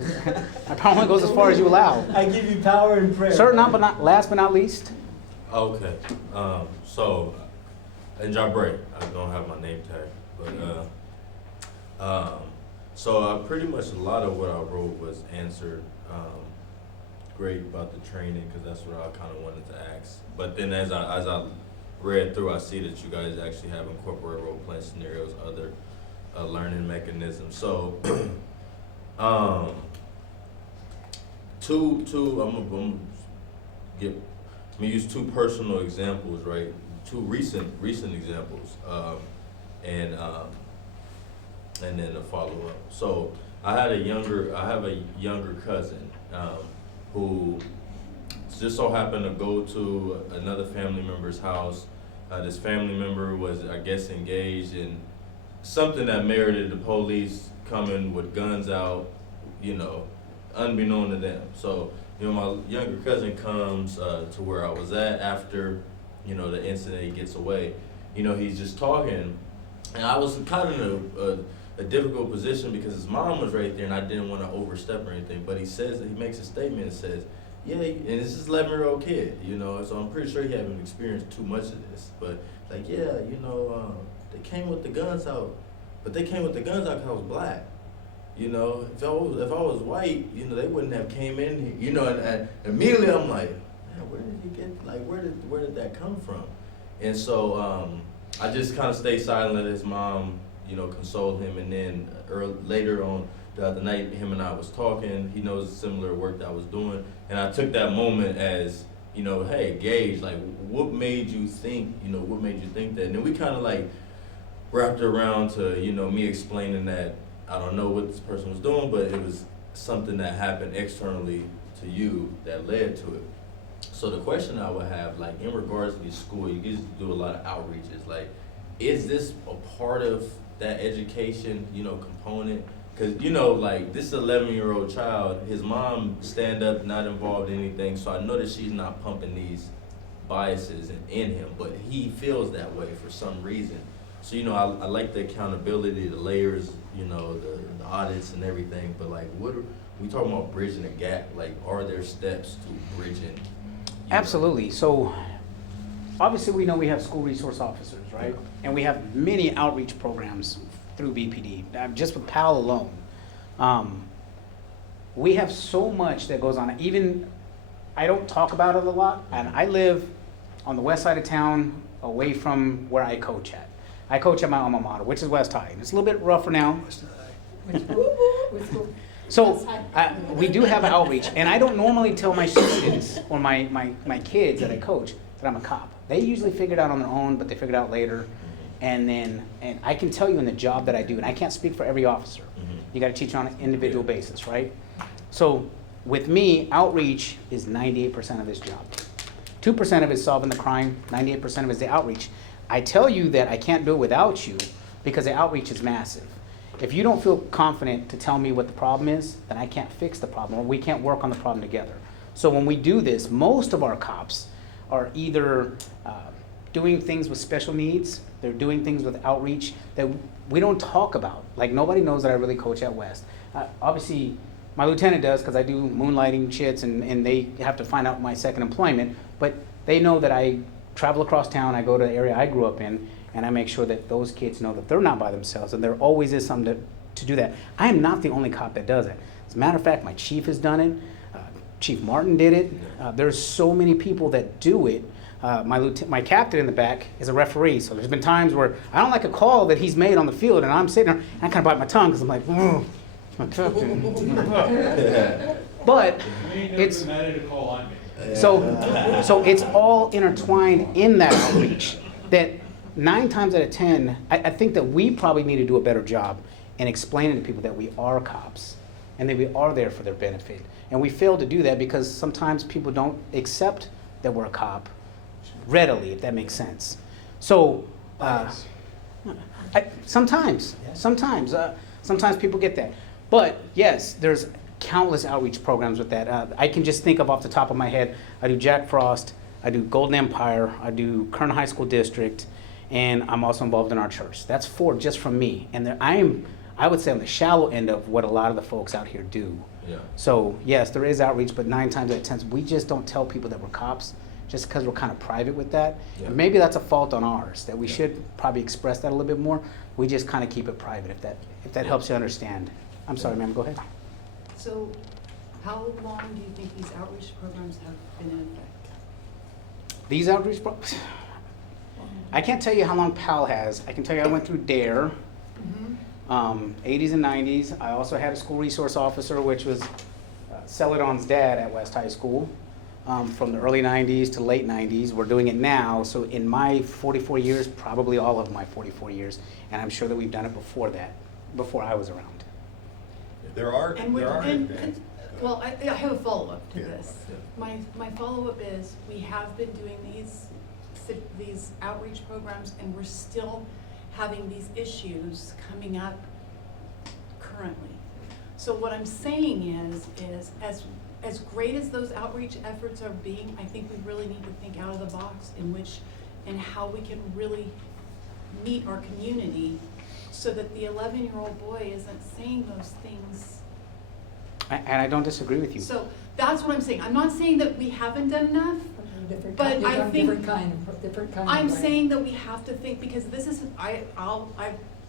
my power only goes as far as you allow. I give you power and prayer. Sir, last but not least. Okay, so, and Jabre, I don't have my name tag, but, so pretty much a lot of what I wrote was answered, great about the training, because that's what I kind of wanted to ask. But then as I read through, I see that you guys actually have incorporated role-playing scenarios, other learning mechanisms. So, I'm gonna use two personal examples, right? Two recent examples, and then a follow-up. So I have a younger cousin who just so happened to go to another family member's house. This family member was, I guess, engaged in something that merited the police coming with guns out, you know, unbeknown to them. So, you know, my younger cousin comes to where I was at after, you know, the incident. He gets away. You know, he's just talking, and I was kind of in a difficult position because his mom was right there, and I didn't want to overstep or anything. But he makes a statement and says, yeah, and it's this 11-year-old kid, you know, so I'm pretty sure he hadn't experienced too much of this. But like, yeah, you know, they came with the guns out, but they came with the guns out because I was black. You know, if I was white, you know, they wouldn't have came in here, you know, and immediately I'm like, man, where did he get, like, where did that come from? And so I just kind of stayed silent, let his mom, you know, console him, and then later on the other night, him and I was talking. He knows similar work that I was doing, and I took that moment as, you know, hey, Gage, like, what made you think that? And then we kind of like wrapped around to, you know, me explaining that I don't know what this person was doing, but it was something that happened externally to you that led to it. So the question I would have, like, in regards to the school, you guys do a lot of outreaches. Like, is this a part of that education, you know, component? Because, you know, like, this 11-year-old child, his mom stand up, not involved in anything, so I know that she's not pumping these biases in him, but he feels that way for some reason. So, you know, I like the accountability, the layers, you know, the audits and everything, but, like, what are we talking about bridging a gap? Like, are there steps to bridging? Absolutely. So obviously we know we have school resource officers, right? And we have many outreach programs through BPD. Just with PAL alone, we have so much that goes on. Even, I don't talk about it a lot, and I live on the west side of town, away from where I coach at. I coach at my alma mater, which is West High. And it's a little bit rougher now. So we do have outreach, and I don't normally tell my students or my kids that I coach that I'm a cop. They usually figure it out on their own, but they figure it out later. And I can tell you in the job that I do, and I can't speak for every officer. You got to teach on an individual basis, right? So with me, outreach is 98% of this job. 2% of it is solving the crime, 98% of it is the outreach. I tell you that I can't do it without you because the outreach is massive. If you don't feel confident to tell me what the problem is, then I can't fix the problem, or we can't work on the problem together. So when we do this, most of our cops are either doing things with special needs, they're doing things with outreach that we don't talk about. Like, nobody knows that I really coach at West. Obviously, my lieutenant does because I do moonlighting chits, and they have to find out my second employment, but they know that I travel across town, I go to the area I grew up in, and I make sure that those kids know that they're not by themselves, and there always is something to do that. I am not the only cop that does it. As a matter of fact, my chief has done it. Chief Martin did it. There's so many people that do it. My captain in the back is a referee, so there's been times where I don't like a call that he's made on the field, and I'm sitting there, and I kind of bite my tongue because I'm like, oh, my captain. But it's so it's all intertwined in that outreach. That 9 times out of 10, I think that we probably need to do a better job in explaining to people that we are cops and that we are there for their benefit. And we fail to do that because sometimes people don't accept that we're a cop readily, if that makes sense. So, sometimes people get that. But yes, there's countless outreach programs with that. I can just think of off the top of my head, I do Jack Frost, I do Golden Empire, I do Kern High School District, and I'm also involved in our church. That's 4 just from me. And I would say on the shallow end of what a lot of the folks out here do. Yeah. So yes, there is outreach, but 9 times out of 10, we just don't tell people that we're cops just because we're kind of private with that. Yeah. And maybe that's a fault on ours, that we should probably express that a little bit more. We just kind of keep it private, if that helps you understand. I'm sorry, ma'am, go ahead. So how long do you think these outreach programs have been in effect? These outreach programs, I can't tell you how long PAL has. I can tell you I went through DARE, 80s and 90s. I also had a school resource officer, which was Celadon's dad at West High School, from the early 90s to late 90s. We're doing it now, so in my 44 years, probably all of my 44 years, and I'm sure that we've done it before that, before I was around. Well, I have a follow-up to Yeah. this. My follow-up is, we have been doing these outreach programs, and we're still having these issues coming up currently. So what I'm saying is as great as those outreach efforts are being, I think we really need to think out of the box in how we can really meet our community so that the 11-year-old boy isn't saying those things. And I don't disagree with you. So that's what I'm saying. I'm not saying that we haven't done enough, but I think Different kind of I'm way. saying that we have to think, because this is, I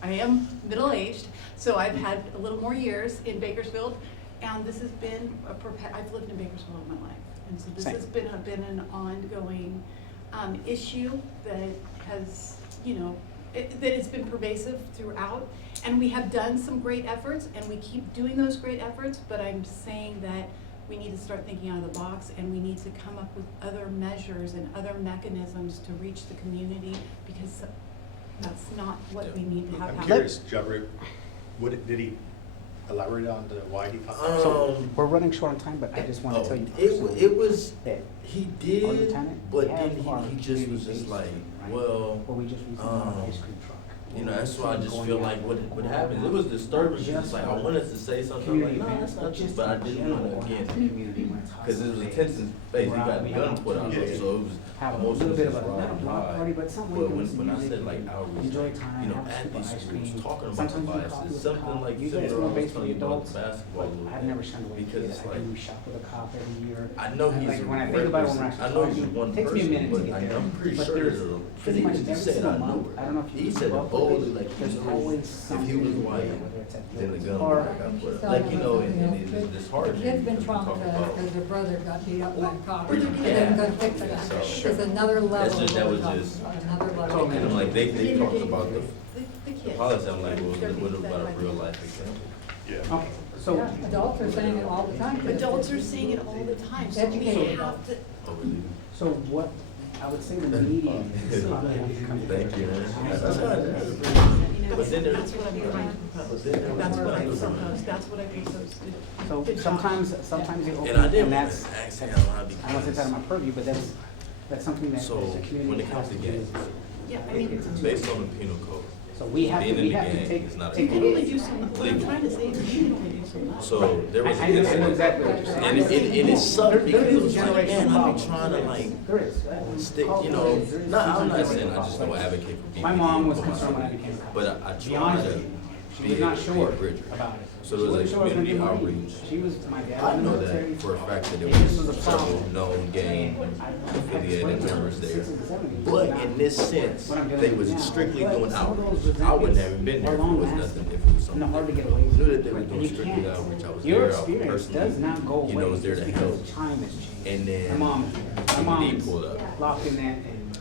am middle-aged, so I've had a little more years in Bakersfield, and this has been I've lived in Bakersfield all my life. And so this Same. has been an ongoing issue that has, that has been pervasive throughout. And we have done some great efforts, and we keep doing those great efforts, but I'm saying that we need to start thinking out of the box, and we need to come up with other measures and other mechanisms to reach the community, because that's not what we need to have I'm happen. curious, Jabri, did he elaborate on why he thought that? So we're running short on time, but I just want to tell you. It was, that he our did, lieutenant, but we have then our he just was community just base, like, right? well, Well, we just recently bought an ice cream truck. that's why I just feel like what happened, it was disturbing, because it's like, I wanted to say something, I'm like, no, that's not just, but I didn't want to, again, because it was a tense in space, he got a gun put out, so it was, Have a most little of bit this of was a, not a block high. party, but something But we can when I music, said like outreach, enjoy time, have at super these ice schools, cream. talking about the Sometimes we bias, coffee it's with a something cop. like Usually it's similar, more I was based telling with you about adults, basketball a but little I've bit, never shunned away because kids. it's I like, do shop with a cop every year. I know he's Like, a when I think about it, when we're represent- I actually know talking, he's one it takes me a minute to person, get but there. I'm pretty But sure there's there's pretty much he every said single I know month, it. I don't know if He you said keep it up with boldly, it, like, there's always something. if he was new, white, whether it's at then the the gun bar. would back up, She's but like, talking you know, about something and else. it's hard. The kid's been because we talk traumatized about- because her brother got beat up by a cop, Or and the- then gonna fix it. So- There's another level. That's just, that was of just, Another level. and I'm like, they talked about the The kids. policy, I'm like, well, what about a real life example? Okay, so. Yeah, adults are saying it all the time. Adults are saying it all the time, so we Educated have to. Oh, really? So what, I would say the median is probably going to come to. Thank you, man. That's fine. But then That's what I'm trying to, that's what I propose, that's what I propose to. So to sometimes you open, And I didn't and want that's, to ask that's, him a lot I don't know if it's out of my purview, but that's something that So, the community when it comes has to do. gangs, Yeah, I mean, based on the penal code, So we have to, being in the take, gang is not a you can only crime. do some, what I'm trying to say is you can only do so much. So there was I an know incident, exactly what you're saying. and it sucked There because it is was like, generational man, I be problems. trying to like There is. stick, you know, I'm not saying I just don't advocate for people. My mom was for my concerned when I son, became a cop. But I To be try honest to with you, She was not Be sure a bridger. about it. So She there was wasn't a sure I was gonna community get money. outreach. She was, my dad I was in the know military. that for a fact that there And this was was a several problem. known gang affiliated members there. But But in this sense, they was strictly doing outreach. I wouldn't have been there if it was nothing, if it was something. hard to get away I from. knew that they were And doing you strictly can't- outreach. I was Your there, I experience personally, does not go away. you know, was there to just help. because time has changed. And then My mom CBD is pulled up. locked in that, and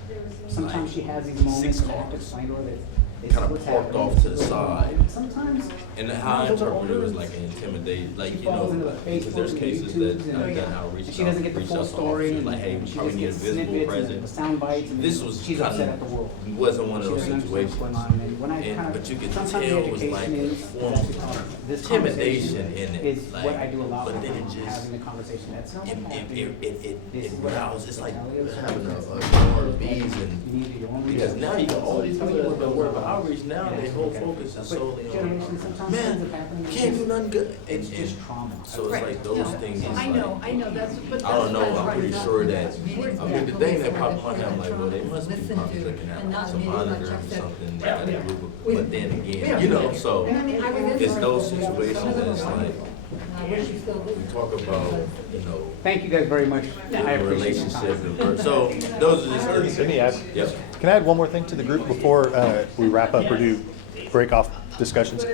sometimes she has these moments, Six and I have to cars. explain to her that this is Kind of what's parked happening. off to the side. Sometimes. And how I interpreted it was like an intimidate, like, you know, because there's cases that I've done outreach. And she doesn't get the reached full out to story, officers, and like, hey, we she probably just need a gets visible snippets and presence. the sound bites, and This was she's kind upset at the world. of, wasn't one of She those doesn't understand situations. what's going on, and when I kind of, But you could sometimes tell the it was like education a is, form this of intimidation conversation in it. is what like, I do a lot but with then it her, just, having the conversation, that's not what's happening. This it is what roused, it's like happens. having a jar of bees You and, need to do your own because research. now you got all these people that don't worry about outreach now, Yeah, their whole okay. focus is But solely generations, on, sometimes man, things have happened, you can't do nothing good. It's just trauma. So it's like those things, it's I know, that's, but that's. I don't know, what I'm I'm pretty trying sure to- that, I mean, the thing that popped in my head, I'm like, well, they must be Listen probably to looking at and like not some immediately, monitor like or Chuck said. something, that got a group of, We- but then again, you know, so, And I mean, I was in it's there. those situations that it's like, And I wish you still we did. talk about, you know, Thank you guys very much. I the appreciate your relationship, time. and so, those are just Let me add, Yep. can I add one more thing to the group before we wrap up or do break off discussions?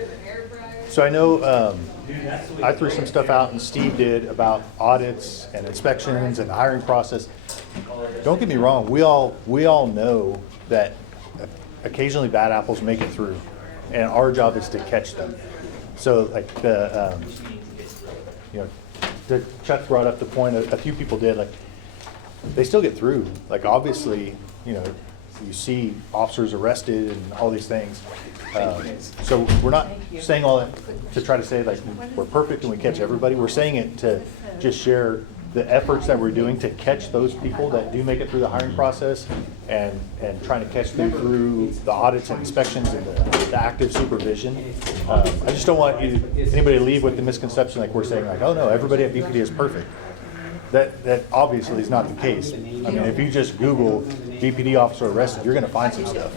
So I know I threw some stuff out and Steve did about audits and inspections and the hiring process. Don't get me wrong, we all know that occasionally bad apples make it through, and our job is to catch them. So like Chuck brought up the point, a few people did, like, they still get through. Like, obviously, you see officers arrested and all these things. So we're not saying all that to try to say like we're perfect and we catch everybody. We're saying it to just share the efforts that we're doing to catch those people that do make it through the hiring process and trying to catch them through the audits and inspections and the active supervision. I just don't want anybody to leave with the misconception like we're saying like, oh no, everybody at BPD is perfect. That obviously is not the case. I mean, if you just Google BPD officer arrested, you're going to find some stuff.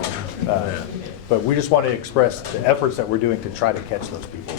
But we just want to express the efforts that we're doing to try to catch those people.